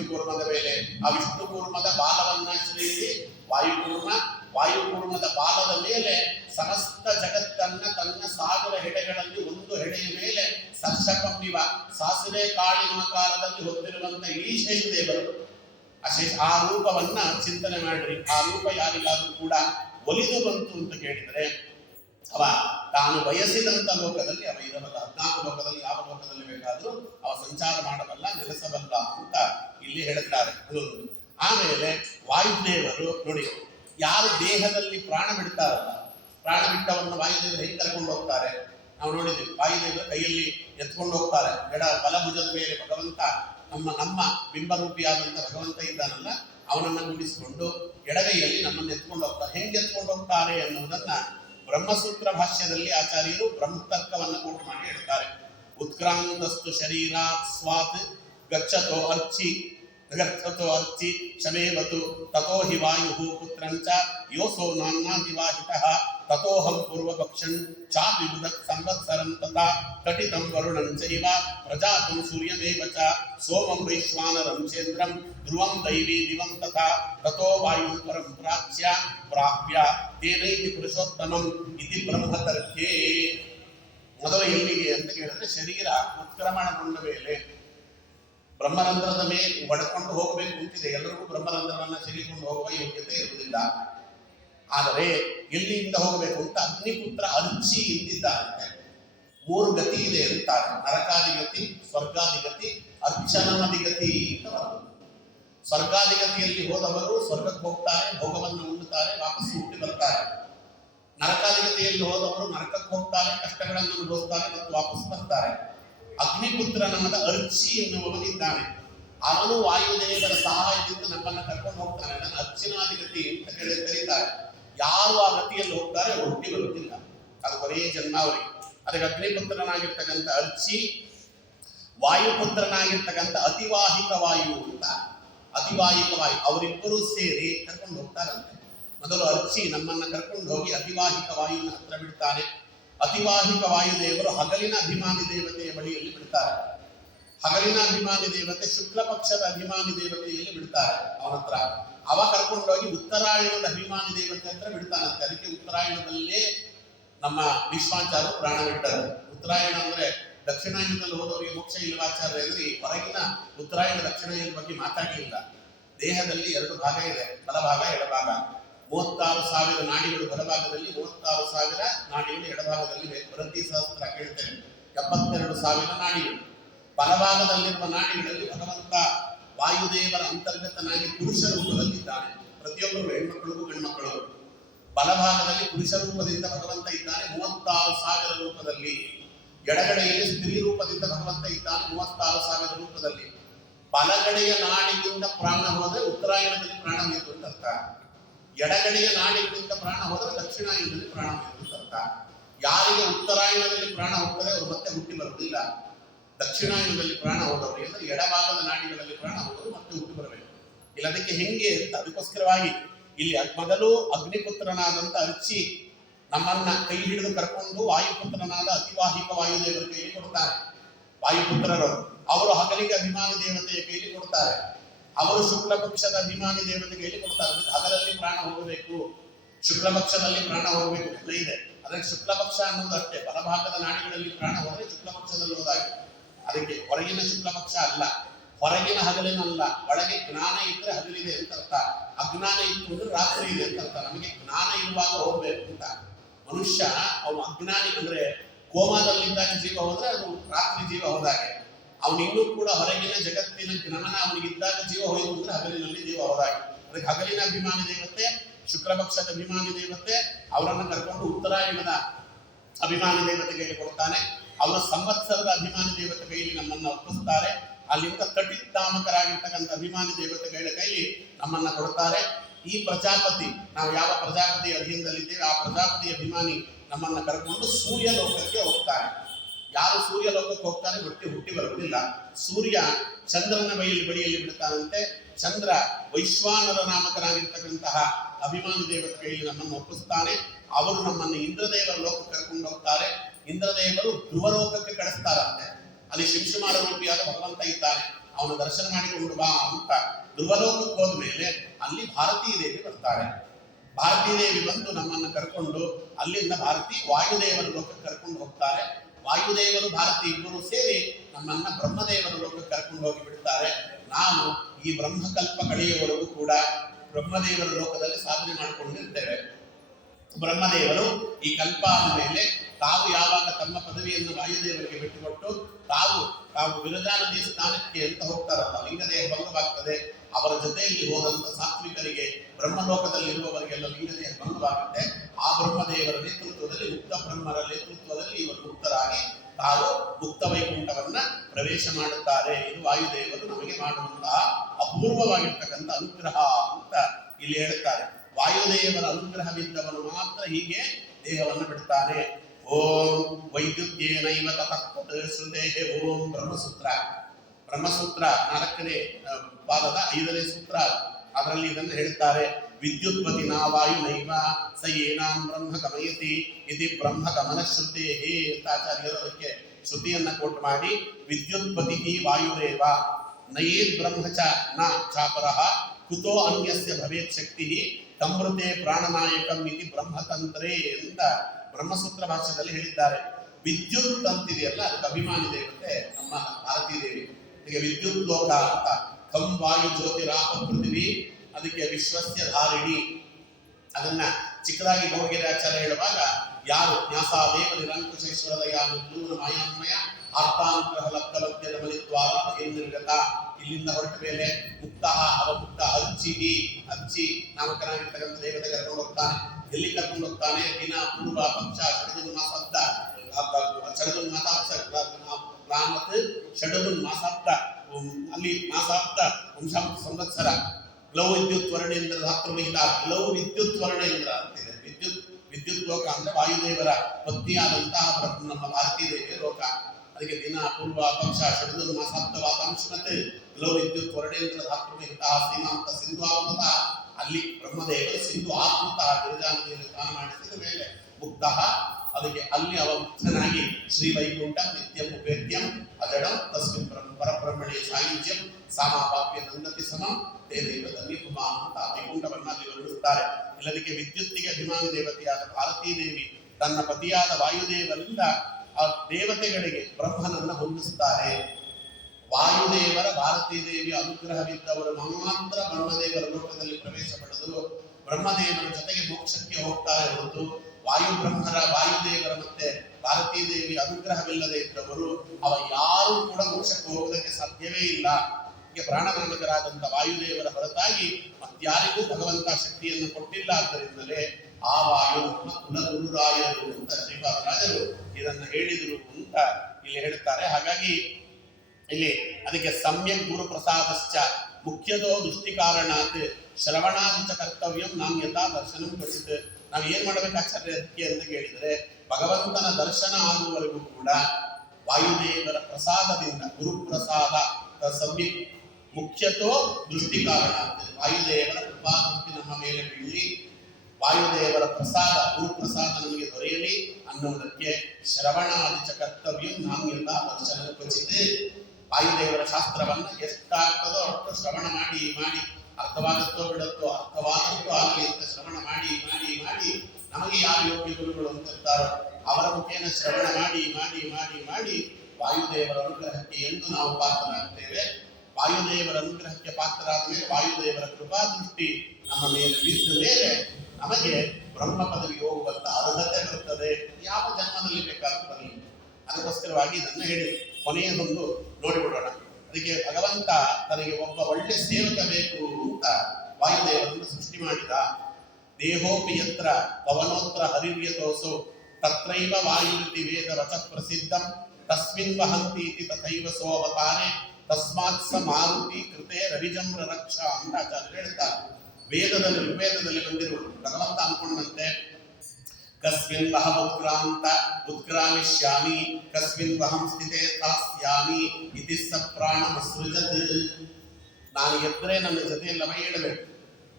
ಕೂರ್ಮದ ಮೇಲೆ ಆ ವಿಷ್ಣು ಕೂರ್ಮದ ಬಾಲವನ್ನಾಶ್ರಯಿಸಿ ವಾಯುಕೂರ್ಮದ ಬಾಲದ ಮೇಲೆ ಸಮಸ್ತ ಜಗತ್ತನ್ನ ತನ್ನ 1000 ಹೆಡೆಗಳಲ್ಲಿ ಒಂದು ಹೆಡೆಯ ಮೇಲೆ ಸರ್ಷಕಂಬಿವ ಸಾಸಿವೆ ಕಾಳಿನಾಕಾರದಲ್ಲಿ ಹೊಂದಿರುವಂತ ಈ ಶೇಷದೇವರು ಆ ರೂಪವನ್ನ ಚಿಂತನೆ ಮಾಡ್ರಿ. ಆ ರೂಪ ಯಾರಿಗಾದ್ರೂ ಕೂಡ ಒಲಿದು ಬಂತು ಅಂತ ಕೇಳಿದರೆ ಅವ ತಾನು ಬಯಸಿದಂತ ಲೋಕದಲ್ಲಿ ಅವ ಇರಬಲ್ಲ. 14 ಲೋಕದಲ್ಲಿ ಯಾವ ಲೋಕದಲ್ಲಿ ಬೇಕಾದ್ರೂ ಅವ ಸಂಚಾರ ಮಾಡಬಲ್ಲ, ನೆಲೆಸಬಲ್ಲ ಅಂತ ಇಲ್ಲಿ ಹೇಳುತ್ತಾರೆ. ಆಮೇಲೆ ವಾಯುದೇವರು ನೋಡಿ, ಯಾರು ದೇಹದಲ್ಲಿ ಪ್ರಾಣ ಬಿಡ್ತಾರಲ್ಲ, ಪ್ರಾಣ ಬಿಟ್ಟವನ್ನು ವಾಯುದೇವರು ಹೇಗೆ ಕರ್ಕೊಂಡು ಹೋಗ್ತಾರೆ ನಾವು ನೋಡಿದ್ವಿ. ವಾಯುದೇವರು ಕೈಯಲ್ಲಿ ಎತ್ಕೊಂಡು ಹೋಗ್ತಾರೆ. ಬಲಭುಜದ ಮೇಲೆ ಭಗವಂತ ನಮ್ಮ ಬಿಂಬರೂಪಿಯಾದಂತ ಭಗವಂತ ಇದ್ದಾನಲ್ಲ, ಅವನನ್ನ ಗುಡಿಸಿಕೊಂಡು ಎಡಗೈಯಲ್ಲಿ ನಮ್ಮನ್ನು ಎತ್ಕೊಂಡು ಹೋಗ್ತಾರೆ. ಹೆಂಗೆ ಎತ್ಕೊಂಡು ಹೋಗ್ತಾರೆ ಅನ್ನುವುದನ್ನ ಬ್ರಹ್ಮಸೂತ್ರ ಭಾಷ್ಯದಲ್ಲಿ ಆಚಾರ್ಯರು ಬ್ರಹ್ಮತರ್ಕವನ್ನು ಕೋಟ್ ಮಾಡಿ ಹೇಳ್ತಾರೆ. ಉತ್ಕ್ರಾಂತಸ್ತು ಶರೀರಾತ್ ಸ್ವಾತ್ ಗಚ್ಚತೋ ಅರ್ಚಿ ಶಮೇವತು ತಥೋ ಹಿ ವಾಯು ಪುತ್ರಂಚ ಯೋಸೋ ನಾನ್ನಾದಿವಾಹಿತಃ ತಥೋಹಂ ಪೂರ್ವಪಕ್ಷಂ ಚಾಪಿಬುಧ ಸಂವತ್ಸರಂ ತಥಾ ಕಟಿತಂ ವರುಣಂ ಚೈವ ಪ್ರಜಾತಂ ಸೂರ್ಯಮೇವ ಚ ಸೋಮಂ ವೈಶ್ವಾನರಂ ಚಂದ್ರಂ ಧ್ರುವಂ ದೈವೀ ದಿವಂ ತಥಾ ತಥೋ ವಾಯುಂ ಪರಂ ಪ್ರಾಪ್ಯ ತೇನೈತಿ ಪುರುಷೋತ್ತಮಂ ಇತಿ ಬ್ರಹ್ಮತರ್ಕೇ. ಮೊದಲು ಎಲ್ಲಿಗೆ ಅಂತ ಕೇಳಿದ್ರೆ, ಶರೀರ ಉತ್ಕ್ರಮಣಗೊಂಡ ಮೇಲೆ ಬ್ರಹ್ಮರಂಧ್ರದ ಮೇಲೆ ಒಡ್ಕೊಂಡು ಹೋಗಬೇಕು ಅಂತಿದೆ. ಎಲ್ಲರಿಗೂ ಬ್ರಹ್ಮರಂಧ್ರವನ್ನ ಸೆಳೆದುಕೊಂಡು ಹೋಗುವ ಯೋಗ್ಯತೆ ಇರುವುದಿಲ್ಲ. ಆದರೆ ಎಲ್ಲಿಂದ ಹೋಗಬೇಕು ಅಂತ ಅಗ್ನಿಪುತ್ರ ಅರ್ಚಿ ಎಂದಿದ್ದಾರಂತೆ. 3 ಗತಿ ಇದೆ ಅಂತಾರೆ. ನರಕಾದಿಗತಿ, ಸ್ವರ್ಗಾದಿಗತಿ, ಅರ್ಚನಮದಿಗತಿ ಅಂತ ಬರುವುದು. ಸ್ವರ್ಗಾದಿಗತಿಯಲ್ಲಿ ಹೋದವರು ಸ್ವರ್ಗಕ್ಕೆ ಹೋಗ್ತಾರೆ, ಭೋಗವನ್ನು ಉಣ್ಣುತ್ತಾರೆ, ವಾಪಸ್ಸು ಹುಟ್ಟಿ ಬರ್ತಾರೆ. ನರಕಾದಿಗತಿಯಲ್ಲಿ ಹೋದವರು ನರಕಕ್ಕೆ ಹೋಗ್ತಾರೆ, ಕಷ್ಟಗಳನ್ನು ಅನುಭವಿಸ್ತಾರೆ ಮತ್ತು ವಾಪಸ್ ಬರ್ತಾರೆ. ಅಗ್ನಿಪುತ್ರನಾದ ಅರ್ಚಿ ಎನ್ನುವವನಿದ್ದಾನೆ. ಅವನು ವಾಯುದೇವರ ಸಹಾಯದಿಂದ ನಮ್ಮನ್ನು ಕರ್ಕೊಂಡು ಹೋಗ್ತಾನೆ. ಅದನ್ನು ಅರ್ಚನಾದಿಗತಿ ಅಂತ ಕರೀತಾರೆ. ಯಾರು ಆ ಗತಿಯಲ್ಲಿ ಹೋಗ್ತಾರೆ ಅವರು ಹುಟ್ಟಿ ಬರುವುದಿಲ್ಲ, ಅದು ಕೊನೆಯ ಜನ್ಮ ಅವರಿಗೆ. ಅದಕ್ಕೆ ಅಗ್ನಿಪುತ್ರನಾಗಿರ್ತಕ್ಕಂಥ ಅರ್ಚಿ, ವಾಯುಪುತ್ರನಾಗಿರ್ತಕ್ಕಂಥ ಅತಿವಾಹಿಕ ವಾಯು ಅಂತ. ಅತಿವಾಹಿಕ ವಾಯು ಅವರಿಬ್ಬರೂ ಸೇರಿ ಕರ್ಕೊಂಡು ಹೋಗ್ತಾರಂತೆ. ಮೊದಲು ಅರ್ಚಿ ನಮ್ಮನ್ನ ಕರ್ಕೊಂಡು ಹೋಗಿ ಅತಿವಾಹಿಕ ವಾಯುವಿನ ಹತ್ರ ಬಿಡ್ತಾನೆ. ಅತಿವಾಹಿಕ ವಾಯುದೇವರು ಹಗಲಿನ ಅಭಿಮಾನಿ ದೇವತೆಯ ಬಳಿಯಲ್ಲಿ ಬಿಡ್ತಾರೆ. ಹಗಲಿನ ಅಭಿಮಾನಿ ದೇವತೆ ಶುಕ್ಲ ಪಕ್ಷದ ಅಭಿಮಾನಿ ದೇವತೆಯಲ್ಲಿ ಬಿಡ್ತಾರೆ ಅವನ ಹತ್ರ. ಅವ ಕರ್ಕೊಂಡೋಗಿ ಉತ್ತರಾಯಣದ ಅಭಿಮಾನಿ ದೇವತೆ ಹತ್ರ ಬಿಡ್ತಾನಂತೆ. ಅದಕ್ಕೆ ಉತ್ತರಾಯಣದಲ್ಲೇ ನಮ್ಮ ವಿಶ್ವಾಚಾರ್ಯರು ಪ್ರಾಣ ಬಿಟ್ಟರು. ಉತ್ತರಾಯಣ ಅಂದ್ರೆ ದಕ್ಷಿಣಾಯನದಲ್ಲಿ ಹೋದವರಿಗೆ ಮೋಕ್ಷ ಇಲ್ವಾಚಾರ್ಯ ಅಂದ್ರೆ ಈ ಹೊರಗಿನ ಉತ್ತರಾಯಣ ದಕ್ಷಿಣಾಯನದ ಬಗ್ಗೆ ಮಾತಾಡಲಿಲ್ಲ. ದೇಹದಲ್ಲಿ 2 ಭಾಗ ಇದೆ, ಬಲಭಾಗ ಎಡಭಾಗ. 36,000 ನಾಡಿಗಳು ಬಲಭಾಗದಲ್ಲಿ, 36,000 ನಾಡಿಗಳು ಎಡಭಾಗದಲ್ಲಿ. ವೃದ್ಧಿ ಸಹಸ್ರ ಕೇಳ್ತೇವೆ, 72,000 ನಾಡಿಗಳು. ಬಲಭಾಗದಲ್ಲಿರುವ ನಾಡಿಗಳಲ್ಲಿ ಭಗವಂತ ವಾಯುದೇವರ ಅಂತರ್ಗತನಾಗಿ ಪುರುಷ ರೂಪದಲ್ಲಿದ್ದಾನೆ. ಪ್ರತಿಯೊಬ್ಬರು ಹೆಣ್ಮಕ್ಕಳಿಗೂ ಗಂಡ್ಮಕ್ಕಳು. ಬಲಭಾಗದಲ್ಲಿ ಪುರುಷ ರೂಪದಿಂದ ಭಗವಂತ ಇದ್ದಾನೆ 36,000 ರೂಪದಲ್ಲಿ. ಎಡಗಡೆಯಲ್ಲಿ ಸ್ತ್ರೀ ರೂಪದಿಂದ ಭಗವಂತ ಇದ್ದಾನೆ 36,000 ರೂಪದಲ್ಲಿ. ಬಲಗಡೆಯ ನಾಡಿನಿಂದ ಪ್ರಾಣ ಹೋದರೆ ಉತ್ತರಾಯಣದಲ್ಲಿ ಪ್ರಾಣ ಹೋಯಿತು ಅಂತ ಅರ್ಥ. ಎಡಗಡೆಯ ನಾಡಿನಿಂದ ಪ್ರಾಣ ಹೋದರೆ ದಕ್ಷಿಣಾಯನದಲ್ಲಿ ಪ್ರಾಣ ಹೋಯಿತು ಅಂತ ಅರ್ಥ. ಯಾರಿಗೆ ಉತ್ತರಾಯಣದಲ್ಲಿ ಪ್ರಾಣ ಹೋಗ್ತದೆ ಅವರು ಮತ್ತೆ ಹುಟ್ಟಿ ಬರುವುದಿಲ್ಲ. ದಕ್ಷಿಣಾಯನದಲ್ಲಿ ಪ್ರಾಣ ಹೋದವರು ಅಂದ್ರೆ ಎಡಭಾಗದ ನಾಡಿಗಳಲ್ಲಿ ಪ್ರಾಣ ಹೋದವರು ಮತ್ತೆ ಹುಟ್ಟಿ ಬರಬೇಕು. ಇಲ್ಲದಕ್ಕೆ ಹೆಂಗೆ ಅಂತ ಅದಕ್ಕೋಸ್ಕರವಾಗಿ ಇಲ್ಲಿ ಮೊದಲು ಅಗ್ನಿಪುತ್ರನಾದಂತ ಅರ್ಚಿ ನಮ್ಮನ್ನ ಕೈ ಹಿಡಿದು ಕರ್ಕೊಂಡು ವಾಯುಪುತ್ರನಾದ ಅತಿವಾಹಿಕ ವಾಯುದೇವರ ಕೈಯಲ್ಲಿ ಕೊಡ್ತಾರೆ. ವಾಯುಪುತ್ರರು ಅವರು ಹಗಲಿಗೆ ಅಭಿಮಾನಿ ದೇವತೆಯ ಕೈಯಲ್ಲಿ ಕೊಡ್ತಾರೆ. ಅವರು ಶುಕ್ಲ ಪಕ್ಷದ ಅಭಿಮಾನಿ ದೇವತೆ ಕೈಯಲ್ಲಿ ಕೊಡ್ತಾರೆ. ಹಗಲಲ್ಲಿ ಪ್ರಾಣ ಹೋಗಬೇಕು, ಶುಕ್ಲ ಪಕ್ಷದಲ್ಲಿ ಪ್ರಾಣ ಹೋಗಬೇಕು ಎಲ್ಲ ಇದೆ. ಅದಕ್ಕೆ ಶುಕ್ಲ ಪಕ್ಷ ಅನ್ನೋದು ಅಷ್ಟೇ. ಬಲಭಾಗದ ನಾಡಿಗಳಲ್ಲಿ ಪ್ರಾಣ ಹೋದರೆ ಶುಕ್ಲ ಪಕ್ಷದಲ್ಲಿ ಹೋದಾಗೆ. ಅದಕ್ಕೆ ಹೊರಗಿನ ಶುಕ್ಲ ಪಕ್ಷ ಅಲ್ಲ, ಹೊರಗಿನ ಹಗಲಿನಲ್ಲ, ಒಳಗೆ ಜ್ಞಾನ ಇದ್ರೆ ಹಗಲಿದೆ ಅಂತ ಅರ್ಥ, ಅಜ್ಞಾನ ಇತ್ತು ಅಂದ್ರೆ ರಾತ್ರಿ ಇದೆ ಅಂತ ಅರ್ಥ. ನಮಗೆ ಜ್ಞಾನ ಇರುವಾಗ ಹೋಗ್ಬೇಕು ಅಂತ. ಮನುಷ್ಯ ಅವನು ಅಜ್ಞಾನಿ ಅಂದ್ರೆ ಕೋಮಾದಲ್ಲಿದ್ದಾಗ ಜೀವ ಹೋದ್ರೆ ಅದು ರಾತ್ರಿ ಜೀವ ಹೋದಾಗೆ. ಅವನಿನ್ನೂ ಕೂಡ ಹೊರಗಿನ ಜಗತ್ತಿನ ಜ್ಞಾನ ಅವನಿಗಿದ್ದಾಗ ಜೀವ ಹೋಯಿತು ಅಂದ್ರೆ ಹಗಲಿನಲ್ಲಿ ಜೀವ ಹೋದಾಗೆ. ಅದಕ್ಕೆ ಹಗಲಿನ ಅಭಿಮಾನಿ ದೇವತೆ, ಶುಕ್ಲ ಪಕ್ಷದ ಅಭಿಮಾನಿ ದೇವತೆ, ಅವರನ್ನು ಕರ್ಕೊಂಡು ಉತ್ತರಾಯಣದ ಅಭಿಮಾನಿ ದೇವತೆ ಕೈಲಿ ಕೊಡ್ತಾನೆ. ಅವರ ಸಂವತ್ಸರದ ಅಭಿಮಾನಿ ದೇವತೆ ಕೈಲಿ ನಮ್ಮನ್ನ ಒಪ್ಪಿಸ್ತಾರೆ. ಅಲ್ಲಿಂದ ತಟಿತ್ತಾಮಕರಾಗಿರ್ತಕ್ಕಂಥ ಅಭಿಮಾನಿ ದೇವತೆಗಳ ಕೈಲಿ ನಮ್ಮನ್ನ ಕೊಡ್ತಾರೆ. ಈ ಪ್ರಜಾಪತಿ, ನಾವು ಯಾವ ಪ್ರಜಾಪತಿ ಅಧೀನದಲ್ಲಿದ್ದೇವೆ ಆ ಪ್ರಜಾಪತಿ ಅಭಿಮಾನಿ ನಮ್ಮನ್ನ ಕರ್ಕೊಂಡು ಸೂರ್ಯ ಲೋಕಕ್ಕೆ ಹೋಗ್ತಾರೆ. ಯಾರು ಸೂರ್ಯ ಲೋಕಕ್ಕೆ ಹೋಗ್ತಾರೆ ಮತ್ತೆ ಹುಟ್ಟಿ ಬರುವುದಿಲ್ಲ. ಸೂರ್ಯ ಚಂದ್ರನ ಬಡಿಯಲ್ಲಿ ಬಿಡ್ತಾನಂತೆ. ಚಂದ್ರ ವೈಶ್ವಾನರ ನಾಮಕರಾಗಿರ್ತಕ್ಕಂತಹ ಅಭಿಮಾನಿ ದೇವತೆ ಕೈಲಿ ನಮ್ಮನ್ನು ಒಪ್ಪಿಸ್ತಾನೆ. ಅವರು ನಮ್ಮನ್ನು ಇಂದ್ರದೇವರ ಲೋಕಕ್ಕೆ ಕರ್ಕೊಂಡು ಹೋಗ್ತಾರೆ. ಇಂದ್ರದೇವರು ಧ್ರುವ ಲೋಕಕ್ಕೆ ಕಳಿಸ್ತಾರಂತೆ. ಅಲ್ಲಿ ಶಿಂಶುಮಾರ ರೂಪಿಯಾದ ಭಗವಂತ ಇದ್ದಾನೆ, ಅವನ ದರ್ಶನ ಮಾಡಿಕೊಂಡು ಬಾ ಅಂತ ಧ್ರುವಲೋಕಕ್ಕೆ ಹೋದ್ಮೇಲೆ ಅಲ್ಲಿ ಭಾರತೀ ದೇವಿ ಬರ್ತಾಳೆ. ಭಾರತೀ ದೇವಿ ಬಂದು ನಮ್ಮನ್ನು ಕರ್ಕೊಂಡು ಅಲ್ಲಿಂದ ಭಾರತಿ ವಾಯುದೇವರ ಲೋಕಕ್ಕೆ ಕರ್ಕೊಂಡು ಹೋಗ್ತಾರೆ. ವಾಯುದೇವರು ಭಾರತಿ ಇಬ್ಬರು ಸೇರಿ ನಮ್ಮನ್ನ ಬ್ರಹ್ಮದೇವರ ಲೋಕಕ್ಕೆ ಕರ್ಕೊಂಡು ಹೋಗಿ ಬಿಡ್ತಾರೆ. ನಾವು ಈ ಬ್ರಹ್ಮಕಲ್ಪ ಕಳೆಯುವವರೆಗೂ ಕೂಡ ಬ್ರಹ್ಮದೇವರ ಲೋಕದಲ್ಲಿ ಸಾಧನೆ ಮಾಡಿಕೊಂಡಿರ್ತೇವೆ. ಬ್ರಹ್ಮದೇವರು ಈ ಕಲ್ಪ ಆದ ಮೇಲೆ ತಾವು ಯಾವಾಗ ತಮ್ಮ ಪದವಿಯನ್ನು ವಾಯುದೇವರಿಗೆ ಬಿಟ್ಟುಕೊಟ್ಟು ತಾವು ವಿರಜಾ ನದಿಯ ಸ್ಥಾನಕ್ಕೆ ಅಂತ ಹೋಗ್ತಾರಲ್ಲ, ಲಿಂಗದೇಹ ಭಂಗವಾಗ್ತದೆ. ಅವರ ಜೊತೆಯಲ್ಲಿ ಹೋದಂತ ಸಾತ್ವಿಕರಿಗೆ, ಬ್ರಹ್ಮಲೋಕದಲ್ಲಿರುವವರಿಗೆಲ್ಲ ಲಿಂಗದೇಹ ಭಂಗವಾಗುತ್ತೆ. ಆ ಬ್ರಹ್ಮದೇವರ ನೇತೃತ್ವದಲ್ಲಿ, ಮುಕ್ತ ಬ್ರಹ್ಮರ ನೇತೃತ್ವದಲ್ಲಿ ಇವರು ಮುಕ್ತರಾಗಿ ತಾವು ಮುಕ್ತ ವೈಕುಂಠವನ್ನ ಪ್ರವೇಶ ಮಾಡುತ್ತಾರೆ. ಇದು ವಾಯುದೇವರು ನಮಗೆ ಮಾಡುವಂತಹ ಅಪೂರ್ವವಾಗಿರ್ತಕ್ಕಂಥ ಅನುಗ್ರಹ ಅಂತ ಇಲ್ಲಿ ಹೇಳ್ತಾರೆ. ವಾಯುದೇವರ ಅನುಗ್ರಹವಿದ್ದವನು ಮಾತ್ರ ಹೀಗೆ ದೇಹವನ್ನು ಬಿಡ್ತಾನೆ. ಓಂ ವೈದ್ಯುತ್ಯೇನೈವ ತತಃ ಶ್ರುತೇ ಓಂ ಬ್ರಹ್ಮಸೂತ್ರ. ಬ್ರಹ್ಮಸೂತ್ರ 4ನೇ ಪಾದದ 5ನೇ ಸೂತ್ರ. ಅದರಲ್ಲಿ ಇದನ್ನು ಹೇಳ್ತಾರೆ. ವಿದ್ಯುತ್ಪತಿ ವಾಯುನೈವ ಸ ಏನಾಂ ಬ್ರಹ್ಮ ಗಮಯತಿ ಇತಿ ಬ್ರಹ್ಮ ಗಮನ ಶ್ರುತೇ ಅಂತ ಆಚಾರ್ಯರು ಅದಕ್ಕೆ ಶ್ರುತಿಯನ್ನ ಕೋಟ್ ಮಾಡಿ, ವಿದ್ಯುತ್ಪತಿ ವಾಯುರೇವ ನಯೇದ್ ಬ್ರಹ್ಮಚ ನ ಚಾಪರಃ ಕುತೋ ಅನ್ಯಸ್ಯ ಭವೇತ್ ಶಕ್ತಿ ತಮೃತೆ ಪ್ರಾಣನಾಯಕಂ ಇತಿ ಬ್ರಹ್ಮತಂತ್ರೇ ಅಂತ ಬ್ರಹ್ಮಸೂತ್ರ ಭಾಷ್ಯದಲ್ಲಿ ಹೇಳಿದ್ದಾರೆ. ವಿದ್ಯುತ್ ಅಂತಿದೆಯಲ್ಲ, ಅದಕ್ಕೆ ಅಭಿಮಾನಿ ದೇವತೆ ನಮ್ಮ ಭಾರತೀ ದೇವಿ. ಈಗ ವಿದ್ಯುತ್ ಲೋಕ ಅಂತ ಕಂ ವಾಯು ಜ್ಯೋತಿರಾಪ ಪೃಥ್ವಿ, ಅದಕ್ಕೆ ವಿಶ್ವಸ್ಯ ಧಾರಿಣಿ. ಅದನ್ನ ಚಿಕ್ಕದಾಗಿ ಗೌಡಗಿರಿಯಾಚಾರ್ಯ ಹೇಳುವಾಗ, ಯಾರು ನ್ಯಾಸಾದೇವ ನಿರಂಕುಶೇಶ್ವರದಯಾನುಗ್ಲೂರ ಮಾಯಾನ್ಮಯ ಅರ್ಥಾನುಗ್ರಹ ಲಬ್ಧಲಬ್ಧ್ಯದ ಮಲಿದ್ವಾರ ನಿರ್ಗತ. ಇಲ್ಲಿಂದ ಹೊರಟ ಮೇಲೆ ಮುಕ್ತ ಅವಮುಕ್ತ ಅಜ್ಜಿ ನಾಮಕನಾಗಿರ್ತಕ್ಕಂಥ ದೇವತೆ ಕರ್ಕೊಂಡು ಹೋಗ್ತಾನೆ. ಎಲ್ಲಿ ಕರ್ಕೊಂಡು ಹೋಗ್ತಾನೆ? ದಿನ ಪೂರ್ವ ಪಕ್ಷ ಷಡದುನ್ಮಾಸಾಬ್ದ ಅಲ್ಲಿ ಮಾಸಾಬ್ದ ವಂಶಾಂಶ ಸಂವತ್ಸರ. ಲೌ ವಿದ್ಯುತ್ ವರ್ಣೇಂದ್ರ ಧಾತೃವಿಹಿತ ಲೌ ವಿದ್ಯುತ್ ವರ್ಣೇಂದ್ರ ಅಂತಿದೆ. ವಿದ್ಯುತ್ ಲೋಕ ಅಂದ್ರೆ ವಾಯುದೇವರ ಪತ್ನಿಯಾದಂತಹ ನಮ್ಮ ಭಾರತೀ ದೇವಿಯ ಲೋಕ. ಅದಕ್ಕೆ ದಿನ ಪೂರ್ವ ಪಕ್ಷ ಷಡದುನ್ಮಾಸಾಬ್ದ ವಾತಾಂಶಮತೆ ಲೌ ವಿದ್ಯುತ್ ವರ್ಣೇಂದ್ರ ಧಾತೃವಿಹಿತ ಸೀಮಾಂತ ಸಿಂಧು ಆತ್ಮತ. ಅಲ್ಲಿ ಬ್ರಹ್ಮದೇವರು ಸಿಂಧು ಆತ್ಮತಃ ಗಿರಿಜಾ ನದಿಯಲ್ಲಿ ಸ್ನಾನ ಮಾಡಿಸಿದ ಮೇಲೆ ಮುಕ್ತ. ಅದಕ್ಕೆ ಅಲ್ಲಿ ಅವ ಮುಕ್ತನಾಗಿ ಶ್ರೀ ವೈಕುಂಠ ನಿತ್ಯಂ ಉಪೇದ್ಯಂ ಅಜಡಂ ತಸ್ಮಿನ್ ಪರಬ್ರಹ್ಮಣಿ ಸಾಯುಜ್ಯಂ ಸಾಮಾಪಾಪ್ಯ ನಂದತಿ ಸಮಂ ತೇದೇವ ಧನ್ಯಕುಮಾರ್ ಅಂತ ವೈಕುಂಠವನ್ನ ಅಲ್ಲಿ ವರ್ಣಿಸುತ್ತಾರೆ. ಇಲ್ಲದಕ್ಕೆ ವಿದ್ಯುತ್ತಿಗೆ ಅಭಿಮಾನಿ ದೇವತೆಯಾದ ಭಾರತೀ ದೇವಿ ತನ್ನ ಪತಿಯಾದ ವಾಯುದೇವರಿಂದ ಆ ದೇವತೆಗಳಿಗೆ ಬ್ರಹ್ಮನನ್ನ ಹೊಂದಿಸುತ್ತಾರೆ. ವಾಯುದೇವರ ಭಾರತೀ ದೇವಿಯ ಅನುಗ್ರಹವಿದ್ದವರು ಮಾತ್ರ ಬ್ರಹ್ಮದೇವರ ಲೋಕದಲ್ಲಿ ಪ್ರವೇಶ ಪಡೆದು ಬ್ರಹ್ಮದೇವರ ಜೊತೆಗೆ ಮೋಕ್ಷಕ್ಕೆ ಹೋಗ್ತಾರೆ ಹೊರತು ವಾಯುದೇವರ ಮತ್ತೆ ಭಾರತೀ ದೇವಿ ಅನುಗ್ರಹವಿಲ್ಲದೆ ಇದ್ದವರು ಯಾರು ಕೂಡ ಮೋಕ್ಷಕ್ಕೆ ಹೋಗುವುದಕ್ಕೆ ಸಾಧ್ಯವೇ ಇಲ್ಲ. ಹೀಗೆ ಪ್ರಾಣನಾಮಕರಾದಂಥ ವಾಯುದೇವರ ಹೊರತಾಗಿ ಮತ್ಯಾರಿಗೂ ಭಗವಂತ ಶಕ್ತಿಯನ್ನು ಕೊಟ್ಟಿಲ್ಲ. ಆದ್ದರಿಂದಲೇ ಆ ವಾಯು ನಮ್ಮ ಕುಲಗುರುರಾಯರು ಅಂತ ಶ್ರೀಪಾದರಾಜರು ಇದನ್ನು ಹೇಳಿದರು ಅಂತ ಇಲ್ಲಿ ಹೇಳ್ತಾರೆ. ಹಾಗಾಗಿ ಇಲ್ಲಿ ಅದಕ್ಕೆ ಸಮ್ಯಕ್ ಗುರು ಪ್ರಸಾದಶ್ಚ ಮುಖ್ಯದೋ ದೃಷ್ಟಿ ಕಾರಣಾತ್ ಶ್ರವಣಾದಿ ಚ ಕರ್ತವ್ಯಂ ನಾಣ್ಯತಾ ದರ್ಶನಂ ಕ್ವಚಿತ್. ನಾವು ಏನ್ ಮಾಡ್ಬೇಕು ಆಚಾರ್ಯಕ್ಕೆ ಅಂತ ಕೇಳಿದರೆ, ಭಗವಂತನ ದರ್ಶನ ಆಗುವವರೆಗೂ ಕೂಡ ವಾಯುದೇವರ ಪ್ರಸಾದದಿಂದ, ಗುರುಪ್ರಸಾದ ಸಮ್ಯಕ್ ಮುಖ್ಯತೋ ದೃಷ್ಟಿ ಕಾರಣ. ವಾಯುದೇವರ ಕೃಪಾದೃಷ್ಟಿ ನಮ್ಮ ಮೇಲೆ ಬೀಳಿ ವಾಯುದೇವರ ಪ್ರಸಾದ, ಗುರುಪ್ರಸಾದ ನಮಗೆ ದೊರೆಯಲಿ ಅನ್ನುವುದಕ್ಕೆ ಶ್ರವಣಾದಿ ಚ ಕರ್ತವ್ಯಂ ನಾಣ್ಯತಾ ದರ್ಶನ ಕ್ವಚಿತ್. ವಾಯುದೇವರ ಶಾಸ್ತ್ರವನ್ನ ಎಷ್ಟಾಗ್ತದೋ ಅಷ್ಟು ಶ್ರವಣ ಮಾಡಿ ಅರ್ಥವಾಗುತ್ತೋ ಬಿಡುತ್ತೋ, ಅರ್ಥವಾದಷ್ಟು ಆಗಲಿ ಅಂತ ಶ್ರವಣ ಮಾಡಿ ನಮಗೆ ಯಾರು ಯೋಗ್ಯ ಗುರುಗಳು ಅಂತಿರ್ತಾರೋ ಅವರ ಮುಖೇನ ಶ್ರವಣ ಮಾಡಿ ವಾಯುದೇವರ ಅನುಗ್ರಹಕ್ಕೆ ಎಂದು ನಾವು ಪಾತ್ರರಾಗ್ತೇವೆ. ವಾಯುದೇವರ ಅನುಗ್ರಹಕ್ಕೆ ಪಾತ್ರರಾದ ಮೇಲೆ ವಾಯುದೇವರ ಕೃಪಾ ದೃಷ್ಟಿ ನಮ್ಮ ಮೇಲೆ ಬಿದ್ದ ಮೇಲೆ ನಮಗೆ ಬ್ರಹ್ಮ ಪದವಿಗೆ ಹೋಗುವಂತ ಅರ್ಹತೆ ಬರುತ್ತದೆ. ಯಾವ ಜನ್ಮದಲ್ಲಿ ಬೇಕಾದ್ರೂ ಬರಲಿ. ಅದಕ್ಕೋಸ್ಕರವಾಗಿ ಇದನ್ನು ಹೇಳಿ ಕೊನೆಯದೊಂದು ನೋಡಿಬಿಡೋಣ. ಅದಕ್ಕೆ ಭಗವಂತ ತನಗೆ ಒಬ್ಬ ಒಳ್ಳೆ ಸೇವಕ ಬೇಕು ಅಂತ ವಾಯುದೇವರನ್ನು ಸೃಷ್ಟಿ ಮಾಡಿದ. ದೇಹೋಪಿ ಯತ್ರ ಪವನೋತ್ರ ಹರಿವ್ಯತೋಸು ತತ್ರೈವ ವಾಯುರಿತಿ ವೇದ ವಚ ಪ್ರಸಿದ್ಧಂ ತಸ್ಮಿನ್ ವಹಂತೀತಿ ತಥೈವ ಸೋವತಾನೆ ತಸ್ಮಾತ್ ಸ ಮಾರುತಿ ಕೃತೆ ರವಿಜಮ್ರ ರಕ್ಷಾ ಅಂತ ಆಚಾರ್ಯರು ಹೇಳ್ತಾರೆ. ವೇದದಲ್ಲಿ ಋಗ್ವೇದದಲ್ಲಿ ಬಂದಿರುವುದು ಭಗವಂತ ಅನ್ಕೊಂಡಂತೆ ಕಸ್ಮಿನ್ ವಹಂ ಉತ್ಕ್ರಾಮಿಷ್ಯಾಮಿ ಕಸ್ಮಿನ್ ವಹಂ ಸ್ಥಿತೇ ಸ್ಥಾಸ್ಯಾಮಿ ಇತಿ ಸ ಪ್ರಾಣಮಸೃಜತ್. ನಾನು ಎದ್ರೆ ನನ್ನ ಜೊತೆಯಲ್ಲವ ಏಳಬೇಕು,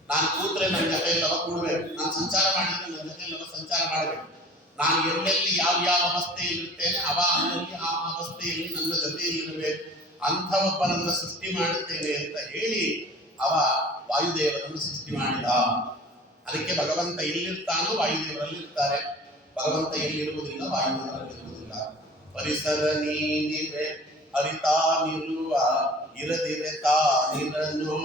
ನಾನು ಕೂತ್ರೆ ನನ್ನ ಜೊತೆಯಲ್ಲವ ಕೂಡಬೇಕು, ನಾನು ಸಂಚಾರ ಮಾಡಿದ್ರೆ ನನ್ನ ಜೊತೆಯಲ್ಲವ ಸಂಚಾರ ಮಾಡಬೇಕು, ನಾನು ಎಲ್ಲೆಲ್ಲಿ ಯಾವ ಅವಸ್ಥೆಯಲ್ಲಿ ಇರ್ತೇನೆ ಅಲ್ಲಲ್ಲಿ ಆ ಅವಸ್ಥೆಯಲ್ಲಿ ನನ್ನ ಜೊತೆಯಲ್ಲಿರಬೇಕು, ಅಂಥ ಒಬ್ಬನನ್ನ ಸೃಷ್ಟಿ ಮಾಡುತ್ತೇನೆ ಅಂತ ಹೇಳಿ ಅವ ವಾಯುದೇವರನ್ನು ಸೃಷ್ಟಿ ಮಾಡಿದ. ಅದಕ್ಕೆ ಭಗವಂತ ಎಲ್ಲಿರ್ತಾನೋ ವಾಯುದೇವರಲ್ಲಿರ್ತಾರೆ, ಭಗವಂತ ಎಲ್ಲಿರುವುದಿಲ್ಲ ವಾಯುದೇವರಲ್ಲಿರುವುದಿಲ್ಲ. ಪರಿಸರ ನೀನಿವೆ ಹರಿತಾನಿರುವ ಇರದಿರೆ ತಾನಿರನು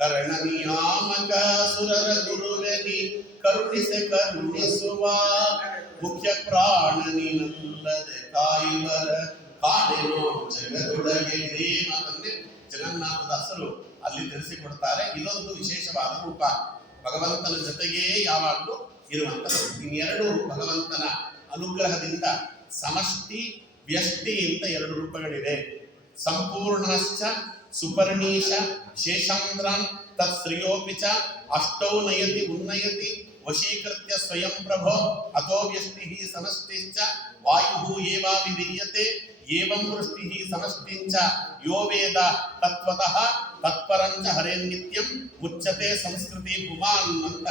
ಕರ್ಣ ನಿಯಾಮಕ ಸುರರ ಗುರುವೆನಿ ಕರುಣಿಸುವ ಮುಖ್ಯ ಪ್ರಾಣ ನೀನಲ್ಲದೆ ಕಾಯುವರ ಕಾಣೆನೋ ಜಗದೊಳಗೆ. ಇದೇ ಮಾತನ್ನೇ ಜಗನ್ನಾಥದಾಸರು ಅಲ್ಲಿ ತಿಳಿಸಿಕೊಡ್ತಾರೆ. ಇದೊಂದು ವಿಶೇಷವಾದ ರೂಪ, ಭಗವಂತನ ಜೊತೆಗೇ ಯಾವಾಗಲೂ ಇರುವಂಥದ್ದು. ಇನ್ನೆರಡು ಭಗವಂತನ ಅನುಗ್ರಹದಿಂದ ಸಮಷ್ಟಿ ವ್ಯಷ್ಟಿ ಅಂತ ಎರಡು ರೂಪಗಳಿವೆ. ಸಂಪೂರ್ಣಶ್ಚ ಸುಪರ್ಣೀಶ ಶೇಷಾಂಧ್ರನ್ ತತ್ ಶ್ರೇಯೋಪಿ ಚ ಅಷ್ಟೌ ನಯತಿ ಉನ್ನಯತಿ ವಶೀಕೃತ್ಯ ಸ್ವಯಂ ಪ್ರಭೋ ಅಥೋ ವ್ಯಷ್ಟಿ ಸಮಷ್ಟಿಶ್ಚ ವಾಯು ಏವಾ ವಿಧೀಯತೆ ಏವಂ ವೃಷ್ಟಿ ಸಮಷ್ಟಿಂಚ ಯೋ ವೇದ ತತ್ವತಃ ತತ್ಪರಂಚ ಹರೇನ್ನಿತ್ಯಂ ಮುಚ್ಚತೆ ಸಂಸ್ಕೃತಿ ಪುಮಾನ್ ಅಂತ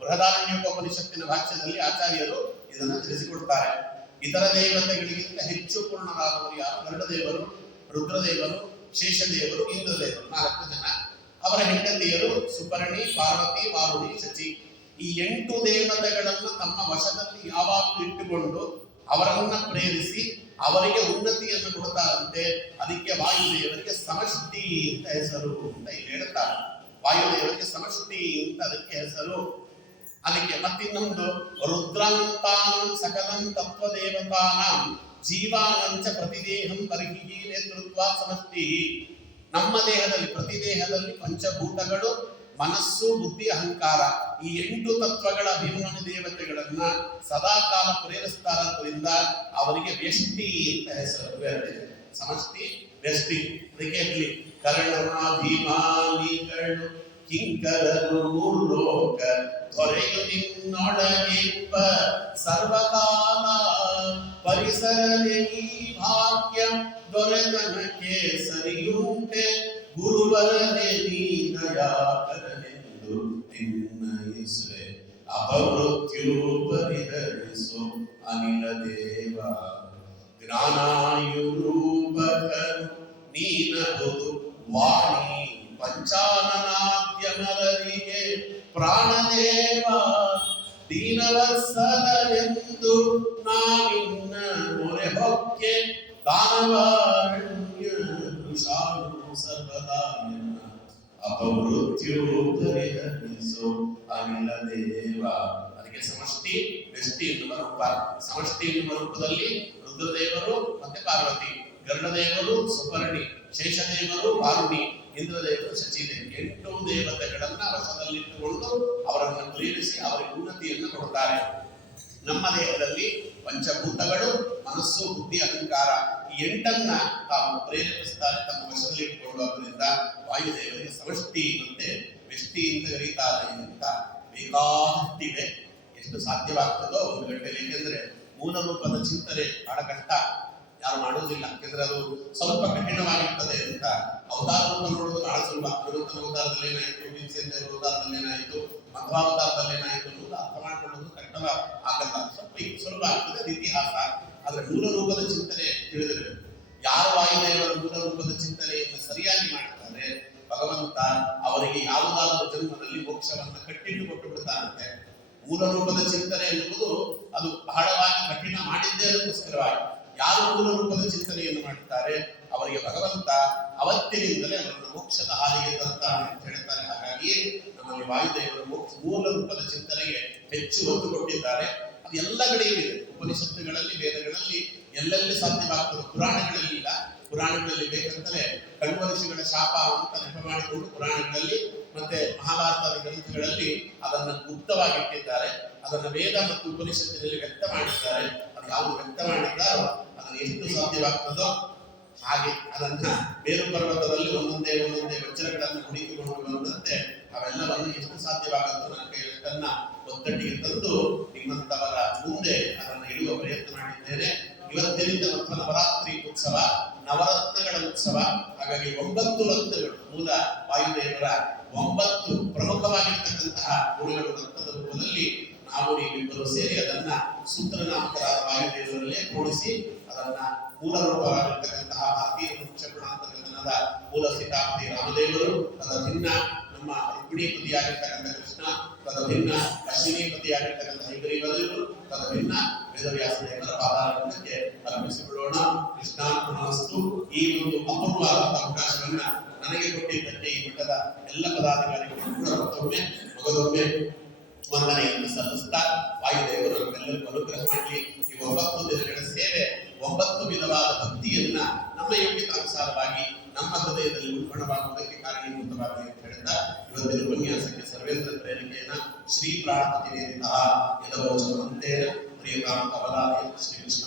ಬೃಹದಾರಣ್ಯೋಪನಿಷತ್ತಿನ ಭಾಷ್ಯದಲ್ಲಿ ಆಚಾರ್ಯರು ಇದನ್ನು ತಿಳಿಸಿಕೊಡ್ತಾರೆ. ಇತರ ದೇವತೆಗಳಿಗಿಂತ ಹೆಚ್ಚು ಪೂರ್ಣರಾದವರು ಯಾರು? ಗರುಡದೇವರು, ರುದ್ರದೇವರು, ಶೇಷದೇವರು, ಇಂದ್ರದೇವರು, 4 ಜನ. ಅವರ ಹೆಂಡತಿಯರು ಸುಪರ್ಣಿ, ಪಾರ್ವತಿ, ವಾರುಣಿ, ಶಚಿ. ಈ 8 ದೇವತೆಗಳನ್ನು ತಮ್ಮ ವಶದಲ್ಲಿ ಯಾವಾಗಲೂ ಇಟ್ಟುಕೊಂಡು ಅವರನ್ನ ಪ್ರೇರಿಸಿ ಅವರಿಗೆ ಉನ್ನತಿಯನ್ನು ಕೊಡ್ತಾರಂತೆ. ಅದಕ್ಕೆ ವಾಯುದೇವರಿಗೆ ಸಮಷ್ಟಿ ಅಂತ ಹೆಸರು ಅಂತ ಇಲ್ಲಿ ಹೇಳ್ತಾರೆ. ವಾಯುದೇವರಿಗೆ ಸಮಷ್ಟಿ ಅಂತ ಅದಕ್ಕೆ ಹೆಸರು. ಅದಕ್ಕೆ ಮತ್ತಿನ್ನೊಂದು ರುದ್ರಾಂತಾನಂ ಸಕಲಂ ತತ್ವದೇವತಾನಾಂ ಜೀವಾನಂಚ ಪ್ರತಿದೇಹಂ ಪರಿಹಿ ನೇತೃತ್ವ ಸಮಷ್ಟಿ. ನಮ್ಮ ದೇಹದಲ್ಲಿ ಪ್ರತಿ ದೇಹದಲ್ಲಿ ಪಂಚಭೂತಗಳು, ಮನಸ್ಸು, ಬುದ್ಧಿ, ಅಹಂಕಾರ, ಈ 8 ತತ್ವಗಳ ಅಭಿಮಾನಿ ದೇವತೆಗಳನ್ನ ಸದಾಕಾಲ ಪ್ರೇರಿಸ್ತಾರಾದ್ರಿಂದ ಅವರಿಗೆ ವ್ಯಷ್ಟಿ ಅಂತ ಹೆಸರು. ಸಮಷ್ಟಿ ವ್ಯಷ್ಟಿ. ಅದಕ್ಕೆ ಇಲ್ಲಿ ಕರ್ಣನಾಭಿಮಾನಿಗಳು ಕಿಂಕರರು ಲೋಕ ಹೊರೆಯು ನಿನ್ನೊಳಗಿಪ್ಪ ಸರ್ವಕಾಲ ಪರಿಸರನೆ ಈ ಭಾಗ್ಯ ದೊರೆತನಕ್ಕೆ ಸರಿಯುಂಟೆ ಗುರುವರನೆ ನೀ ದಯಾಕರನೆಂದು ನಿನ್ನಯಿಸುವೆ ಅಪಮೃತ್ಯು ಪರಿಹರಿಸು ಅನಿಲ ದೇವ. ಜ್ಞಾನಾಯುರೂಪಕನು ನೀನಬಹುದು ವಾಣಿ ಪಂಚಾನನಾದ್ಯಮರರಿಗೆ ಪ್ರಾಣದೇವ ದೀನವತ್ಸಲನೆಂದು ನಾನಿನ್ನ ಮೊರೆ ಹೊಕ್ಕೆ ದಾನವಾರಣ್ಯ ಕೃಷಾನು ಸರ್ವದಾಯನ ಅಪಮೃತ್ಯು ಪರಿಹರಿಸು ಅನಿಲ ದೇವ. ಅದಕ್ಕೆ ಸಮಷ್ಟಿ ವ್ಯಷ್ಟಿ ಎನ್ನುವ ರೂಪ. ಸಮಷ್ಟಿ ಎನ್ನುವ ರೂಪದಲ್ಲಿ ರುದ್ರದೇವರು ಮತ್ತೆ ಪಾರ್ವತಿ, ಗರುಡದೇವರು ಸುಪರ್ಣಿ, ಶೇಷದೇವರು ವಾರುಣಿ, ಇಂದ್ರದೇವರು ಶಚಿದೇವಿ. 8 ದೇವತೆಗಳನ್ನ ವಶದಲ್ಲಿಟ್ಟುಕೊಂಡು ಅವರನ್ನು ಪ್ರೇರಿಸಿ ಅವರಿಗೆ ಉನ್ನತಿಯನ್ನು ಕೊಡುತ್ತಾರೆ. ನಮ್ಮ ದೇಹದಲ್ಲಿ ಪಂಚಭೂತಗಳು, ಮನಸ್ಸು, ಬುದ್ಧಿ, ಅಹಂಕಾರ, ಈ 8 ತಾವು ಪ್ರೇರೇಪಿಸುತ್ತಾರೆ ತಮ್ಮ ವಶದಲ್ಲಿ ಇಟ್ಟುಕೊಳ್ಳುವುದರಿಂದ ವಾಯುದೇವರಿಗೆ ಸಮಷ್ಟಿ ಮತ್ತೆ ವ್ಯಷ್ಟಿ ಅಂತ ಕರೀತಾರೆ ಅಂತ ಬೇಕಾದಷ್ಟಿವೆ. ಎಷ್ಟು ಸಾಧ್ಯವಾಗ್ತದೋ ಒಂದು ಗಂಟೆಯಲ್ಲಿ. ಏಕೆಂದ್ರೆ ಮೂಲ ರೂಪದ ಚಿಂತನೆ ಬಹಳ ಕಷ್ಟ, ಯಾರು ಮಾಡುವುದಿಲ್ಲ. ಯಾಕೆಂದ್ರೆ ಅದು ಸ್ವಲ್ಪ ಕಠಿಣವಾಗಿರ್ತದೆ ಅಂತ. ಅವತಾರ ರೂಪ ನೋಡುವುದು ಬಹಳ ಸುಲಭ. ಹನುಮಂತನ ಅವತಾರದಲ್ಲಿ ಏನಾಯಿತು, ಭೀಮಸೇನ ಅವತಾರದಲ್ಲಿ ಏನಾಯಿತು, ಮಧ್ವಾವತಾರದಲ್ಲಿ ಏನಾಯಿತು ಅನ್ನೋದು ಅರ್ಥ ಮಾಡಿಕೊಳ್ಳುವುದು ಕಷ್ಟವ ಆಗಲ್ಲ. ಸ್ವಲ್ಪ ಸುಲಭ ಆಗ್ತದೆ ಅದು ಇತಿಹಾಸ. ಆದ್ರೆ ಮೂಲ ರೂಪದ ಚಿಂತನೆ ತಿಳಿದಿರಬೇಕು. ಯಾರು ವಾಯುದೇವರ ಮೂಲ ರೂಪದ ಚಿಂತನೆಯನ್ನು ಸರಿಯಾಗಿ ಮಾಡ್ತಾರೆ ಭಗವಂತ ಅವರಿಗೆ ಯಾವುದಾದರೂ ಜನ್ಮದಲ್ಲಿ ಮೋಕ್ಷವನ್ನು ಕಟ್ಟಿಟ್ಟು ಕೊಟ್ಟು ಬಿಡ್ತಾರಂತೆ. ಮೂಲ ರೂಪದ ಚಿಂತನೆ ಎನ್ನುವುದು ಅದು ಬಹಳವಾಗಿ ಕಠಿಣ ಮಾಡಿದ್ದೇ ಅದಕ್ಕೋಸ್ಕರವಾಗಿ. ಯಾರು ಮೂಲ ರೂಪದ ಚಿಂತನೆಯನ್ನು ಮಾಡುತ್ತಾರೆ ಅವರಿಗೆ ಭಗವಂತ ಅವತ್ತಿನಿಂದಲೇ ಅವರನ್ನು ಮೋಕ್ಷದ ಹಾದಿಗೆ ತರುತ್ತಾನೆ ಅಂತ ಹೇಳ್ತಾರೆ. ಹಾಗಾಗಿಯೇ ನಮ್ಮಲ್ಲಿ ವಾಯುದೇವರು ಮೂಲ ರೂಪದ ಚಿಂತನೆಗೆ ಹೆಚ್ಚು ಒತ್ತು ಕೊಟ್ಟಿದ್ದಾರೆ. ಅದು ಎಲ್ಲ ಕಡೆಯೂ ಇದೆ. ಉಪನಿಷತ್ತುಗಳಲ್ಲಿ, ವೇದಗಳಲ್ಲಿ ಎಲ್ಲೆಲ್ಲಿ ಸಾಧ್ಯವಾಗ್ತದೆ. ಪುರಾಣಗಳಲ್ಲಿ ಇಲ್ಲ. ಪುರಾಣಗಳಲ್ಲಿ ಬೇಕಂತಲೇ ಕಣ್ವ ಋಷಿಗಳ ಶಾಪ ಅಂತ ನೆಪ ಮಾಡಿಕೊಂಡು ಪುರಾಣಗಳಲ್ಲಿ ಮತ್ತೆ ಮಹಾಭಾರತದ ಗ್ರಂಥಗಳಲ್ಲಿ ಅದನ್ನ ಗುಪ್ತವಾಗಿಟ್ಟಿದ್ದಾರೆ. ಅದನ್ನ ವೇದ ಮತ್ತು ಉಪನಿಷತ್ತಿನಲ್ಲಿ ವ್ಯಕ್ತ ಮಾಡಿದ್ದಾರೆ. ಅದು ಯಾವುದು ವ್ಯಕ್ತ ಮಾಡಿದ್ದಾರೋ ಅದನ್ನು ಎಷ್ಟು ಸಾಧ್ಯವಾಗ್ತದೋ ಹಾಗೆ ಅದನ್ನ ಮೇರು ಪರ್ವತದಲ್ಲಿ ಒಂದೊಂದೇ ವಜ್ರಗಳನ್ನು ಹುಡುಕಿಕೊಂಡು ಬಂದಂತೆ ಅವೆಲ್ಲವನ್ನು ಎಷ್ಟು ಸಾಧ್ಯವಾಗುತ್ತೋ ನನ್ನ ಕೈಯನ್ನ ಒತ್ತಟ್ಟಿಗೆ ತಂದು ನಿಮ್ಮಂತವರ ಮುಂದೆ ಅದನ್ನು ಇಡುವ ಪ್ರಯತ್ನ ಮಾಡಿದ್ದೇನೆ. ಇವತ್ತಿನಿಂದ ಮತ್ತು ನವರಾತ್ರಿ ಉತ್ಸವ, ನವರತ್ನಗಳ ಉತ್ಸವ. ಹಾಗಾಗಿ 9 ರತ್ನಗಳು, ಮೂಲ ವಾಯುದೇವರ 9 ಪ್ರಮುಖವಾಗಿರ್ತಕ್ಕಂತಹ ಗುಣಗಳು ರತ್ನದ ರೂಪದಲ್ಲಿ ನಾವು ನೀವಿಬ್ಬರು ಸೇರಿ ಅದನ್ನ ಸೂತ್ರನಾಮಕರಾದ ವಾಯುದೇವರಲ್ಲೇ ಕೂಡಿಸಿ ಅದನ್ನ ಮೂಲ ರೂಪವಾಗಿರ್ತಕ್ಕಂತಹ ಭಾರತೀಯ ಪುರುಷಗುಣಾಂತರದ ಮೂಲ ಸೀತಾಪತಿ ರಾಮದೇವರು, ತದ ಭಿನ್ನ ನಮ್ಮ ರುಕ್ಮಿಣೀಪತಿಯಾಗಿರ್ತಕ್ಕಂಥ ಕೃಷ್ಣ, ತದ ಭಿನ್ನ ಅಶ್ವಿನೀಪತಿಯಾಗಿರ್ತಕ್ಕಂಥ ಹೈಗ್ರೀವದೇವರು, ತದ ಭಿನ್ನ ವೇದವ್ಯಾಸ ದೇವರ ಪಾದಾರಕ್ಕೆ ಅರ್ಪಿಸಿಕೊಳ್ಳೋಣ. ಕೃಷ್ಣಾರ್ಪಣಮಸ್ತು. ಈ ಒಂದು ಅಪೂರ್ವವಾದ ಅವಕಾಶವನ್ನ ನನಗೆ ಕೊಟ್ಟಿದ್ದಕ್ಕೆ ಈ ಮಠದ ಎಲ್ಲ ಪದಾಧಿಕಾರಿಗಳು ಕೂಡ ಮಗದೊಮ್ಮೆ ವಂದನೆಯನ್ನು ಸಲ್ಲಿಸ್ತಾ ವಾಯುದೇವರು ನಮ್ಮೆಲ್ಲರಿಗೂ ಅನುಗ್ರಹ ಮಾಡಲಿ. ಈ 9 ದಿನಗಳ ಸೇವೆ 9 ವಿಧವಾದ ಭಕ್ತಿಯನ್ನ ನಮ್ಮ ಯೋಗ್ಯತಾನುಸಾರವಾಗಿ ನಮ್ಮ ಹೃದಯದಲ್ಲಿ ಉಲ್ಬಣವಾಗುವುದಕ್ಕೆ ಕಾರಣೀಭೂತವಾಗಿದೆ ಅಂತ ಹೇಳ್ತಾ ಇವತ್ತಿನ ಉಪನ್ಯಾಸಕ್ಕೆ ಸರ್ವೇಂದ್ರ ಪ್ರೇರಿಕೆಯನ್ನ ಶ್ರೀ ಪ್ರಾಣಪತಿ ನೇರಿತಃ ಯದವೋಚನಂತೇನ ಪ್ರಿಯತಾಂ ಕಮಲಾಲಯ ಶ್ರೀ ಕೃಷ್ಣ